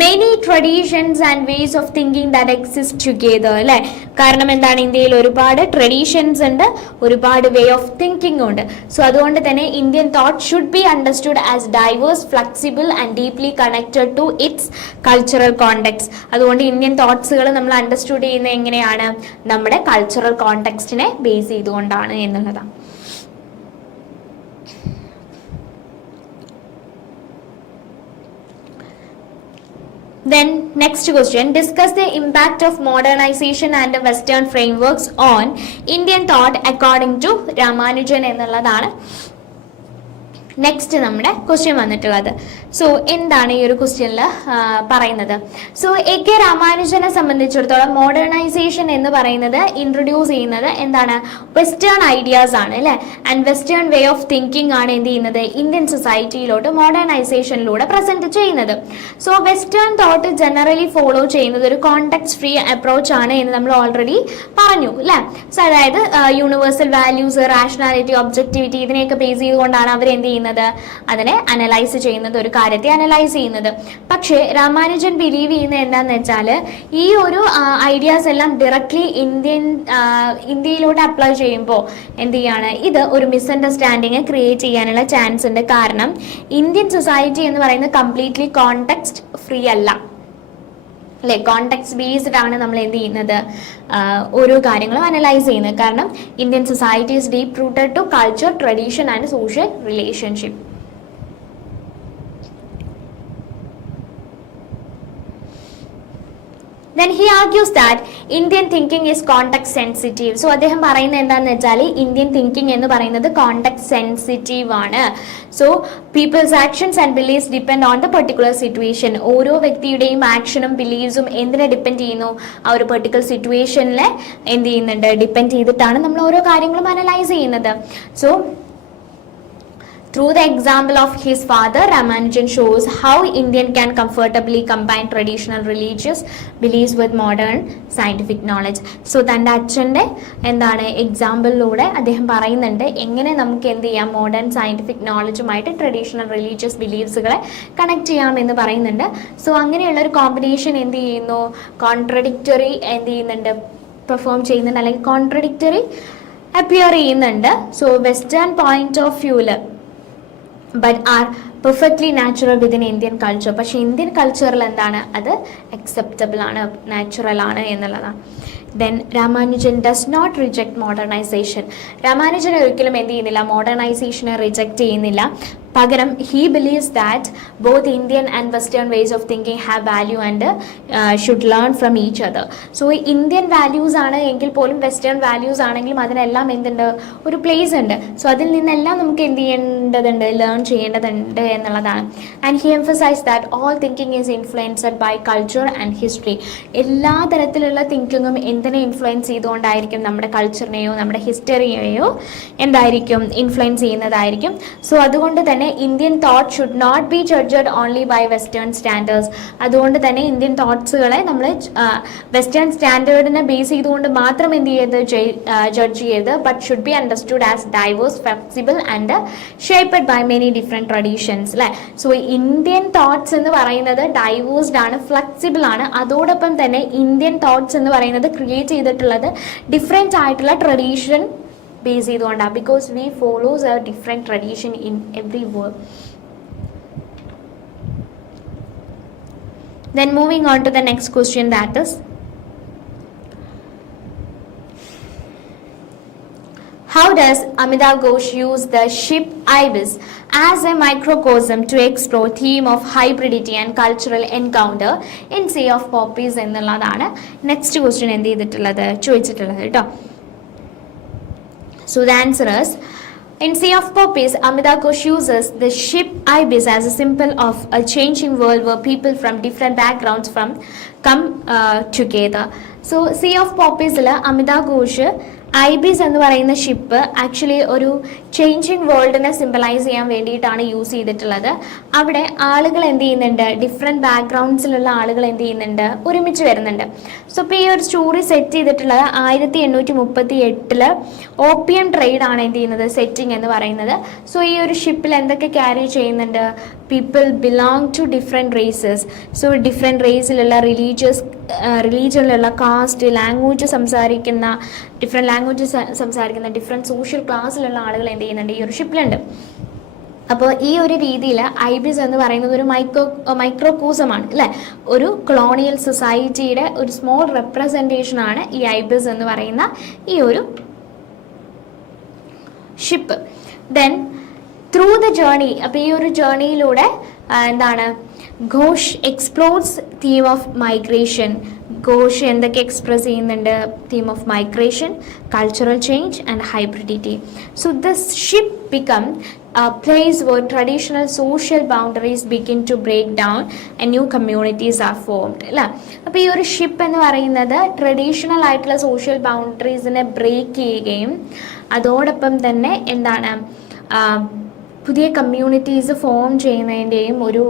many traditions and ways of thinking that exist together അല്ലേ. കാരണം എന്താണ്, ഇന്ത്യയിൽ ഒരുപാട് ട്രഡീഷൻസ് ഉണ്ട്, ഒരുപാട് വേ ഓഫ് തിങ്കിങ് ഉണ്ട്. സോ അതുകൊണ്ട് തന്നെ Indian thought should be understood as diverse, flexible and deeply connected to its cultural context. അതുകൊണ്ട് ഇന്ത്യൻ തോട്ട്സുകൾ നമ്മൾ അണ്ടർസ്റ്റുഡ് ചെയ്യുന്നത് എങ്ങനെയാണ്, നമ്മുടെ കൾച്ചറൽ കോണ്ടെക്സ്റ്റിനെ ബേസ് ചെയ്തുകൊണ്ടാണ് എന്നുള്ളതാണ്. Then next question, discuss the impact of modernization and Western frameworks on Indian thought according to Ramanujan എന്നുള്ളതാണ് next നമ്മുടെ ക്വസ്റ്റ്യൻ വന്നിട്ടുള്ളത്. സോ എന്താണ് ഈ ഒരു ക്വസ്റ്റ്യനിൽ പറയുന്നത്, സോ എ.കെ. രാമാനുജനെ സംബന്ധിച്ചിടത്തോളം മോഡേണൈസേഷൻ എന്ന് പറയുന്നത് ഇൻട്രൊഡ്യൂസ് ചെയ്യുന്നത് എന്താണ്, വെസ്റ്റേൺ ഐഡിയാസ് ആണ് അല്ലേ. And western way of thinking ആണ് എന്ത് ചെയ്യുന്നത്, ഇന്ത്യൻ സൊസൈറ്റിയിലോട്ട് മോഡേണൈസേഷനിലൂടെ പ്രസന്റ് ചെയ്യുന്നത്. So western thought generally follow ചെയ്യുന്നത് ഒരു കോണ്ടെക്സ്റ്റ് ഫ്രീ അപ്രോച്ച് ആണ് എന്ന് നമ്മൾ ഓൾറെഡി പറഞ്ഞു അല്ലേ. സോ അതായത് യൂണിവേഴ്സൽ വാല്യൂസ്, റാഷണാലിറ്റി, ഒബ്ജക്ടിവിറ്റി ഇതിനെയൊക്കെ ബേസ് ചെയ്തുകൊണ്ടാണ് അവർ എന്ത് ചെയ്യുന്നത്, അതിനെ അനലൈസ് ചെയ്യുന്നത്, ഒരു കാര്യത്തെ അനലൈസ് ചെയ്യുന്നത്. പക്ഷേ രാമാനുജൻ ബിലീവ് ചെയ്യുന്നത് എന്താണെന്ന് വെച്ചാൽ ഈ ഒരു ഐഡിയാസ് എല്ലാം ഡയറക്ട്ലി ഇന്ത്യയിലോട്ട് അപ്ലൈ ചെയ്യുമ്പോൾ എന്ത് ചെയ്യാണ്, ഇത് ഒരു മിസ്അണ്ടർസ്റ്റാൻഡിങ് ക്രിയേറ്റ് ചെയ്യാനുള്ള ചാൻസ് ഉണ്ട്. കാരണം ഇന്ത്യൻ സൊസൈറ്റി എന്ന് പറയുന്നത് കംപ്ലീറ്റ്ലി കോണ്ടെക്സ്റ്റ് ഫ്രീ അല്ല അല്ലെ, കോണ്ടെക്സ്റ്റ് ബേസ്ഡ് ആണ് നമ്മൾ എന്ത് ചെയ്യുന്നത്, ഓരോ കാര്യങ്ങളും അനലൈസ് ചെയ്യുന്നത്. കാരണം Indian society is deep rooted to culture, tradition and social relationship. Then he argues that Indian thinking is context sensitive. So അദ്ദേഹം പറയുന്നത് എന്താണെന്ന് വെച്ചാൽ ഇന്ത്യൻ തിങ്കിങ് എന്ന് പറയുന്നത് കോണ്ടെക്സ്റ്റ് സെൻസിറ്റീവ് ആണ്. So people's actions and beliefs depend on the particular situation. ഓരോ വ്യക്തിയുടെയും ആക്ഷനും ബിലീഫ്സും എന്തിനെ ഡിപ്പെൻഡ് ചെയ്യുന്നു, ആ ഒരു പെർട്ടിക്കുലർ സിറ്റുവേഷനിലെ എന്ത് ചെയ്യുന്നുണ്ട്, ഡിപ്പെൻഡ് ചെയ്തിട്ടാണ് നമ്മൾ ഓരോ കാര്യങ്ങളും അനലൈസ് ചെയ്യുന്നത്. So through the example of his father, Ramanujan shows how Indian can comfortably combine traditional religious beliefs with modern scientific knowledge. So തൻ്റെ അച്ഛൻ്റെ എന്താണ് എക്സാമ്പിളിലൂടെ അദ്ദേഹം പറയുന്നുണ്ട് എങ്ങനെ നമുക്ക് എന്ത് ചെയ്യാം, മോഡേൺ സയൻറ്റിഫിക് നോളജുമായിട്ട് ട്രഡീഷണൽ റിലീജിയസ് ബിലീഫ്സുകളെ കണക്ട് ചെയ്യാമെന്ന് പറയുന്നുണ്ട്. സോ അങ്ങനെയുള്ള ഒരു കോമ്പിനേഷൻ എന്ത് ചെയ്യുന്നു, കോൺട്രഡിക്റ്ററി എന്ത് ചെയ്യുന്നുണ്ട്, പെർഫോം ചെയ്യുന്നുണ്ട്, അല്ലെങ്കിൽ കോൺട്രഡിക്റ്ററി അപ്പിയർ ചെയ്യുന്നുണ്ട്. സോ വെസ്റ്റേൺ പോയിന്റ് ഓഫ് വ്യൂവിൽ but are perfectly natural within Indian culture. പക്ഷേ ഇന്ത്യൻ കൾച്ചറിൽ എന്താണ്, അത് അക്സെപ്റ്റബിൾ ആണ്, നാച്ചുറൽ ആണ് എന്നുള്ളതാണ്. Then Ramanujan does not reject modernisation. Ramanujan ഒരിക്കലും എന്ത് ചെയ്യുന്നില്ല, മോഡേണൈസേഷനെ റിജക്റ്റ് ചെയ്യുന്നില്ല. പകരം he believes that both Indian and Western ways of thinking have value and should learn from each other. So Indian values ആണ് എങ്കിൽ പോലും വെസ്റ്റേൺ വാല്യൂസ് ആണെങ്കിലും അതിനെല്ലാം എന്തുണ്ട്, ഒരു പ്ലേസ് ഉണ്ട്. സോ അതിൽ നിന്നെല്ലാം നമുക്ക് എന്ത് ചെയ്യേണ്ടതുണ്ട്, ലേൺ ചെയ്യേണ്ടതുണ്ട് എന്നുള്ളതാണ്. And he emphasized that all thinking is influenced by culture and history. എല്ലാ തരത്തിലുള്ള തിങ്കിങ്ങും എന്തിനെ ഇൻഫ്ലുവൻസ് ചെയ്തുകൊണ്ടായിരിക്കും, നമ്മുടെ കൾച്ചറിനെയോ നമ്മുടെ ഹിസ്റ്ററിയെയോ എന്തായിരിക്കും, ഇൻഫ്ലുവൻസ് ചെയ്യുന്നതായിരിക്കും. സോ അതുകൊണ്ട് തന്നെ Indian thought should not be judged only by western standards. അതുകൊണ്ട് തന്നെ ഇന്ത്യൻ തോട്ട്സുകളെ നമ്മൾ വെസ്റ്റേൺ സ്റ്റാൻഡേർഡിനെ ബേസ് ചെയ്തുകൊണ്ട് മാത്രം എന്ത് ചെയ്ത് ജഡ്ജ് ചെയ്ത്, but should be understood as diverse, flexible and shaped by many different traditions അല്ലേ. സോ ഇന്ത്യൻ തോട്ട്സ് എന്ന് പറയുന്നത് ഡൈവേഴ്സ്ഡ് ആണ്, ഫ്ലെക്സിബിൾ ആണ്. അതോടൊപ്പം തന്നെ ഇന്ത്യൻ തോട്ട്സ് എന്ന് പറയുന്നത് ക്രിയേറ്റ് ചെയ്തിട്ടുള്ളത് ഡിഫറെൻ്റ് ആയിട്ടുള്ള ട്രഡീഷൻ ബേസ് ചെയ്തുകൊണ്ടാണ്. Because we follows A different tradition in every world. Then moving on to the next question, that is How does Amita Ghosh use the ship Ibis as a microcosm to explore theme of hybridity and cultural encounter in Sea of Poppies എന്നുള്ളതാണ് next question എന്ത് ചെയ്തിട്ടുള്ളത് ചോദിച്ചിട്ടുള്ളത് കേട്ടോ. So the answer is, in Sea of Poppies, Amita Ghosh uses the ship Ibis as a symbol of a changing world where people from different backgrounds come together. So Sea of Poppies Amita Ghosh Ibis എന്ന് പറയുന്ന ship actually ഒരു changing വേൾഡിനെ symbolise ചെയ്യാൻ വേണ്ടിയിട്ടാണ് use ചെയ്തിട്ടുള്ളത്. അവിടെ ആളുകൾ എന്ത് ചെയ്യുന്നുണ്ട്, ഡിഫറെൻറ്റ് ബാക്ക്ഗ്രൗണ്ട്സിലുള്ള ആളുകൾ എന്ത് ചെയ്യുന്നുണ്ട്, ഒരുമിച്ച് വരുന്നുണ്ട്. സോ ഇപ്പോൾ ഈ ഒരു സ്റ്റോറി സെറ്റ് ചെയ്തിട്ടുള്ളത് 1838 ഓപ്പിയം ട്രേഡാണ് എന്ത് ചെയ്യുന്നത്, സെറ്റിംഗ് എന്ന് പറയുന്നത്. സോ ഈ ഒരു ഷിപ്പിൽ എന്തൊക്കെ ക്യാരി ചെയ്യുന്നുണ്ട്, people belong to different races. So different റേസിലുള്ള റിലീജിയനിലുള്ള കാസ്റ്റ്, ലാംഗ്വേജ് സംസാരിക്കുന്ന ഡിഫറെൻറ്റ് സോഷ്യൽ ക്ലാസ്സിലുള്ള ആളുകൾ എന്ത് ചെയ്യുന്നുണ്ട്, ഈ ഒരു ഷിപ്പിലുണ്ട്. അപ്പോൾ ഈ ഒരു രീതിയിൽ ഐബിസ് എന്ന് പറയുന്നത് ഒരു മൈക്രോകോസമാണ് അല്ലേ, ഒരു കൊളോണിയൽ സൊസൈറ്റിയുടെ ഒരു സ്മോൾ റെപ്രസെൻറ്റേഷൻ ആണ് ഈ ഐബിസ് എന്ന് പറയുന്ന ഈ ഒരു ship. Then through the journey, അപ്പോൾ ഈ ഒരു ജേർണിയിലൂടെ എന്താണ്, Ghosh explores theme of migration. Ghosh എന്തൊക്കെ എക്സ്പ്രസ് ചെയ്യുന്നുണ്ട്, theme of migration, cultural change and hybridity. So this ship become a place where traditional social boundaries begin to break down and new communities are formed അല്ല. അപ്പോൾ ഈ ഒരു ship എന്ന് പറയുന്നത് traditional ആയിട്ടുള്ള social ബൗണ്ടറീസിനെ break ചെയ്യുകയും അതോടൊപ്പം തന്നെ എന്താണ്, പുതിയ കമ്മ്യൂണിറ്റീസ് ഫോം ചെയ്യുന്നതിൻ്റെയും ഒരു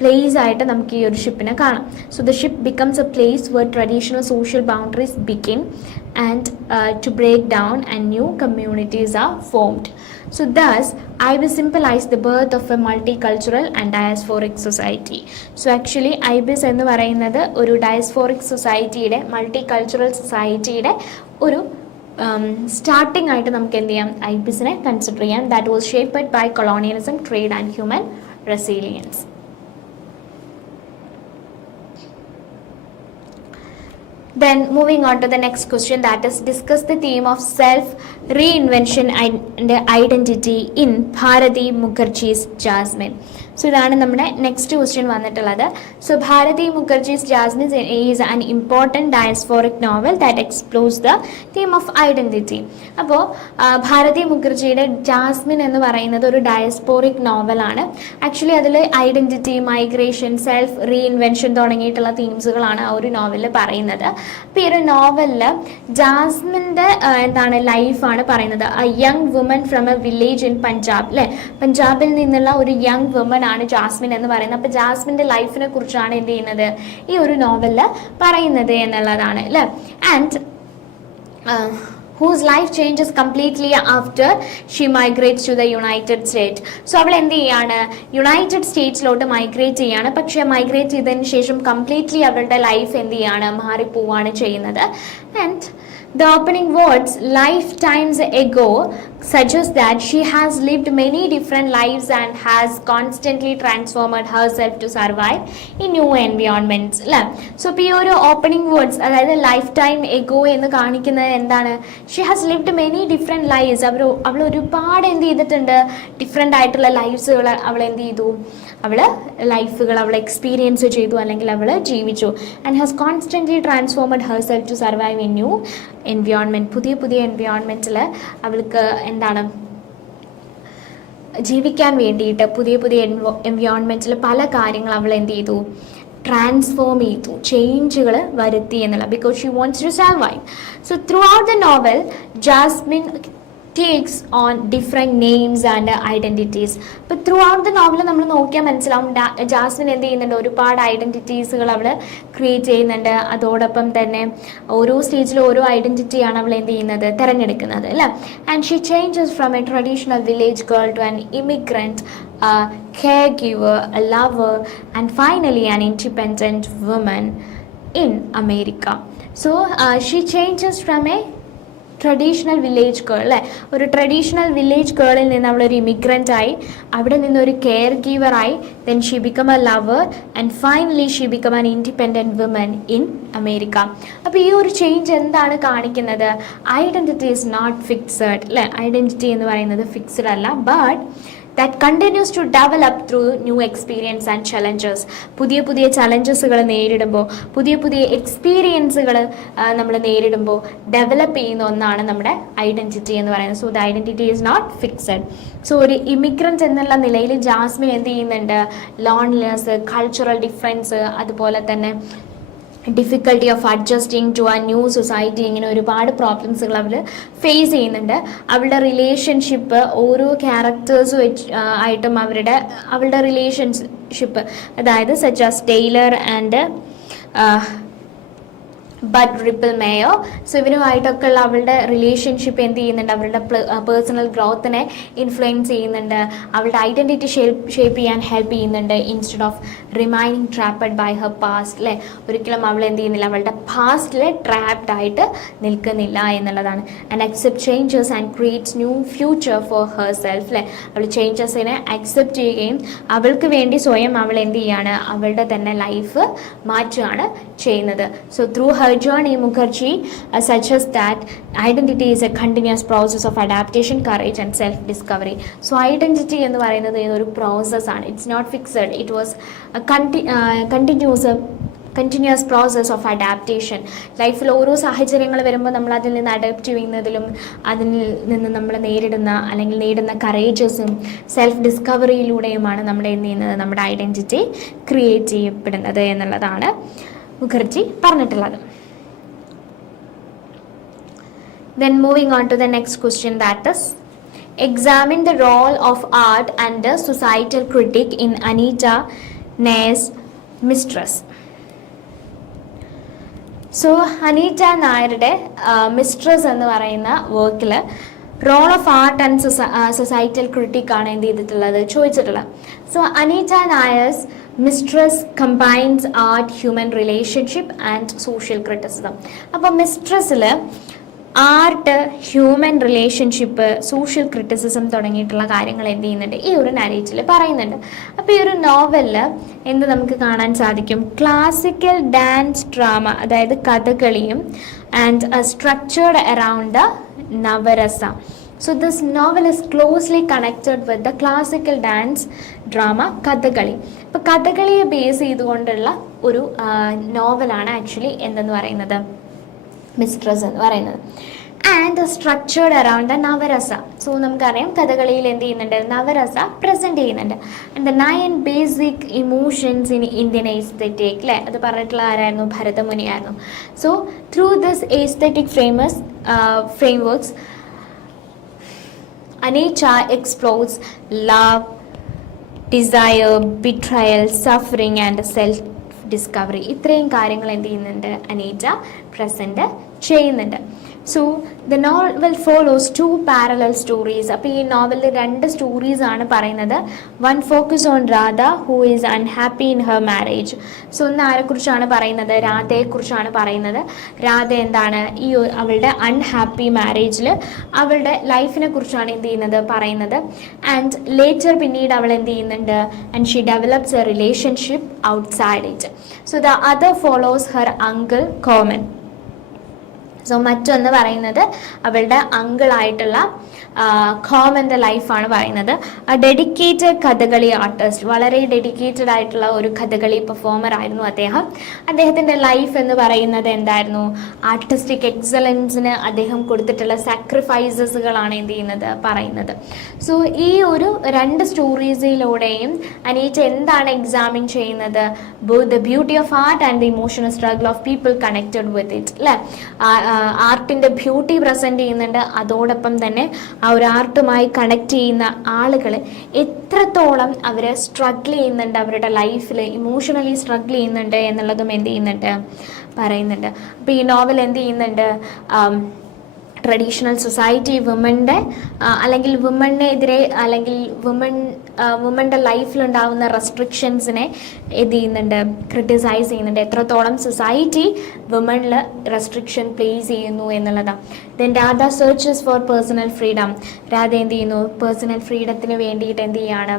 പ്ലേസ് ആയിട്ട് നമുക്ക് ഈ ഒരു ഷിപ്പിനെ കാണാം. So the ship becomes a place where traditional social boundaries begin and to break down and new communities are formed. So thus, IBIS symbolize the birth of a multicultural and diasporic society. So actually IBIS എന്ന് പറയുന്നത് ഒരു ഡയസ്ഫോറിക് സൊസൈറ്റിയുടെ, multicultural സൊസൈറ്റിയുടെ ഒരു starting ആയിട്ട് നമുക്ക് എന്ത് ചെയ്യാം, ഐബിസിനെ കൺസിഡർ ചെയ്യാം. That was shaped by colonialism, trade and human resilience. Then moving on to the next question, that is discuss the theme of self-reinvention and identity in Bharati Mukherjee's Jasmine. So ഇതാണ് നമ്മുടെ next question വന്നിട്ടുള്ളത്. So Bharati Mukherjee's Jasmine is an important diasporic novel that explores the theme of identity. അപ്പോൾ ഭാരതി മുഖർജിയുടെ Jasmine എന്ന് പറയുന്നത് ഒരു diasporic നോവലാണ്. Actually അതിൽ ഐഡൻറ്റിറ്റി, മൈഗ്രേഷൻ, സെൽഫ് റീഇൻവെൻഷൻ തുടങ്ങിയിട്ടുള്ള തീംസുകളാണ് ആ ഒരു നോവലിൽ പറയുന്നത്. അപ്പോൾ ഈ ഒരു നോവലിൽ ജാസ്മിൻ്റെ എന്താണ് ലൈഫാണ് പറയുന്നത്. A young woman from a village in Punjab അല്ലേ, പഞ്ചാബിൽ നിന്നുള്ള ഒരു യങ് വുമൻ ആണ് ജാസ്മിൻ എന്ന് പറയുന്നത്. അപ്പോൾ ജാസ്മിൻ്റെ ലൈഫിനെ കുറിച്ചാണ് എന്ത് ചെയ്യുന്നത്, ഈ ഒരു നോവലിൽ പറയുന്നത് എന്നുള്ളതാണ് അല്ലേ. And whose life changes completely after she migrates to the United States. So അവൾ എന്ത് ചെയ്യാണ്, യുണൈറ്റഡ് സ്റ്റേറ്റ്സിലോട്ട് മൈഗ്രേറ്റ് ചെയ്യാണ്. പക്ഷേ മൈഗ്രേറ്റ് ചെയ്തതിന് ശേഷം കംപ്ലീറ്റ്ലി അവളുടെ ലൈഫ് എന്ത് ചെയ്യാണ്, മാറിപ്പോവാണ് ചെയ്യുന്നത്. And the opening words lifetimes ago suggest that she has lived many different lives and has constantly transformed herself to survive in new environments അല്ലേ. സോ ഇപ്പോൾ ഈ ഒരു ഓപ്പണിംഗ് വേർഡ്സ്, അതായത് ലൈഫ് ടൈം എഗോ എന്ന് കാണിക്കുന്നത് എന്താണ്, she has lived many different lives. അവൾ ഒരുപാട് എന്ത് ചെയ്തിട്ടുണ്ട്, ഡിഫറെൻ്റ് ആയിട്ടുള്ള ലൈഫ്സുകൾ അവൾ എന്ത് ചെയ്തു, അവൾ എക്സ്പീരിയൻസ് ചെയ്തു, അല്ലെങ്കിൽ അവൾ ജീവിച്ചു. And has constantly transformed herself to survive in new environment. പുതിയ എൻവയോൺമെൻറ്റിൽ അവൾക്ക് എന്താണ് ജീവിക്കാൻ വേണ്ടിയിട്ട് പുതിയ എൻവയോൺമെൻറ്റിൽ പല കാര്യങ്ങൾ അവൾ എന്ത് ചെയ്തു, ട്രാൻസ്ഫോം ചെയ്തു, ചേഞ്ചുകൾ വരുത്തി എന്നുള്ള, because she wants to survive. So throughout the novel Jasmine takes on different names and identities. അപ്പോൾ ത്രൂ ഔട്ട് ദ നോവൽ നമ്മൾ നോക്കിയാൽ മനസ്സിലാവും ജാസ്മിൻ എന്ത് ചെയ്യുന്നുണ്ട്, ഒരുപാട് ഐഡൻറ്റിറ്റീസുകൾ അവൾ ക്രിയേറ്റ് ചെയ്യുന്നുണ്ട്. അതോടൊപ്പം തന്നെ ഓരോ സ്റ്റേജിലും ഓരോ ഐഡൻറ്റിറ്റിയാണ് അവൾ എന്ത് ചെയ്യുന്നത്, തിരഞ്ഞെടുക്കുന്നത് അല്ലേ. And she changes from a traditional village girl to an immigrant, caregiver, a lover, and finally an independent woman in America. So she changes from a traditional village girl അല്ലേ, ഒരു ട്രഡീഷണൽ വില്ലേജ് ഗേളിൽ നിന്ന് അവളൊരു ഇമിഗ്രൻ്റായി, അവിടെ നിന്നൊരു care ഗീവറായി, then she become a lover and finally she become an independent woman in America. അപ്പോൾ ഈ ഒരു ചേഞ്ച് എന്താണ് കാണിക്കുന്നത്? ഐഡൻറ്റിറ്റി ഈസ് നോട്ട് ഫിക്സഡ് അല്ലേ, ഐഡൻറ്റിറ്റി എന്ന് പറയുന്നത് ഫിക്സഡ് അല്ല, but that continues to develop through new experience and challenges. പുതിയ പുതിയ ചലഞ്ചസുകൾ നേരിടുമ്പോൾ, പുതിയ പുതിയ എക്സ്പീരിയൻസുകൾ നമ്മൾ നേരിടുമ്പോൾ ഡെവലപ്പ് ചെയ്യുന്ന ഒന്നാണ് നമ്മുടെ ഐഡൻറ്റിറ്റി എന്ന് പറയുന്നത്. So the identity is not fixed. So ഒരു ഇമിഗ്രൻ്റ് എന്നുള്ള നിലയിൽ ജാസ്മിൻ എന്ത് ചെയ്യുന്നുണ്ട്? ലോൺലിനെസ്, കൾച്ചറൽ ഡിഫറൻസ്, അതുപോലെ തന്നെ ഡിഫിക്കൽട്ടി ഓഫ് അഡ്ജസ്റ്റിംഗ് ടു ആ ന്യൂ സൊസൈറ്റി, ഇങ്ങനെ ഒരുപാട് പ്രോബ്ലംസുകൾ അവർ ഫേസ് ചെയ്യുന്നുണ്ട്. അവളുടെ റിലേഷൻഷിപ്പ് ഓരോ ക്യാരക്ടേഴ്സ് ആയിട്ടും അവളുടെ റിലേഷൻഷിപ്പ്, അതായത് such as Tyler and Bud Ripple Mayo, so ഇവരുമായിട്ടൊക്കെ ഉള്ള അവളുടെ റിലേഷൻഷിപ്പ് എന്ത് ചെയ്യുന്നുണ്ട്? അവളുടെ പേഴ്സണൽ ഗ്രോത്തിനെ ഇൻഫ്ലുവൻസ് ചെയ്യുന്നുണ്ട്, അവളുടെ ഐഡൻറ്റിറ്റി ഷേപ്പ് ചെയ്യാൻ ഹെൽപ്പ് ചെയ്യുന്നുണ്ട്, instead of remaining trapped by her past അല്ലേ. ഒരിക്കലും അവൾ എന്ത് ചെയ്യുന്നില്ല, അവളുടെ പാസ്റ്റിൽ ട്രാപ്ഡ് ആയിട്ട് നിൽക്കുന്നില്ല എന്നുള്ളതാണ്. And accept changes and creates new future for her self അല്ലേ. അവൾ ചേഞ്ചസിനെ അക്സെപ്റ്റ് ചെയ്യുകയും അവൾക്ക് വേണ്ടി സ്വയം അവൾ എന്ത് ചെയ്യാണ്? അവളുടെ തന്നെ ലൈഫ് മാറ്റുകയാണ് ചെയ്യുന്നത്. So through her journey, Mukherjee suggests that identity is a continuous process of adaptation, courage and self-discovery. So identity എന്ന് പറയുന്നത് ഒരു പ്രോസസ് ആണ്. It's not fixed. It was a continuous process of adaptation. ലൈഫിൽ ഓരോ സാഹചര്യങ്ങൾ വരുമ്പോൾ നമ്മൾ അതിൽ നിന്ന് അഡാപ്റ്റ് ചെയ്യുന്നതിലും അതിൽ നിന്ന് നമ്മൾ നേടുന്ന കറേജസും സെൽഫ് ഡിസ്കവറിയിലൂടെയുമാണ് നമ്മൾ എന്ത് ചെയ്യുന്നത്? നമ്മുടെ ഐഡൻറ്റിറ്റി ക്രിയേറ്റ് ചെയ്യപ്പെടുന്നത് എന്നുള്ളതാണ് മുഖർജി പറഞ്ഞിട്ടുള്ളത്. Then moving on to the next question, that is, examine the role of art and the societal critic in Anita Nayer's Mistress. So Anita നായരുടെ മിസ്ട്രസ് എന്ന് പറയുന്ന വർക്കിൽ role of art and societal critic ആണ് എന്ത് ചെയ്തിട്ടുള്ളത്? ചോദിച്ചിട്ടുള്ളത്. So Anita Nair's Mistress combines art, human relationship and social criticism. അപ്പോൾ മിസ്ട്രസ്സിൽ art, human relationship, social criticism തുടങ്ങിയിട്ടുള്ള കാര്യങ്ങൾ എന്ത് ചെയ്യുന്നുണ്ട്? ഈ ഒരു നരേറ്റീവിൽ പറയുന്നുണ്ട്. അപ്പോൾ ഈ ഒരു നോവലിൽ എന്ത് നമുക്ക് കാണാൻ സാധിക്കും? ക്ലാസിക്കൽ ഡാൻസ് ഡ്രാമ, അതായത് കഥകളിയും and structured around the Navarasa. So this novel is closely connected with the classical dance drama Kathakali. അപ്പോൾ കഥകളിയെ ബേസ് ചെയ്തുകൊണ്ടുള്ള ഒരു നോവലാണ് ആക്ച്വലി എന്തെന്ന് പറയുന്നത്? മിസ്ട്രസ് എന്ന് പറയുന്നത്. And structured around the navarasa. So നമുക്കറിയാം കഥകളിയിൽ എന്ത് ചെയ്യുന്നുണ്ട്? നവരസ പ്രസൻറ്റ് ചെയ്യുന്നുണ്ട്. And the 9 basic emotions in Indian aesthetic അല്ലേ, അത് പറഞ്ഞിട്ടുള്ള ആരായിരുന്നു? ഭരതമുനിയായിരുന്നു. So through this aesthetic frameworks Anita explores love, desire, betrayal, suffering and self-discovery. ഇത്രയും കാര്യങ്ങൾ എന്ത് ചെയ്യുന്നുണ്ട്? അനീറ്റ പ്രസൻറ്റ് ചെയ്യുന്നുണ്ട്. So the novel follows 2 parallel stories. അപ്പോൾ ഈ നോവലിൽ 2 സ്റ്റോറീസ് ആണ് പറയുന്നത്. One focus on Radha who is unhappy in her marriage. So ഒന്ന് ആരെക്കുറിച്ചാണ് പറയുന്നത്? രാധയെക്കുറിച്ചാണ് പറയുന്നത്. രാധ എന്താണ്? ഈ അവളുടെ അൺഹാപ്പി മാരേജിൽ അവളുടെ ലൈഫിനെ കുറിച്ചാണ് എന്ത് ചെയ്യുന്നത്? പറയുന്നത്. ആൻഡ് ലേറ്റർ പിന്നീട് അവൾ എന്ത് ചെയ്യുന്നുണ്ട്? And she develops a relationship outside it. So the other follows her uncle Koman. So മറ്റൊന്ന് പറയുന്നത് അവളുടെ അങ്കിളായിട്ടുള്ള കോമൻ്റെ ലൈഫാണ് പറയുന്നത്. ഡെഡിക്കേറ്റഡ് കഥകളി ആർട്ടിസ്റ്റ്, വളരെ ഡെഡിക്കേറ്റഡ് ആയിട്ടുള്ള ഒരു കഥകളി പെർഫോമർ ആയിരുന്നു അദ്ദേഹം. അദ്ദേഹത്തിൻ്റെ ലൈഫ് എന്ന് പറയുന്നത് എന്തായിരുന്നു? ആർട്ടിസ്റ്റിക് എക്സലൻസിന് അദ്ദേഹം കൊടുത്തിട്ടുള്ള സാക്രിഫൈസസുകളാണ് എന്ത് ചെയ്യുന്നത്? പറയുന്നത്. സോ ഈ ഒരു 2 സ്റ്റോറീസിലൂടെയും അനീറ്റ എന്താണ് എക്സാമിൻ ചെയ്യുന്നത്? The beauty of art and the emotional struggle of people connected with it അല്ലേ. ആർട്ടിൻ്റെ ബ്യൂട്ടി പ്രസൻറ്റ് ചെയ്യുന്നുണ്ട്, അതോടൊപ്പം തന്നെ ആ ഒരു ആർട്ടുമായി കണക്ട് ചെയ്യുന്ന ആളുകൾ എത്രത്തോളം അവർ സ്ട്രഗിൾ ചെയ്യുന്നുണ്ട്, അവരുടെ ലൈഫിൽ ഇമോഷണലി സ്ട്രഗിൾ ചെയ്യുന്നുണ്ട് എന്നുള്ളതും എന്ത് ചെയ്യുന്നുണ്ട്? പറയുന്നുണ്ട്. അപ്പോൾ ഈ നോവൽ എന്ത് ചെയ്യുന്നുണ്ട്? ട്രഡീഷണൽ സൊസൈറ്റി വുമൻ്റെ അല്ലെങ്കിൽ വുമണിനെതിരെ അല്ലെങ്കിൽ വുമൻ്റെ ലൈഫിലുണ്ടാകുന്ന റെസ്ട്രിക്ഷൻസിനെ എന്ത് ചെയ്യുന്നുണ്ട്, ക്രിട്ടിസൈസ് ചെയ്യുന്നുണ്ട്. എത്രത്തോളം സൊസൈറ്റി വുമണിൽ റെസ്ട്രിക്ഷൻ പ്ലേസ് ചെയ്യുന്നു എന്നുള്ളതാണ്. Then Radha searches for personal freedom. Radha എന്ത് ചെയ്യുന്നു, പേഴ്സണൽ ഫ്രീഡത്തിന് വേണ്ടിയിട്ട് എന്ത് ചെയ്യാണ്,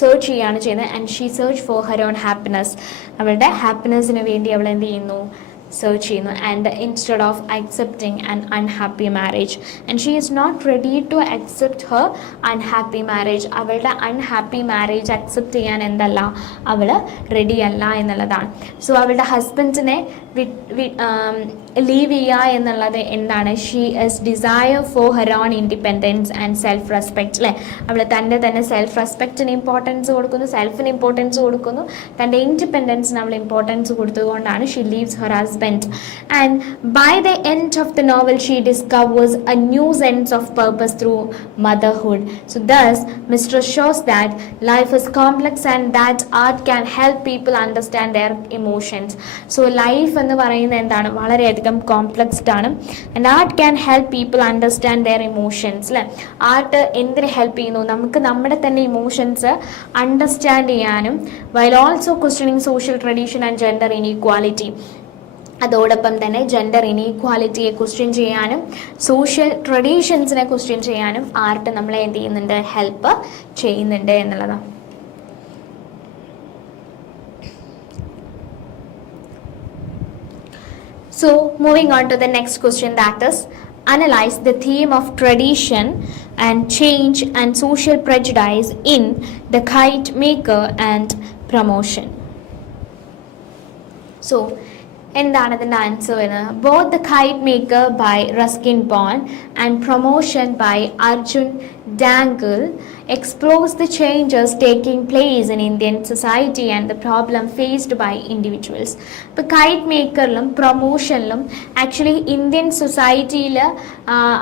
സെർച്ച് ചെയ്യാണ് ചെയ്യുന്നത്. And she search for her on happiness. അവളുടെ ഹാപ്പിനെസ്സിന് വേണ്ടി അവൾ എന്ത് ചെയ്യുന്നു, search ചെയ്യുന്നു. And instead of accepting an unhappy marriage, and she is not ready to accept her unhappy marriage. അവളുടെ unhappy marriage accept ചെയ്യാൻ എന്തല്ല, അവൾ റെഡി അല്ല എന്നുള്ളതാണ്. സോ അവളുടെ ഹസ്ബൻഡിനെ ലീവ് ചെയ്യുക എന്നുള്ളത് എന്താണ്, she is desire for her own independence and self respect. അല്ലേ, അവൾ തന്നെ സെൽഫ് റെസ്പെക്റ്റിന് ഇമ്പോർട്ടൻസ് കൊടുക്കുന്നു, സെൽഫിന് ഇമ്പോർട്ടൻസ് കൊടുക്കുന്നു, തൻ്റെ ഇൻഡിപെൻഡൻസിന് അവൾ ഇമ്പോർട്ടൻസ് കൊടുത്തുകൊണ്ടാണ് she leaves her husband. And by the end of the novel she discovers a new sense of purpose through motherhood. So thus mistress shows that life is complex and that art can help people understand their emotions. So life എന്ന് പറയുന്നത് എന്താണ്, വളരെയധികം കോംപ്ലക്സ്ഡ് ആണ്. and art can help people understand their emotions. അല്ലേ, art എന്തിന് help ചെയ്യുന്നു, നമുക്ക് നമ്മുടെ തന്നെ ഇമോഷൻസ് അണ്ടർസ്റ്റാൻഡ് ചെയ്യാനും while also questioning social tradition and gender inequality. അതോടൊപ്പം തന്നെ ജെൻഡർ ഇനീക്വാലിറ്റിയെ ക്വസ്റ്റ്യൻ ചെയ്യാനും സോഷ്യൽ ട്രഡീഷൻസിനെ ക്വസ്റ്റ്യൻ ചെയ്യാനും ആർട്ട് നമ്മളെ എന്ത് ചെയ്യുന്നുണ്ട്, ഹെൽപ്പ് ചെയ്യുന്നുണ്ട് എന്നുള്ളതാണ്. So moving on to the next question, that is analyze the theme of tradition and change and social prejudice in The Kite Maker and Promotion. So എന്താണ് അതിൻ്റെ answer വരുന്നത്, both the Kite Maker by Ruskin Bond and Promotion by Arjun Dangle explores the changes taking place in Indian society and the problem faced by individuals. ഇപ്പോൾ KITE മേക്കറിലും പ്രൊമോഷനിലും actually Indian സൊസൈറ്റിയിൽ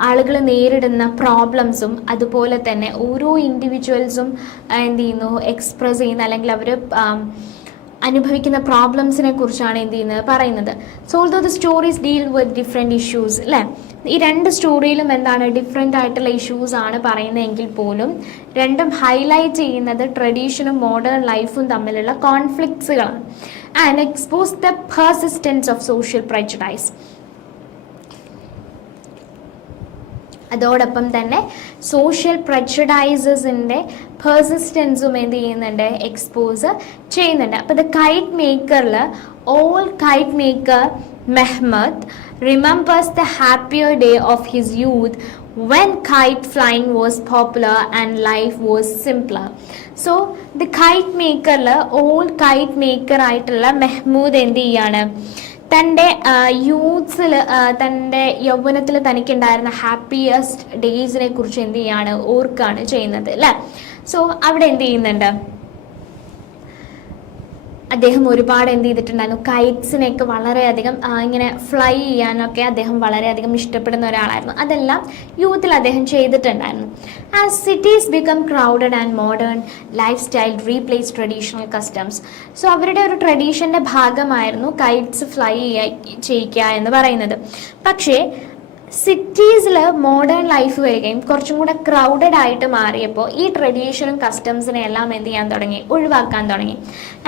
ആളുകൾ നേരിടുന്ന പ്രോബ്ലംസും അതുപോലെ തന്നെ ഓരോ ഇൻഡിവിജ്വൽസും എന്ത് ചെയ്യുന്നു, എക്സ്പ്രസ് ചെയ്യുന്ന അല്ലെങ്കിൽ അവർ അനുഭവിക്കുന്ന പ്രോബ്ലംസിനെ കുറിച്ചാണ് എന്ത് ചെയ്യുന്നത്, പറയുന്നത്. So although the stories deal with different issues. അല്ലേ, ഈ രണ്ട് സ്റ്റോറിയിലും എന്താണ്, ഡിഫറെൻ്റ് ആയിട്ടുള്ള ഇഷ്യൂസ് ആണ് പറയുന്നതെങ്കിൽ പോലും രണ്ടും ഹൈലൈറ്റ് ചെയ്യുന്നത് ട്രഡീഷനും മോഡേൺ ലൈഫും തമ്മിലുള്ള കോൺഫ്ലിക്ട്സുകളാണ്. And expose the persistence of social prejudice. അതോടൊപ്പം തന്നെ സോഷ്യൽ പ്രെജുഡൈസസിൻ്റെ പെർസിസ്റ്റൻസും എന്ത് ചെയ്യുന്നുണ്ട്, എക്സ്പോസ് ചെയ്യുന്നുണ്ട്. അപ്പോൾ ദ കൈറ്റ് മേക്കറിൽ old kite maker Mehmood remembers the happier day of his youth when kite flying was popular and life was simpler. So the kite maker old kite maker ആയിട്ടുള്ള മെഹ്മൂദ് എന്ത് ചെയ്യാണ്, തൻ്റെ യൂത്ത്സിൽ തൻ്റെ യൗവനത്തിൽ തനിക്കുണ്ടായിരുന്ന ഹാപ്പിയസ്റ്റ് ഡേയ്സിനെ കുറിച്ച് എന്ത് ചെയ്യാണ്, ഓർക്കാണ് ചെയ്യുന്നത്. അല്ലേ, സോ അവിടെ എന്ത് ചെയ്യുന്നുണ്ട്, അദ്ദേഹം ഒരുപാട് എന്ത് ചെയ്തിട്ടുണ്ടായിരുന്നു, കൈറ്റ്സിനെയൊക്കെ വളരെയധികം ഇങ്ങനെ ഫ്ലൈ ചെയ്യാനൊക്കെ അദ്ദേഹം വളരെയധികം ഇഷ്ടപ്പെടുന്ന ഒരാളായിരുന്നു. അതെല്ലാം യൂത്തിൽ അദ്ദേഹം ചെയ്തിട്ടുണ്ടായിരുന്നു. As cities become crowded and modern life style replace traditional customs. So അവരുടെ ഒരു ട്രഡീഷൻ്റെ ഭാഗമായിരുന്നു കൈറ്റ്സ് ഫ്ലൈ ചെയ്യിക്കുക എന്ന് പറയുന്നത്. പക്ഷേ സിറ്റീസിൽ മോഡേൺ ലൈഫ് വരികയും കുറച്ചും കൂടെ ക്രൗഡഡ് ആയിട്ട് മാറിയപ്പോൾ ഈ ട്രഡീഷനും കസ്റ്റംസിനെ എല്ലാം എന്ത് ചെയ്യാൻ തുടങ്ങി, ഒഴിവാക്കാൻ തുടങ്ങി.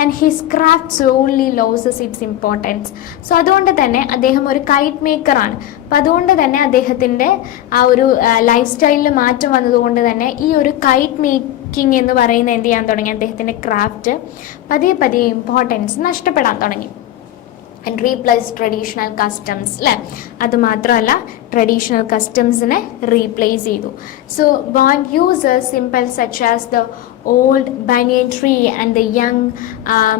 And his craft slowly losses it's importance. So അതുകൊണ്ട് തന്നെ അദ്ദേഹം ഒരു കൈറ്റ് മേക്കറാണ്. അപ്പം അതുകൊണ്ട് തന്നെ അദ്ദേഹത്തിൻ്റെ ആ ഒരു ലൈഫ് സ്റ്റൈലിൽ മാറ്റം വന്നതുകൊണ്ട് തന്നെ ഈ ഒരു കൈറ്റ് മേക്കിംഗ് എന്ന് പറയുന്നത് എന്ത് ചെയ്യാൻ തുടങ്ങി, അദ്ദേഹത്തിൻ്റെ ക്രാഫ്റ്റ് പതിയെ പതിയെ ഇമ്പോർട്ടൻസ് നഷ്ടപ്പെടാൻ തുടങ്ങി. And replace traditional customs. അല്ലേ, അതുമാത്രമല്ല ട്രഡീഷണൽ കസ്റ്റംസിനെ റീപ്ലേസ് ചെയ്തു. So born uses simple such as the old banyan tree and the young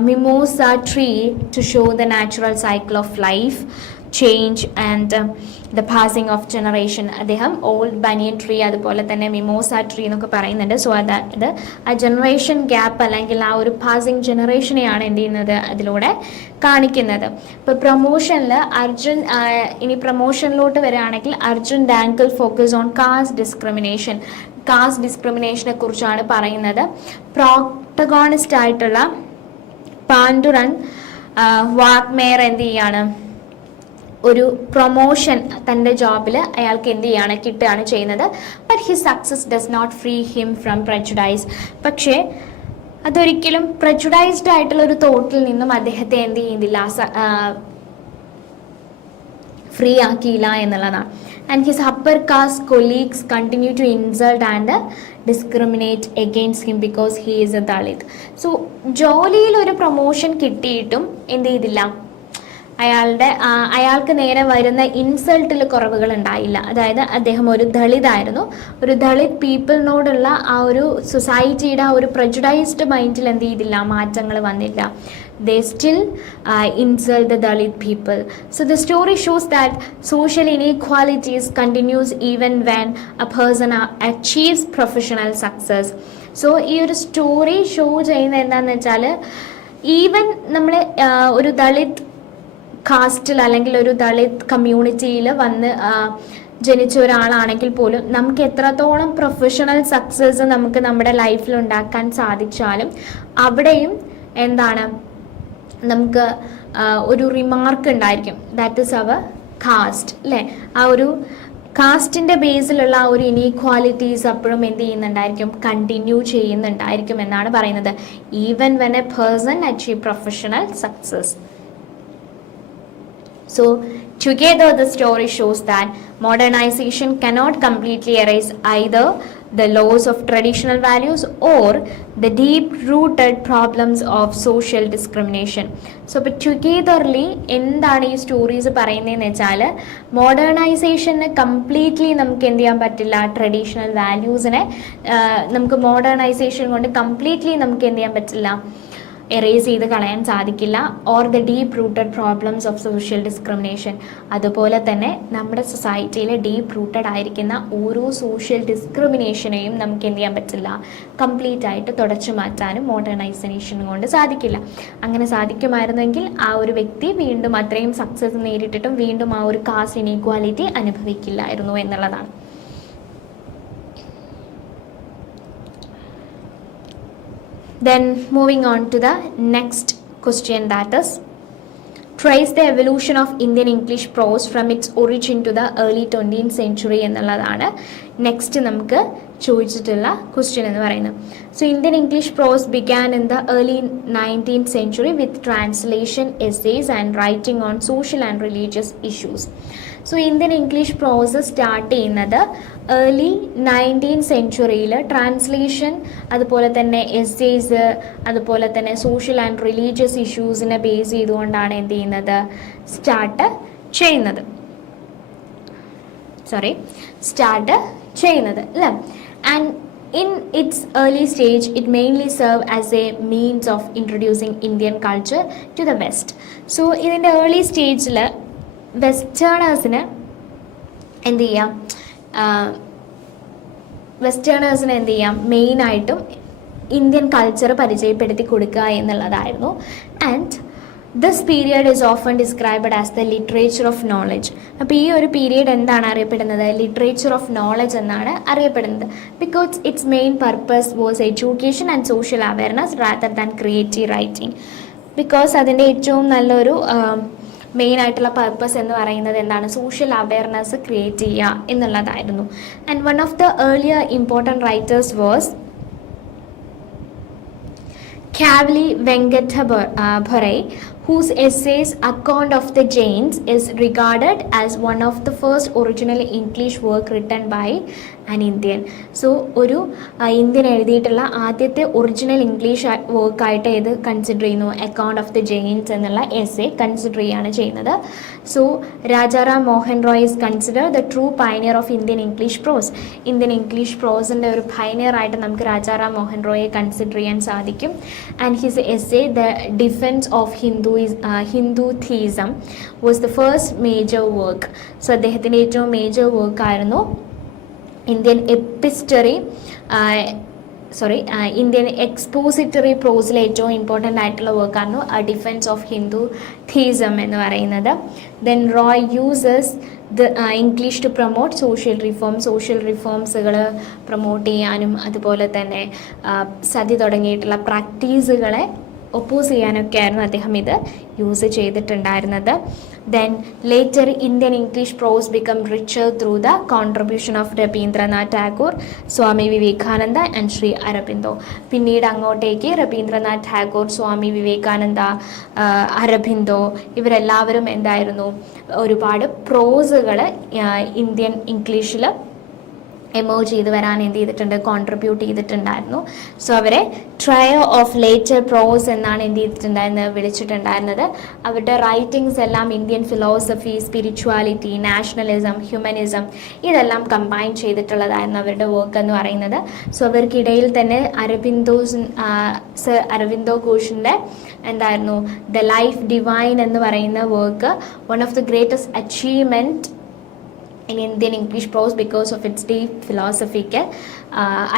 mimosa tree to show the natural cycle of life, change and the passing of generation. അദ്ദേഹം old ബനിയൻ tree അതുപോലെ തന്നെ മിമോസ tree എന്നൊക്കെ പറയുന്നുണ്ട്. So അതായത് ആ generation gap അല്ലെങ്കിൽ ആ ഒരു പാസിങ് ജനറേഷനെയാണ് എന്ത് ചെയ്യുന്നത്, അതിലൂടെ കാണിക്കുന്നത്. ഇപ്പോൾ പ്രൊമോഷനിൽ ഇനി പ്രൊമോഷനിലോട്ട് വരികയാണെങ്കിൽ Arjun Dangle focus on caste discrimination. Caste ഡിസ്ക്രിമിനേഷനെ കുറിച്ചാണ് പറയുന്നത്. പ്രോട്ടഗോണിസ്റ്റ് ആയിട്ടുള്ള പാണ്ഡുരൻ വാഗ്മേർ എന്ത് ചെയ്യാണ്, ഒരു പ്രൊമോഷൻ തൻ്റെ ജോബിൽ അയാൾക്ക് എന്ത് ചെയ്യാണ് കിട്ടുകയാണ് ചെയ്യുന്നത്. But his success does not free him from prejudice. പക്ഷേ അതൊരിക്കലും പ്രജുഡൈസ്ഡ് ആയിട്ടുള്ള ഒരു തോട്ടിൽ നിന്നും അദ്ദേഹത്തെ എന്ത് ചെയ്യുന്നില്ല, ഫ്രീ ആക്കിയില്ല എന്നുള്ളതാണ്. And his upper caste colleagues continue to insult and discriminate against him because he is a Dalit. So ജോലിയിൽ ഒരു പ്രൊമോഷൻ കിട്ടിയിട്ടും എന്ത് ചെയ്തില്ല, അയാൾക്ക് നേരെ വരുന്ന ഇൻസൾട്ടിൽ കുറവുകൾ ഉണ്ടായില്ല. അതായത് അദ്ദേഹം ഒരു ദളിതായിരുന്നു. ഒരു ദളിത് പീപ്പിളിനോടുള്ള ആ ഒരു സൊസൈറ്റിയുടെ ആ ഒരു പ്രജുഡൈസ്ഡ് മൈൻഡിൽ എന്ത് ചെയ്തില്ല, മാറ്റങ്ങൾ വന്നില്ല. They still insult the Dalit people. So the story shows that social inequalities continues even when a person achieves professional success. So ഈ ഒരു സ്റ്റോറി ഷോ ചെയ്യുന്നത് എന്താണെന്ന് വെച്ചാൽ, ഈവൻ നമ്മൾ ഒരു ദളിത് കാസ്റ്റിൽ അല്ലെങ്കിൽ ഒരു ദളിത് കമ്മ്യൂണിറ്റിയിൽ വന്ന് ജനിച്ച ഒരാളാണെങ്കിൽ പോലും നമുക്ക് എത്രത്തോളം പ്രൊഫഷണൽ സക്സസ് നമുക്ക് നമ്മുടെ ലൈഫിൽ ഉണ്ടാക്കാൻ സാധിച്ചാലും അവിടെയും എന്താണ്, നമുക്ക് ഒരു റിമാർക്ക് ഉണ്ടായിരിക്കും. ദാറ്റ് ഈസ് അവർ കാസ്റ്റ് അല്ലേ. ആ ഒരു കാസ്റ്റിൻ്റെ ബേസിലുള്ള ആ ഒരു ഇനീക്വാലിറ്റീസ് അപ്പോഴും എന്ത് ചെയ്യുന്നുണ്ടായിരിക്കും, കണ്ടിന്യൂ ചെയ്യുന്നുണ്ടായിരിക്കും എന്നാണ് പറയുന്നത്. Even when A person achieve professional success. So together the story shows that modernization cannot completely erase either the loss of traditional values or the deep-rooted problems of social discrimination. So but togetherly എന്താണ് ഈ stories പറയുന്നതെന്ന് വെച്ചാൽ, മോഡേണൈസേഷന് completely നമുക്ക് എന്ത് ചെയ്യാൻ പറ്റില്ല, traditional വാല്യൂസിനെ നമുക്ക് modernisation കൊണ്ട് കംപ്ലീറ്റ്ലി നമുക്ക് എന്ത് ചെയ്യാൻ പറ്റില്ല, എറേസ് ചെയ്ത് കളയാൻ സാധിക്കില്ല. Or the deep rooted problems of social discrimination. അതുപോലെ തന്നെ നമ്മുടെ സൊസൈറ്റിയിലെ ഡീപ്പ് റൂട്ടഡ് ആയിരിക്കുന്ന ഓരോ സോഷ്യൽ ഡിസ്ക്രിമിനേഷനെയും നമുക്ക് എന്ത് ചെയ്യാൻ പറ്റില്ല, കംപ്ലീറ്റ് ആയിട്ട് തുടച്ചു മാറ്റാനും മോഡേണൈസേഷൻ കൊണ്ട് സാധിക്കില്ല. അങ്ങനെ സാധിക്കുമായിരുന്നെങ്കിൽ ആ ഒരു വ്യക്തി വീണ്ടും അത്രയും സക്സസ് നേരിട്ടിട്ടും വീണ്ടും ആ ഒരു കാസ്റ്റ് ഇനീക്വാലിറ്റി അനുഭവിക്കില്ലായിരുന്നു എന്നുള്ളതാണ്. Then moving on to the next question, that is, trace the evolution of Indian English prose from its origin to the early 20th century എന്നുള്ളതാണ് നെക്സ്റ്റ് നമുക്ക് ചോദിച്ചിട്ടുള്ള ക്വസ്റ്റ്യൻ എന്ന് പറയുന്നത്. So Indian English prose began in the early 19th century with translation, essays and writing on social and religious issues. So Indian English pros start ചെയ്യുന്നത് early 19th centuryയിൽ translation, അതുപോലെ തന്നെ essays, അതുപോലെ തന്നെ social and religious ഇഷ്യൂസിനെ base ചെയ്തുകൊണ്ടാണ് എന്ത് ചെയ്യുന്നത്, start ചെയ്യുന്നത് അല്ലേ. And in its early stage it mainly served as a means of introducing Indian culture to the West. So ഇതിൻ്റെ ഏർലി സ്റ്റേജിൽ വെസ്റ്റേണേഴ്സിന് എന്ത് ചെയ്യാം, മെയിനായിട്ടും ഇന്ത്യൻ കൾച്ചർ പരിചയപ്പെടുത്തി കൊടുക്കുക എന്നുള്ളതായിരുന്നു. And this period is often described as the literature of knowledge. അപ്പോൾ ഈ ഒരു പീരിയഡ് എന്താണ് അറിയപ്പെടുന്നത്, ലിറ്ററേച്ചർ ഓഫ് നോളജ് എന്നാണ് അറിയപ്പെടുന്നത്. Because it's main purpose was education and social awareness rather than creative writing. Because അതിൻ്റെ ഏറ്റവും നല്ലൊരു മെയിൻ ആയിട്ടുള്ള പർപ്പസ് എന്ന് പറയുന്നത് എന്താണ്, സോഷ്യൽ അവയർനെസ് ക്രിയേറ്റ് ചെയ്യുക എന്നുള്ളതായിരുന്നു. And one of the earlier important writers was Kavli Venkata whose essays Account of the Jains is regarded as one of the first original English work written by an Indian. So ഒരു Indian എഴുതിയിട്ടുള്ള ആദ്യത്തെ original English വർക്കായിട്ട് ഇത് consider ചെയ്യുന്നു. Account of the Jains എന്നുള്ള essay consider ചെയ്യുകയാണ് ചെയ്യുന്നത്. So Rajaram Mohan Roy is consider the true pioneer of Indian English prose. Indian English പ്രോസിൻ്റെ ഒരു പയനിയർ ആയിട്ട് നമുക്ക് രാജാറാം മോഹൻ റോയെ കൺസിഡർ ചെയ്യാൻ സാധിക്കും. And his essay the defence of Hindu theism was the first major work. So അദ്ദേഹത്തിൻ്റെ ഏറ്റവും മേജർ വർക്കായിരുന്നു ഇന്ത്യൻ ഇന്ത്യൻ എക്സ്പോസിറ്ററി പ്രോസിലെ ഏറ്റവും ഇമ്പോർട്ടൻ്റ് ആയിട്ടുള്ള വർക്കായിരുന്നു ഡിഫെൻസ് ഓഫ് ഹിന്ദു തീസം എന്ന് പറയുന്നത്. Then Roy uses the English to promote social റിഫോംസുകൾ പ്രൊമോട്ട് ചെയ്യാനും അതുപോലെ തന്നെ സതി തുടങ്ങിയിട്ടുള്ള പ്രാക്ടീസുകളെ ഒപ്പോസ് ചെയ്യാനൊക്കെ ആയിരുന്നു അദ്ദേഹം ഇത് യൂസ് ചെയ്തിട്ടുണ്ടായിരുന്നത്. Then later Indian English prose became richer through the contribution of Rabindranath Tagore, Swami Vivekananda and Sri Aurobindo. പിന്നീട് അങ്ങോട്ടേക്ക് രവീന്ദ്രനാഥ് ടാഗോർ, സ്വാമി വിവേകാനന്ദ, അരബിന്ദോ ഇവരെല്ലാവരും എന്തായിരുന്നു, ഒരുപാട് പ്രോസുകൾ ഇന്ത്യൻ ഇംഗ്ലീഷിൽ എമേർജ് ചെയ്ത് വരാൻ എന്ത് ചെയ്തിട്ടുണ്ട്, കോൺട്രിബ്യൂട്ട് ചെയ്തിട്ടുണ്ടായിരുന്നു. സോ അവരെ ട്രയോ ഓഫ് ലേറ്റർ പ്രോസ് എന്നാണ് എന്ത് ചെയ്തിട്ടുണ്ടായിരുന്നത്, വിളിച്ചിട്ടുണ്ടായിരുന്നത്. അവരുടെ റൈറ്റിങ്സ് എല്ലാം Indian philosophy, spirituality, nationalism, humanism ഇതെല്ലാം കമ്പൈൻ ചെയ്തിട്ടുള്ളതായിരുന്നു അവരുടെ വർക്ക് എന്ന് പറയുന്നത്. സോ അവർക്കിടയിൽ തന്നെ അരബിന്ദോ ഘോഷിൻ്റെ എന്തായിരുന്നു ദ ലൈഫ് ഡിവൈൻ എന്ന് പറയുന്ന work one of the greatest achievement in Indian English prose because of its deep philosophical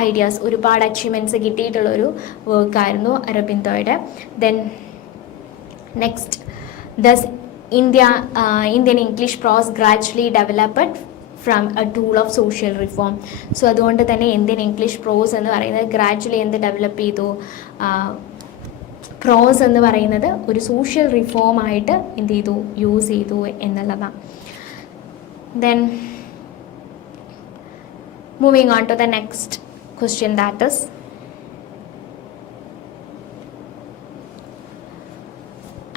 ideas. ഒരുപാട് അച്ചീവ്മെൻറ്റ്സ് കിട്ടിയിട്ടുള്ളൊരു വർക്കായിരുന്നു അരബിന്ദോയുടെ. Then next, thus Indian English prose gradually developed from a tool of social reform. So അതുകൊണ്ട് തന്നെ Indian English പ്രോസ് എന്ന് പറയുന്നത് gradually എന്ത് develop ചെയ്തു, പ്രോസ് എന്ന് പറയുന്നത് ഒരു സോഷ്യൽ റിഫോമായിട്ട് എന്ത് ചെയ്തു, യൂസ് ചെയ്തു എന്നുള്ളതാണ്. Then moving on to the next question, that is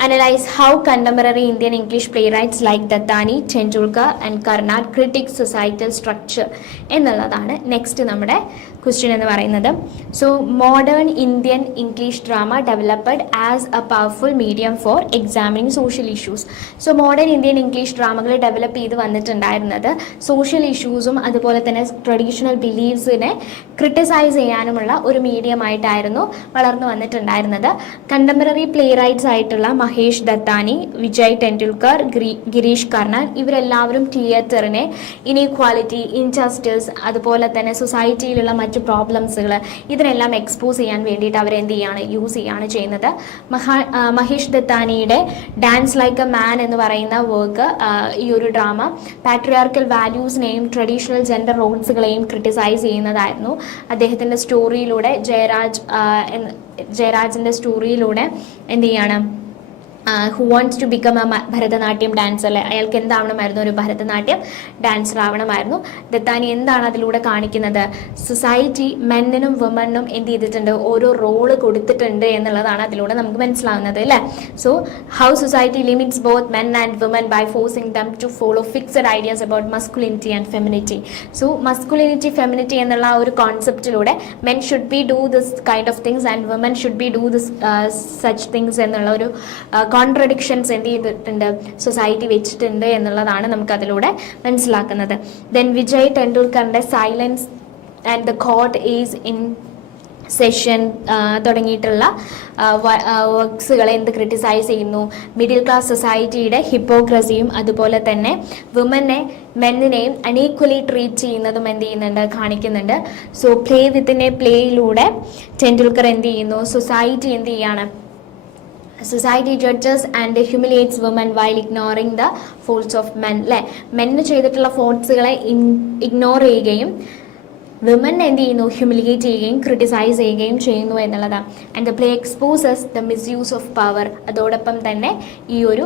analyze how contemporary Indian English playwrights like Dattani, Tendulkar and Karnad critic societal structure എന്നുള്ളതാണ് നെക്സ്റ്റ് നമ്മുടെ ക്വസ്റ്റ്യൻ എന്ന് പറയുന്നത്. So modern Indian English drama developed as a powerful medium for examining social issues. So modern Indian English ഡ്രാമകൾ develop ചെയ്ത് വന്നിട്ടുണ്ടായിരുന്നത് social ഇഷ്യൂസും അതുപോലെ തന്നെ traditional ബിലീഫ്സിനെ criticise ചെയ്യാനുമുള്ള ഒരു മീഡിയമായിട്ടായിരുന്നു വളർന്നു വന്നിട്ടുണ്ടായിരുന്നത്. കണ്ടംപററി പ്ലേ റൈറ്റ്സ് ആയിട്ടുള്ള മഹേഷ് ദത്താനി, വിജയ് ടെൻഡുൽക്കർ, ഗിരീഷ് കർണാഡ് ഇവരെല്ലാവരും തിയേറ്ററിനെ ഇനീക്വാലിറ്റി, ഇൻജസ്റ്റിസ്, അതുപോലെ തന്നെ സൊസൈറ്റിയിലുള്ള മറ്റ് പ്രോബ്ലംസുകൾ ഇതിനെല്ലാം എക്സ്പോസ് ചെയ്യാൻ വേണ്ടിയിട്ട് അവരെന്ത് ചെയ്യാണ്, യൂസ് ചെയ്യാണ് ചെയ്യുന്നത്. മഹേഷ് ദത്താനിയുടെ ഡാൻസ് ലൈക്ക് എ മാൻ എന്ന് പറയുന്ന വർക്ക്, ഈ ഒരു ഡ്രാമ പാട്രിയാർക്കൽ വാല്യൂസിനെയും ട്രഡീഷണൽ ജെൻഡർ റോൾസുകളെയും ക്രിട്ടിസൈസ് ചെയ്യുന്നതായിരുന്നു. അദ്ദേഹത്തിൻ്റെ സ്റ്റോറിയിലൂടെ ജയരാജിൻ്റെ സ്റ്റോറിയിലൂടെ എന്ത് ചെയ്യാണ്, who wants to become a Bharatanatyam dancer, അയാൾക്ക് എന്താവണമായിരുന്നു, ഒരു ഭരതനാട്യം ഡാൻസർ ആവണമായിരുന്നു. ദത്താനി എന്താണ് അതിലൂടെ കാണിക്കുന്നത്, സൊസൈറ്റി മെന്നിനും വുമണിനും എന്ത് ചെയ്തിട്ടുണ്ട്, ഓരോ റോള് കൊടുത്തിട്ടുണ്ട് എന്നുള്ളതാണ് അതിലൂടെ നമുക്ക് മനസ്സിലാവുന്നത് അല്ലേ. So how society limits both men and women by forcing them to follow fixed ideas about masculinity and femininity. So masculinity, femininity എന്നുള്ള ഒരു കോൺസെപ്റ്റിലൂടെ men should be do this kind of things and women should be do this such things എന്നുള്ള ഒരു contradictions എന്ത് ചെയ്തിട്ടുണ്ട്, society വെച്ചിട്ടുണ്ട് എന്നുള്ളതാണ് നമുക്കതിലൂടെ മനസ്സിലാക്കുന്നത്. ദെൻ വിജയ് ടെൻഡുൽക്കറിൻ്റെ Silence and the Court is in Session തുടങ്ങിയിട്ടുള്ള വർക്ക്സുകളെ എന്ത് ക്രിട്ടിസൈസ് ചെയ്യുന്നു, മിഡിൽ ക്ലാസ് സൊസൈറ്റിയുടെ ഹിപ്പോക്രസിയും അതുപോലെ തന്നെ വുമനെ മെന്നിനെയും അൺഈക്വലി ട്രീറ്റ് ചെയ്യുന്നതും എന്ത് ചെയ്യുന്നുണ്ട്, കാണിക്കുന്നുണ്ട്. സോ പ്ലേ വിത്തിൻ എ പ്ലേയിലൂടെ ടെൻഡുൽക്കർ എന്ത് ചെയ്യുന്നു, സൊസൈറ്റി എന്ത് ചെയ്യാണ്, society judges and humiliates women while ignoring the faults of men. അല്ലേ, മെന്ന് ചെയ്തിട്ടുള്ള ഫോൾട്ട്സുകളെ ഇഗ്നോർ ചെയ്യുകയും വിമൻ എന്ത് ചെയ്യുന്നു, ഹ്യൂമിലിയേറ്റ് ചെയ്യുകയും ക്രിട്ടിസൈസ് ചെയ്യുകയും ചെയ്യുന്നു എന്നുള്ളതാണ്. And the play exposes the misuse of power. അതോടൊപ്പം തന്നെ ഈ ഒരു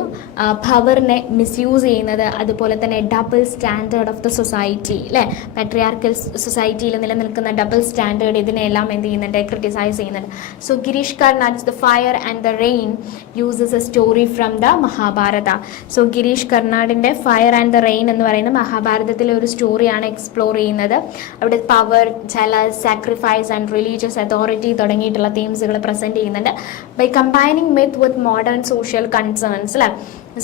പവറിനെ മിസ്യൂസ് ചെയ്യുന്നത്, അതുപോലെ തന്നെ double standard of the society, അല്ലേ, പാട്രിയാർക്കൽ സൊസൈറ്റിയിൽ നിലനിൽക്കുന്ന ഡബിൾ സ്റ്റാൻഡേർഡ് ഇതിനെല്ലാം എന്ത് ചെയ്യുന്നുണ്ട്, ക്രിട്ടിസൈസ് ചെയ്യുന്നുണ്ട്. So Girish Karnad's the fire and the Rain uses a story from the Mahabharata. So Girish കർണാഡിൻ്റെ ഫയർ ആൻഡ് ദ റെയിൻ എന്ന് പറയുന്ന മഹാഭാരതത്തിലെ ഒരു സ്റ്റോറിയാണ് എക്സ്പ്ലോർ ചെയ്യുന്നത്. അവിടെ power, jealous, sacrifice and religious authority തുടങ്ങിയിട്ടുള്ള തീംസുകൾ പ്രസൻറ്റ് ചെയ്യുന്നുണ്ട്. By combining myth with modern social concerns, അല്ലേ.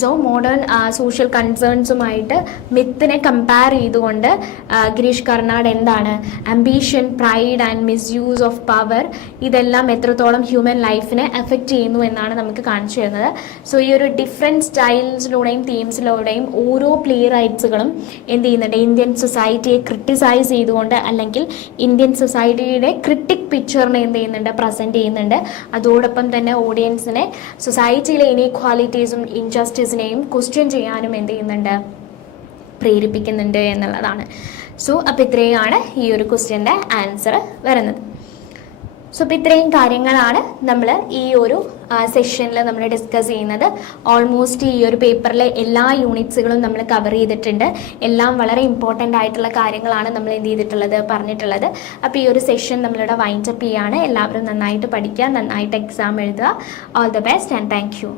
സോ മോഡേൺ സോഷ്യൽ കൺസേൺസുമായിട്ട് മിത്തിനെ കമ്പയർ ചെയ്തുകൊണ്ട് ഗിരീഷ് കർണാഡ് എന്താണ്, ambition, pride and misuse of power ഇതെല്ലാം എത്രത്തോളം ഹ്യൂമൻ ലൈഫിനെ എഫക്റ്റ് ചെയ്യുന്നു എന്നാണ് നമുക്ക് കാണിച്ചു തരുന്നത്. സോ ഈ ഒരു ഡിഫറെൻറ്റ് സ്റ്റൈൽസിലൂടെയും തീംസിലൂടെയും ഓരോ പ്ലേ റൈറ്റ്സുകളും എന്ത് ചെയ്യുന്നുണ്ട്, ഇന്ത്യൻ സൊസൈറ്റിയെ ക്രിട്ടിസൈസ് ചെയ്തുകൊണ്ട് അല്ലെങ്കിൽ ഇന്ത്യൻ സൊസൈറ്റിയുടെ ക്രിട്ടിക് പിക്ചറിനെ എന്ത് ചെയ്യുന്നുണ്ട്, പ്രസൻറ്റ് ചെയ്യുന്നുണ്ട്. അതോടൊപ്പം തന്നെ ഓഡിയൻസിനെ സൊസൈറ്റിയിലെ ഇനീക്വാലിറ്റീസും ഇൻജസ്റ്റിസിനെയും ക്വസ്റ്റ്യൻ ചെയ്യാനും എന്ത് ചെയ്യുന്നുണ്ട്, പ്രേരിപ്പിക്കുന്നുണ്ട് എന്നുള്ളതാണ്. സോ അപ്പോൾ ഇത്രയാണ് ഈ ഒരു ക്വസ്റ്റ്യൻ്റെ ആൻസർ വരുന്നത്. സോ ഇപ്പോൾ ഇത്രയും കാര്യങ്ങളാണ് നമ്മൾ ഈ ഒരു സെഷനിൽ നമ്മൾ ഡിസ്കസ് ചെയ്യുന്നത്. ഓൾമോസ്റ്റ് ഈ ഒരു പേപ്പറിലെ എല്ലാ യൂണിറ്റ്സുകളും നമ്മൾ കവർ ചെയ്തിട്ടുണ്ട്. എല്ലാം വളരെ ഇമ്പോർട്ടൻ്റ് ആയിട്ടുള്ള കാര്യങ്ങളാണ് നമ്മൾ എന്ത് ചെയ്തിട്ടുള്ളത്, പറഞ്ഞിട്ടുള്ളത്. അപ്പോൾ ഈ ഒരു സെഷൻ നമ്മളിവിടെ വൈൻഡപ്പ് ചെയ്യുകയാണ്. എല്ലാവരും നന്നായിട്ട് പഠിക്കുക, നന്നായിട്ട് എക്സാം എഴുതുക. All the best and thank you.